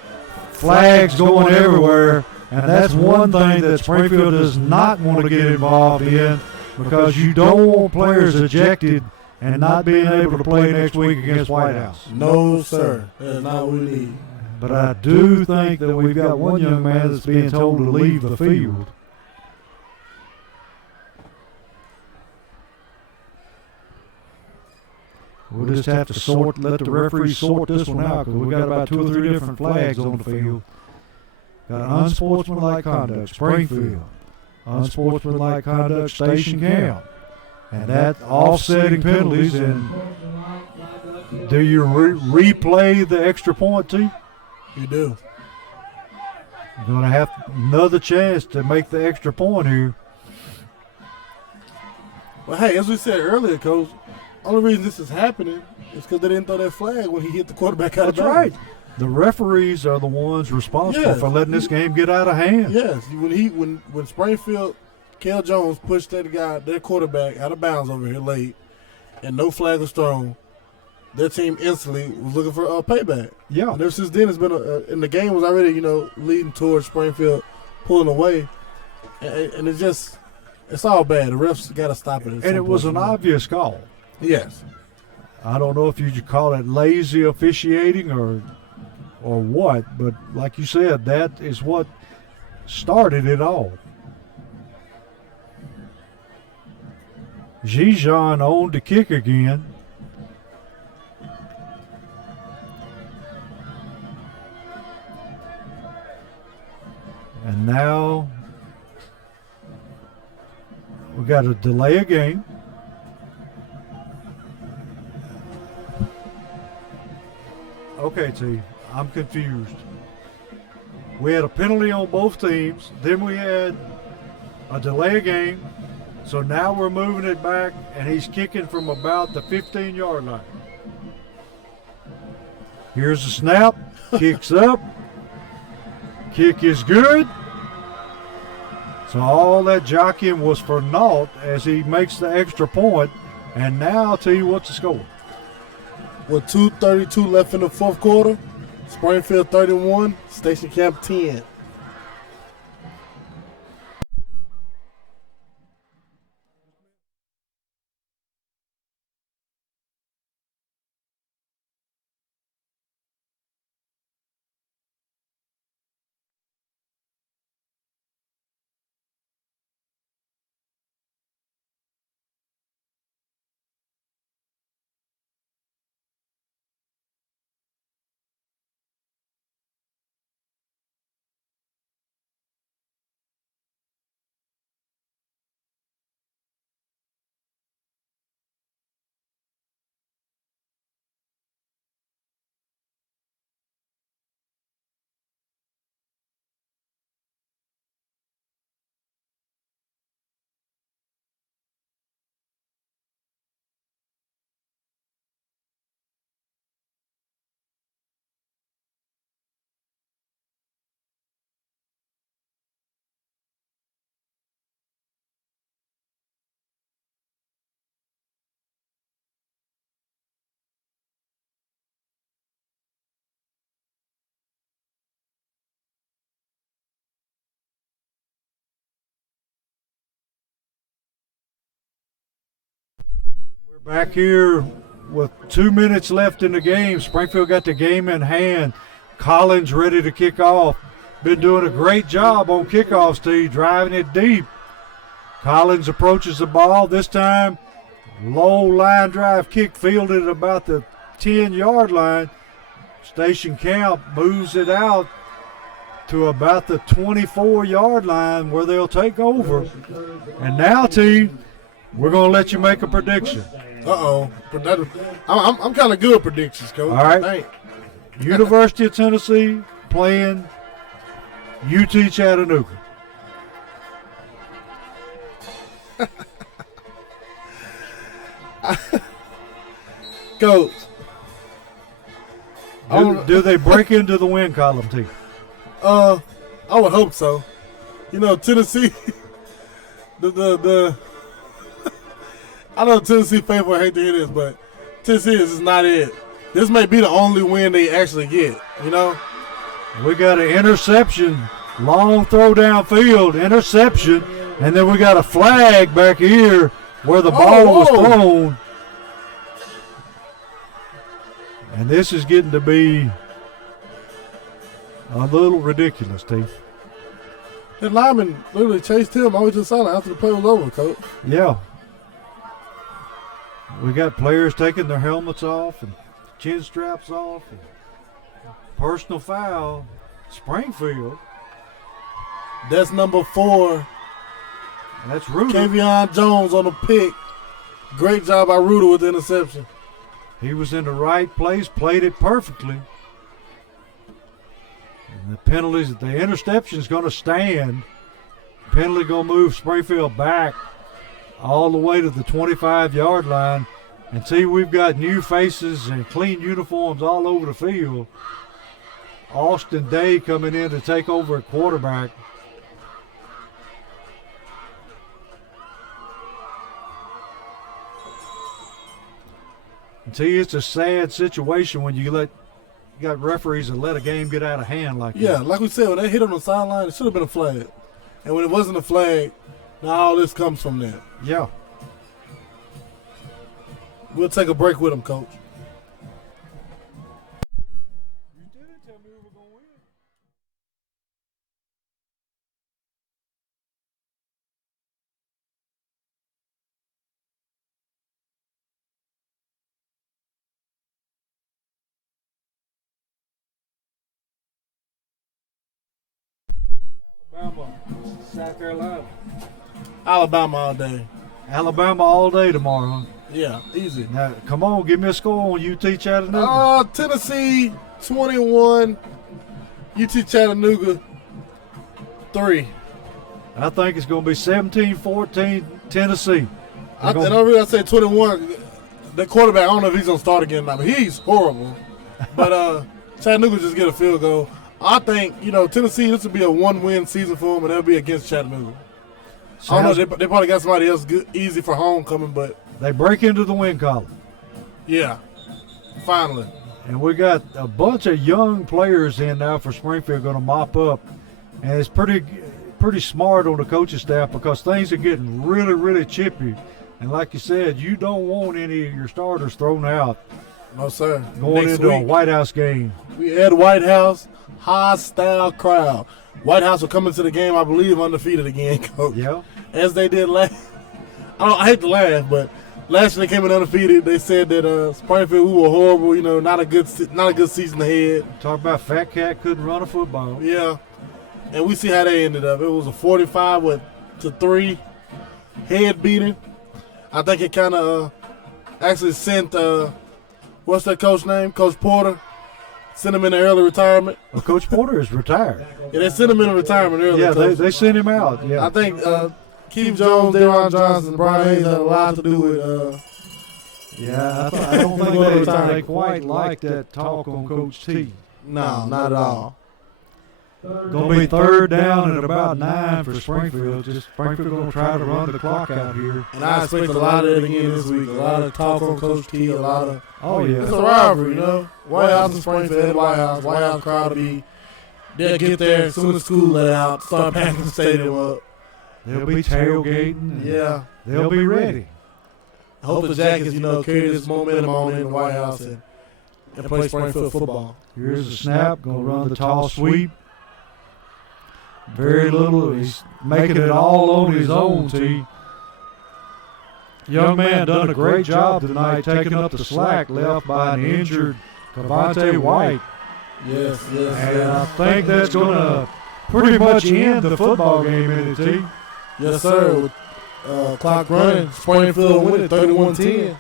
flags going everywhere, and that's one thing that Springfield does not want to get involved in, because you don't want players ejected and not being able to play next week against White House. No, sir. That's not what we need. But I do think that we've got one young man that's being told to leave the field. We'll just have to let the referees sort this one out, because we've got about 2 or 3 different flags on the field. Got unsportsmanlike conduct, Springfield. Unsportsmanlike conduct, Station Camp. And that offsetting penalties. And do you replay the extra point, T? You do. You're going to have another chance to make the extra point here. Well, hey, as we said earlier, Coach, only reason this is happening is because they didn't throw that flag when he hit the quarterback out of bounds. That's right. The referees are the ones responsible for letting this game get out of hand. Yes, when Springfield, Kel Jones pushed their quarterback out of bounds over here late, and no flag was thrown, their team instantly was looking for a payback. Yeah. And ever since then, it's been and the game was already leading towards Springfield pulling away, and it's all bad. The refs got to stop it. And it was an obvious call. Yes. I don't know if you could call it lazy officiating or what, but like you said, that is what started it all. Gijon on to kick again. And now we got to delay a game. Okay, T, I'm confused. We had a penalty on both teams. Then we had a delay of game. So now we're moving it back, and he's kicking from about the 15-yard line. Here's the snap. Kicks up. Kick is good. So all that jockeying was for naught as he makes the extra point. And now I'll tell you what's the score. With 2:32 left in the fourth quarter, Springfield 31, Station Camp 10. Back here with 2 minutes left in the game. Springfield got the game in hand. Collins ready to kick off. Been doing a great job on kickoffs, Steve, driving it deep. Collins approaches the ball. This time, low line drive kick fielded at about the 10-yard line. Station Camp moves it out to about the 24-yard line where they'll take over. And now, team, we're going to let you make a prediction. Uh-oh. I'm kind of good at predictions, Coach. All right. University of Tennessee playing UT Chattanooga. Coach. Do they break into the win column, T? I would hope so. You know, Tennessee. the I know Tennessee faithful hate to hear this, but Tennessee is not it. This may be the only win they actually get. You know. We got an interception, long throw downfield, interception, and then we got a flag back here where the ball was thrown. And this is getting to be a little ridiculous, T. The lineman literally chased him over to the sideline after the play was over, Coach. Yeah. We got players taking their helmets off and chin straps off. And personal foul, Springfield. That's number 4. That's Ruder. Kavion Jones on the pick. Great job by Ruder with the interception. He was in the right place, played it perfectly. And the penalties, the interception is going to stand. Penalty going to move Springfield back all the way to the 25-yard line. And see, we've got new faces and clean uniforms all over the field. Austin Day coming in to take over at quarterback. And see, it's a sad situation when you got referees that let a game get out of hand like that. Yeah, like we said, when they hit on the sideline, it should have been a flag. And when it wasn't a flag, now all this comes from that. Yeah. We'll take a break with them, Coach. You didn't tell me we were going to win. Alabama, South Carolina. Alabama all day. Alabama all day tomorrow, huh? Yeah, easy. Now, come on, give me a score on UT Chattanooga. Tennessee 21, UT Chattanooga 3. I think it's going to be 17-14 Tennessee. I really say 21. The quarterback, I don't know if he's going to start again now, but he's horrible. But Chattanooga just get a field goal. I think, Tennessee, this will be a one-win season for them, and they'll be against Chattanooga. I don't know, they probably got somebody else good, easy for homecoming, but. They break into the win column. Yeah, finally. And we got a bunch of young players in now for Springfield going to mop up. And it's pretty smart on the coaching staff because things are getting really, really chippy. And like you said, you don't want any of your starters thrown out. No, sir. Going into a White House game. We had White House, hostile crowd. White House will come into the game, I believe, undefeated again, Coach. Yeah. As they did last. I hate to laugh, but last year they came in undefeated. They said that Springfield, we were horrible. Not a good season ahead. Talk about Fat Cat couldn't run a football. Yeah, and we see how they ended up. It was a 45-3 head beating. I think it kind of actually sent what's that coach name? Coach Porter. Sent him into early retirement. Well, Coach Porter is retired. Yeah, they sent him into retirement early. Yeah, they sent him out. Yeah, I think Keith Jones, Deron Johnson, Brian Hayes had a lot to do with. Yeah, I don't think they quite like that talk on Coach T. No, not at all. Going to be third down and about 9 for Springfield. Just Springfield going to try to run the clock out here. And I expect a lot of it again this week. A lot of talk on Coach T. A lot of. Oh yeah, it's a rivalry, White House and Springfield, White House crowd will be. They'll get there as soon as school let out. Start packing the stadium up. They'll be tailgating. Yeah, they'll be ready. I hope the Jackets, carry this momentum on in the White House and play Springfield football. Here's the snap. Going to run the tall sweep. Very little. He's making it all on his own, T. Young man done a great job tonight taking up the slack left by an injured Cavante White. Yes. And I think that's going to pretty much end the football game in it, T. Yes, sir. With clock running, Springfield winning 31-10.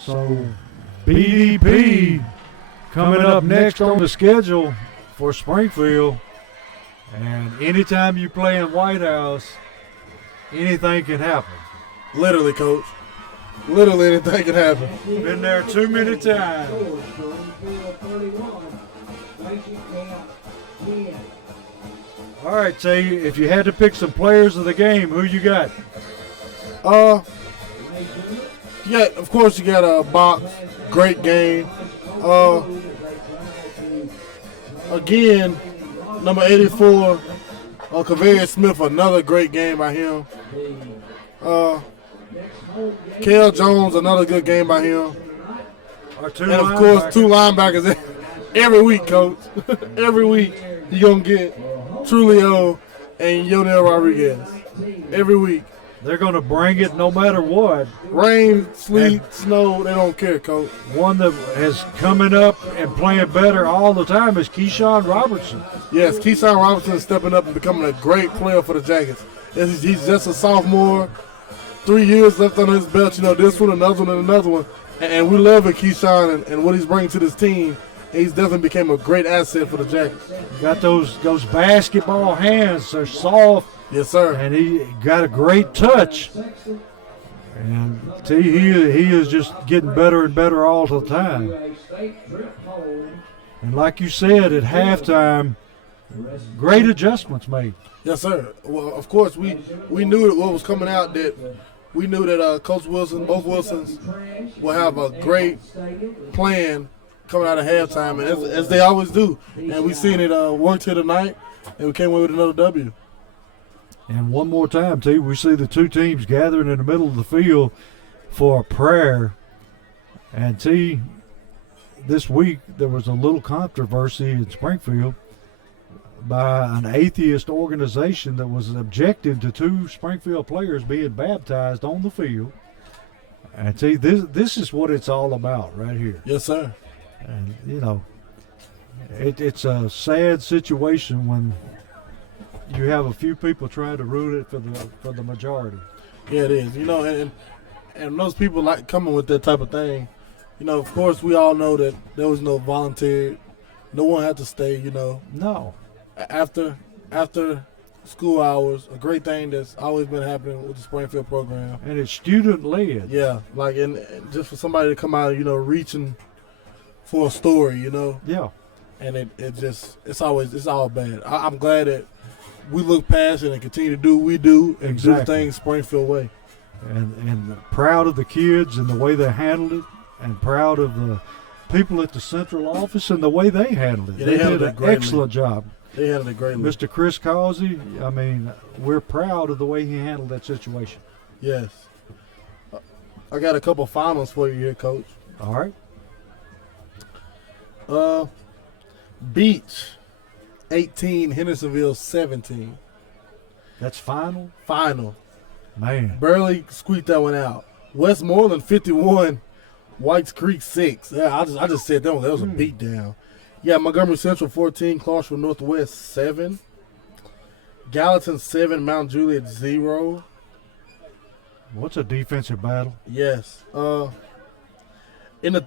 So BDP Coming up next on the schedule for Springfield, and anytime you play in White House, anything can happen. Literally, Coach. Literally anything can happen. Been there too many times. All right, T, if you had to pick some players of the game, who you got? Yeah, of course you got a Box. Great game. Again, number 84, Kavarius Smith, another great game by him. Kel Jones, another good game by him. And of course, two linebackers every week, Coach. Every week you're going to get Trulio and Yonel Rodriguez. Every week. They're going to bring it no matter what. Rain, sleet, snow, they don't care, Coach. One that is coming up and playing better all the time is Keyshawn Robertson. Yes, Keyshawn Robertson is stepping up and becoming a great player for the Jackets. He's just a sophomore, 3 years left on his belt. You know, this one, another one, and another one. And we love it, Keyshawn, and what he's bringing to this team. He's definitely became a great asset for the Jackets. Got those basketball hands. They're soft. Yes, sir. And he got a great touch. And he is just getting better and better all the time. And like you said, at halftime, great adjustments made. Yes, sir. Well, of course, we knew that what was coming out, that we knew that Coach Wilson, both Wilsons, will have a great plan coming out of halftime, and as they always do. And we seen it work here tonight, and we came away with another W. And one more time, T, we see the two teams gathering in the middle of the field for a prayer. And T, this week there was a little controversy in Springfield by an atheist organization that was objecting to two Springfield players being baptized on the field. And T, this is what it's all about right here. Yes, sir. And, you know, it's a sad situation when you have a few people trying to root it for the majority. Yeah, it is. You know, and those people like coming with that type of thing. You know, of course, we all know that there was no volunteer. No one had to stay, you know. No. After school hours, a great thing that's always been happening with the Springfield program. And it's student-led. Yeah, like, and just for somebody to come out, you know, reaching for a story, you know. Yeah. And it's all bad. I'm glad that we look past it and continue to do what we do and do things Springfield way. And proud of the kids and the way they handled it, and proud of the people at the central office and the way they handled it. Yeah, they did an excellent job. They handled it greatly. Mr. Chris Causey, I mean, we're proud of the way he handled that situation. Yes. I got a couple finals for you here, Coach. All right. Beach, 18, Hendersonville, 17. That's final? Final. Man. Barely squeaked that one out. Westmoreland, 51, Whites Creek, 6. Yeah, I just said that was a beatdown. Yeah, Montgomery Central, 14, Clarksville Northwest, 7. Gallatin, 7, Mount Juliet, 0. What's a defensive battle? Yes. In the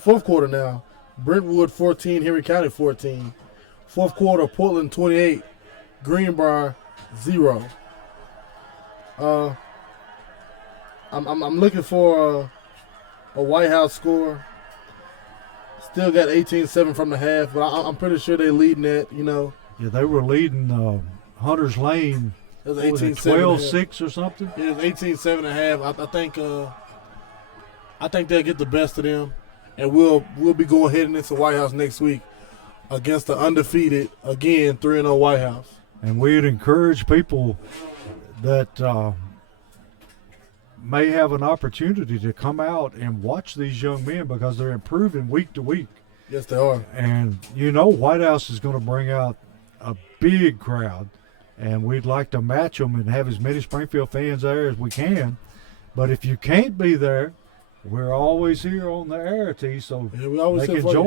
fourth quarter now, Brentwood 14, Henry County 14. Fourth quarter, Portland 28, Greenbrier 0. I'm looking for a White House score. Still got 18-7 from the half, but I'm pretty sure they're leading that, you know. Yeah, they were leading Hunter's Lane. It was 12-6 or something? Yeah, it was 18-7 and a half. I think they'll get the best of them, and we'll be going heading into White House next week against the undefeated, again, 3-0 White House. And we'd encourage people that may have an opportunity to come out and watch these young men, because they're improving week to week. Yes, they are. And, you know, White House is going to bring out a big crowd, and we'd like to match them and have as many Springfield fans there as we can. But if you can't be there, we're always here on the air, T, so yeah, we always they can join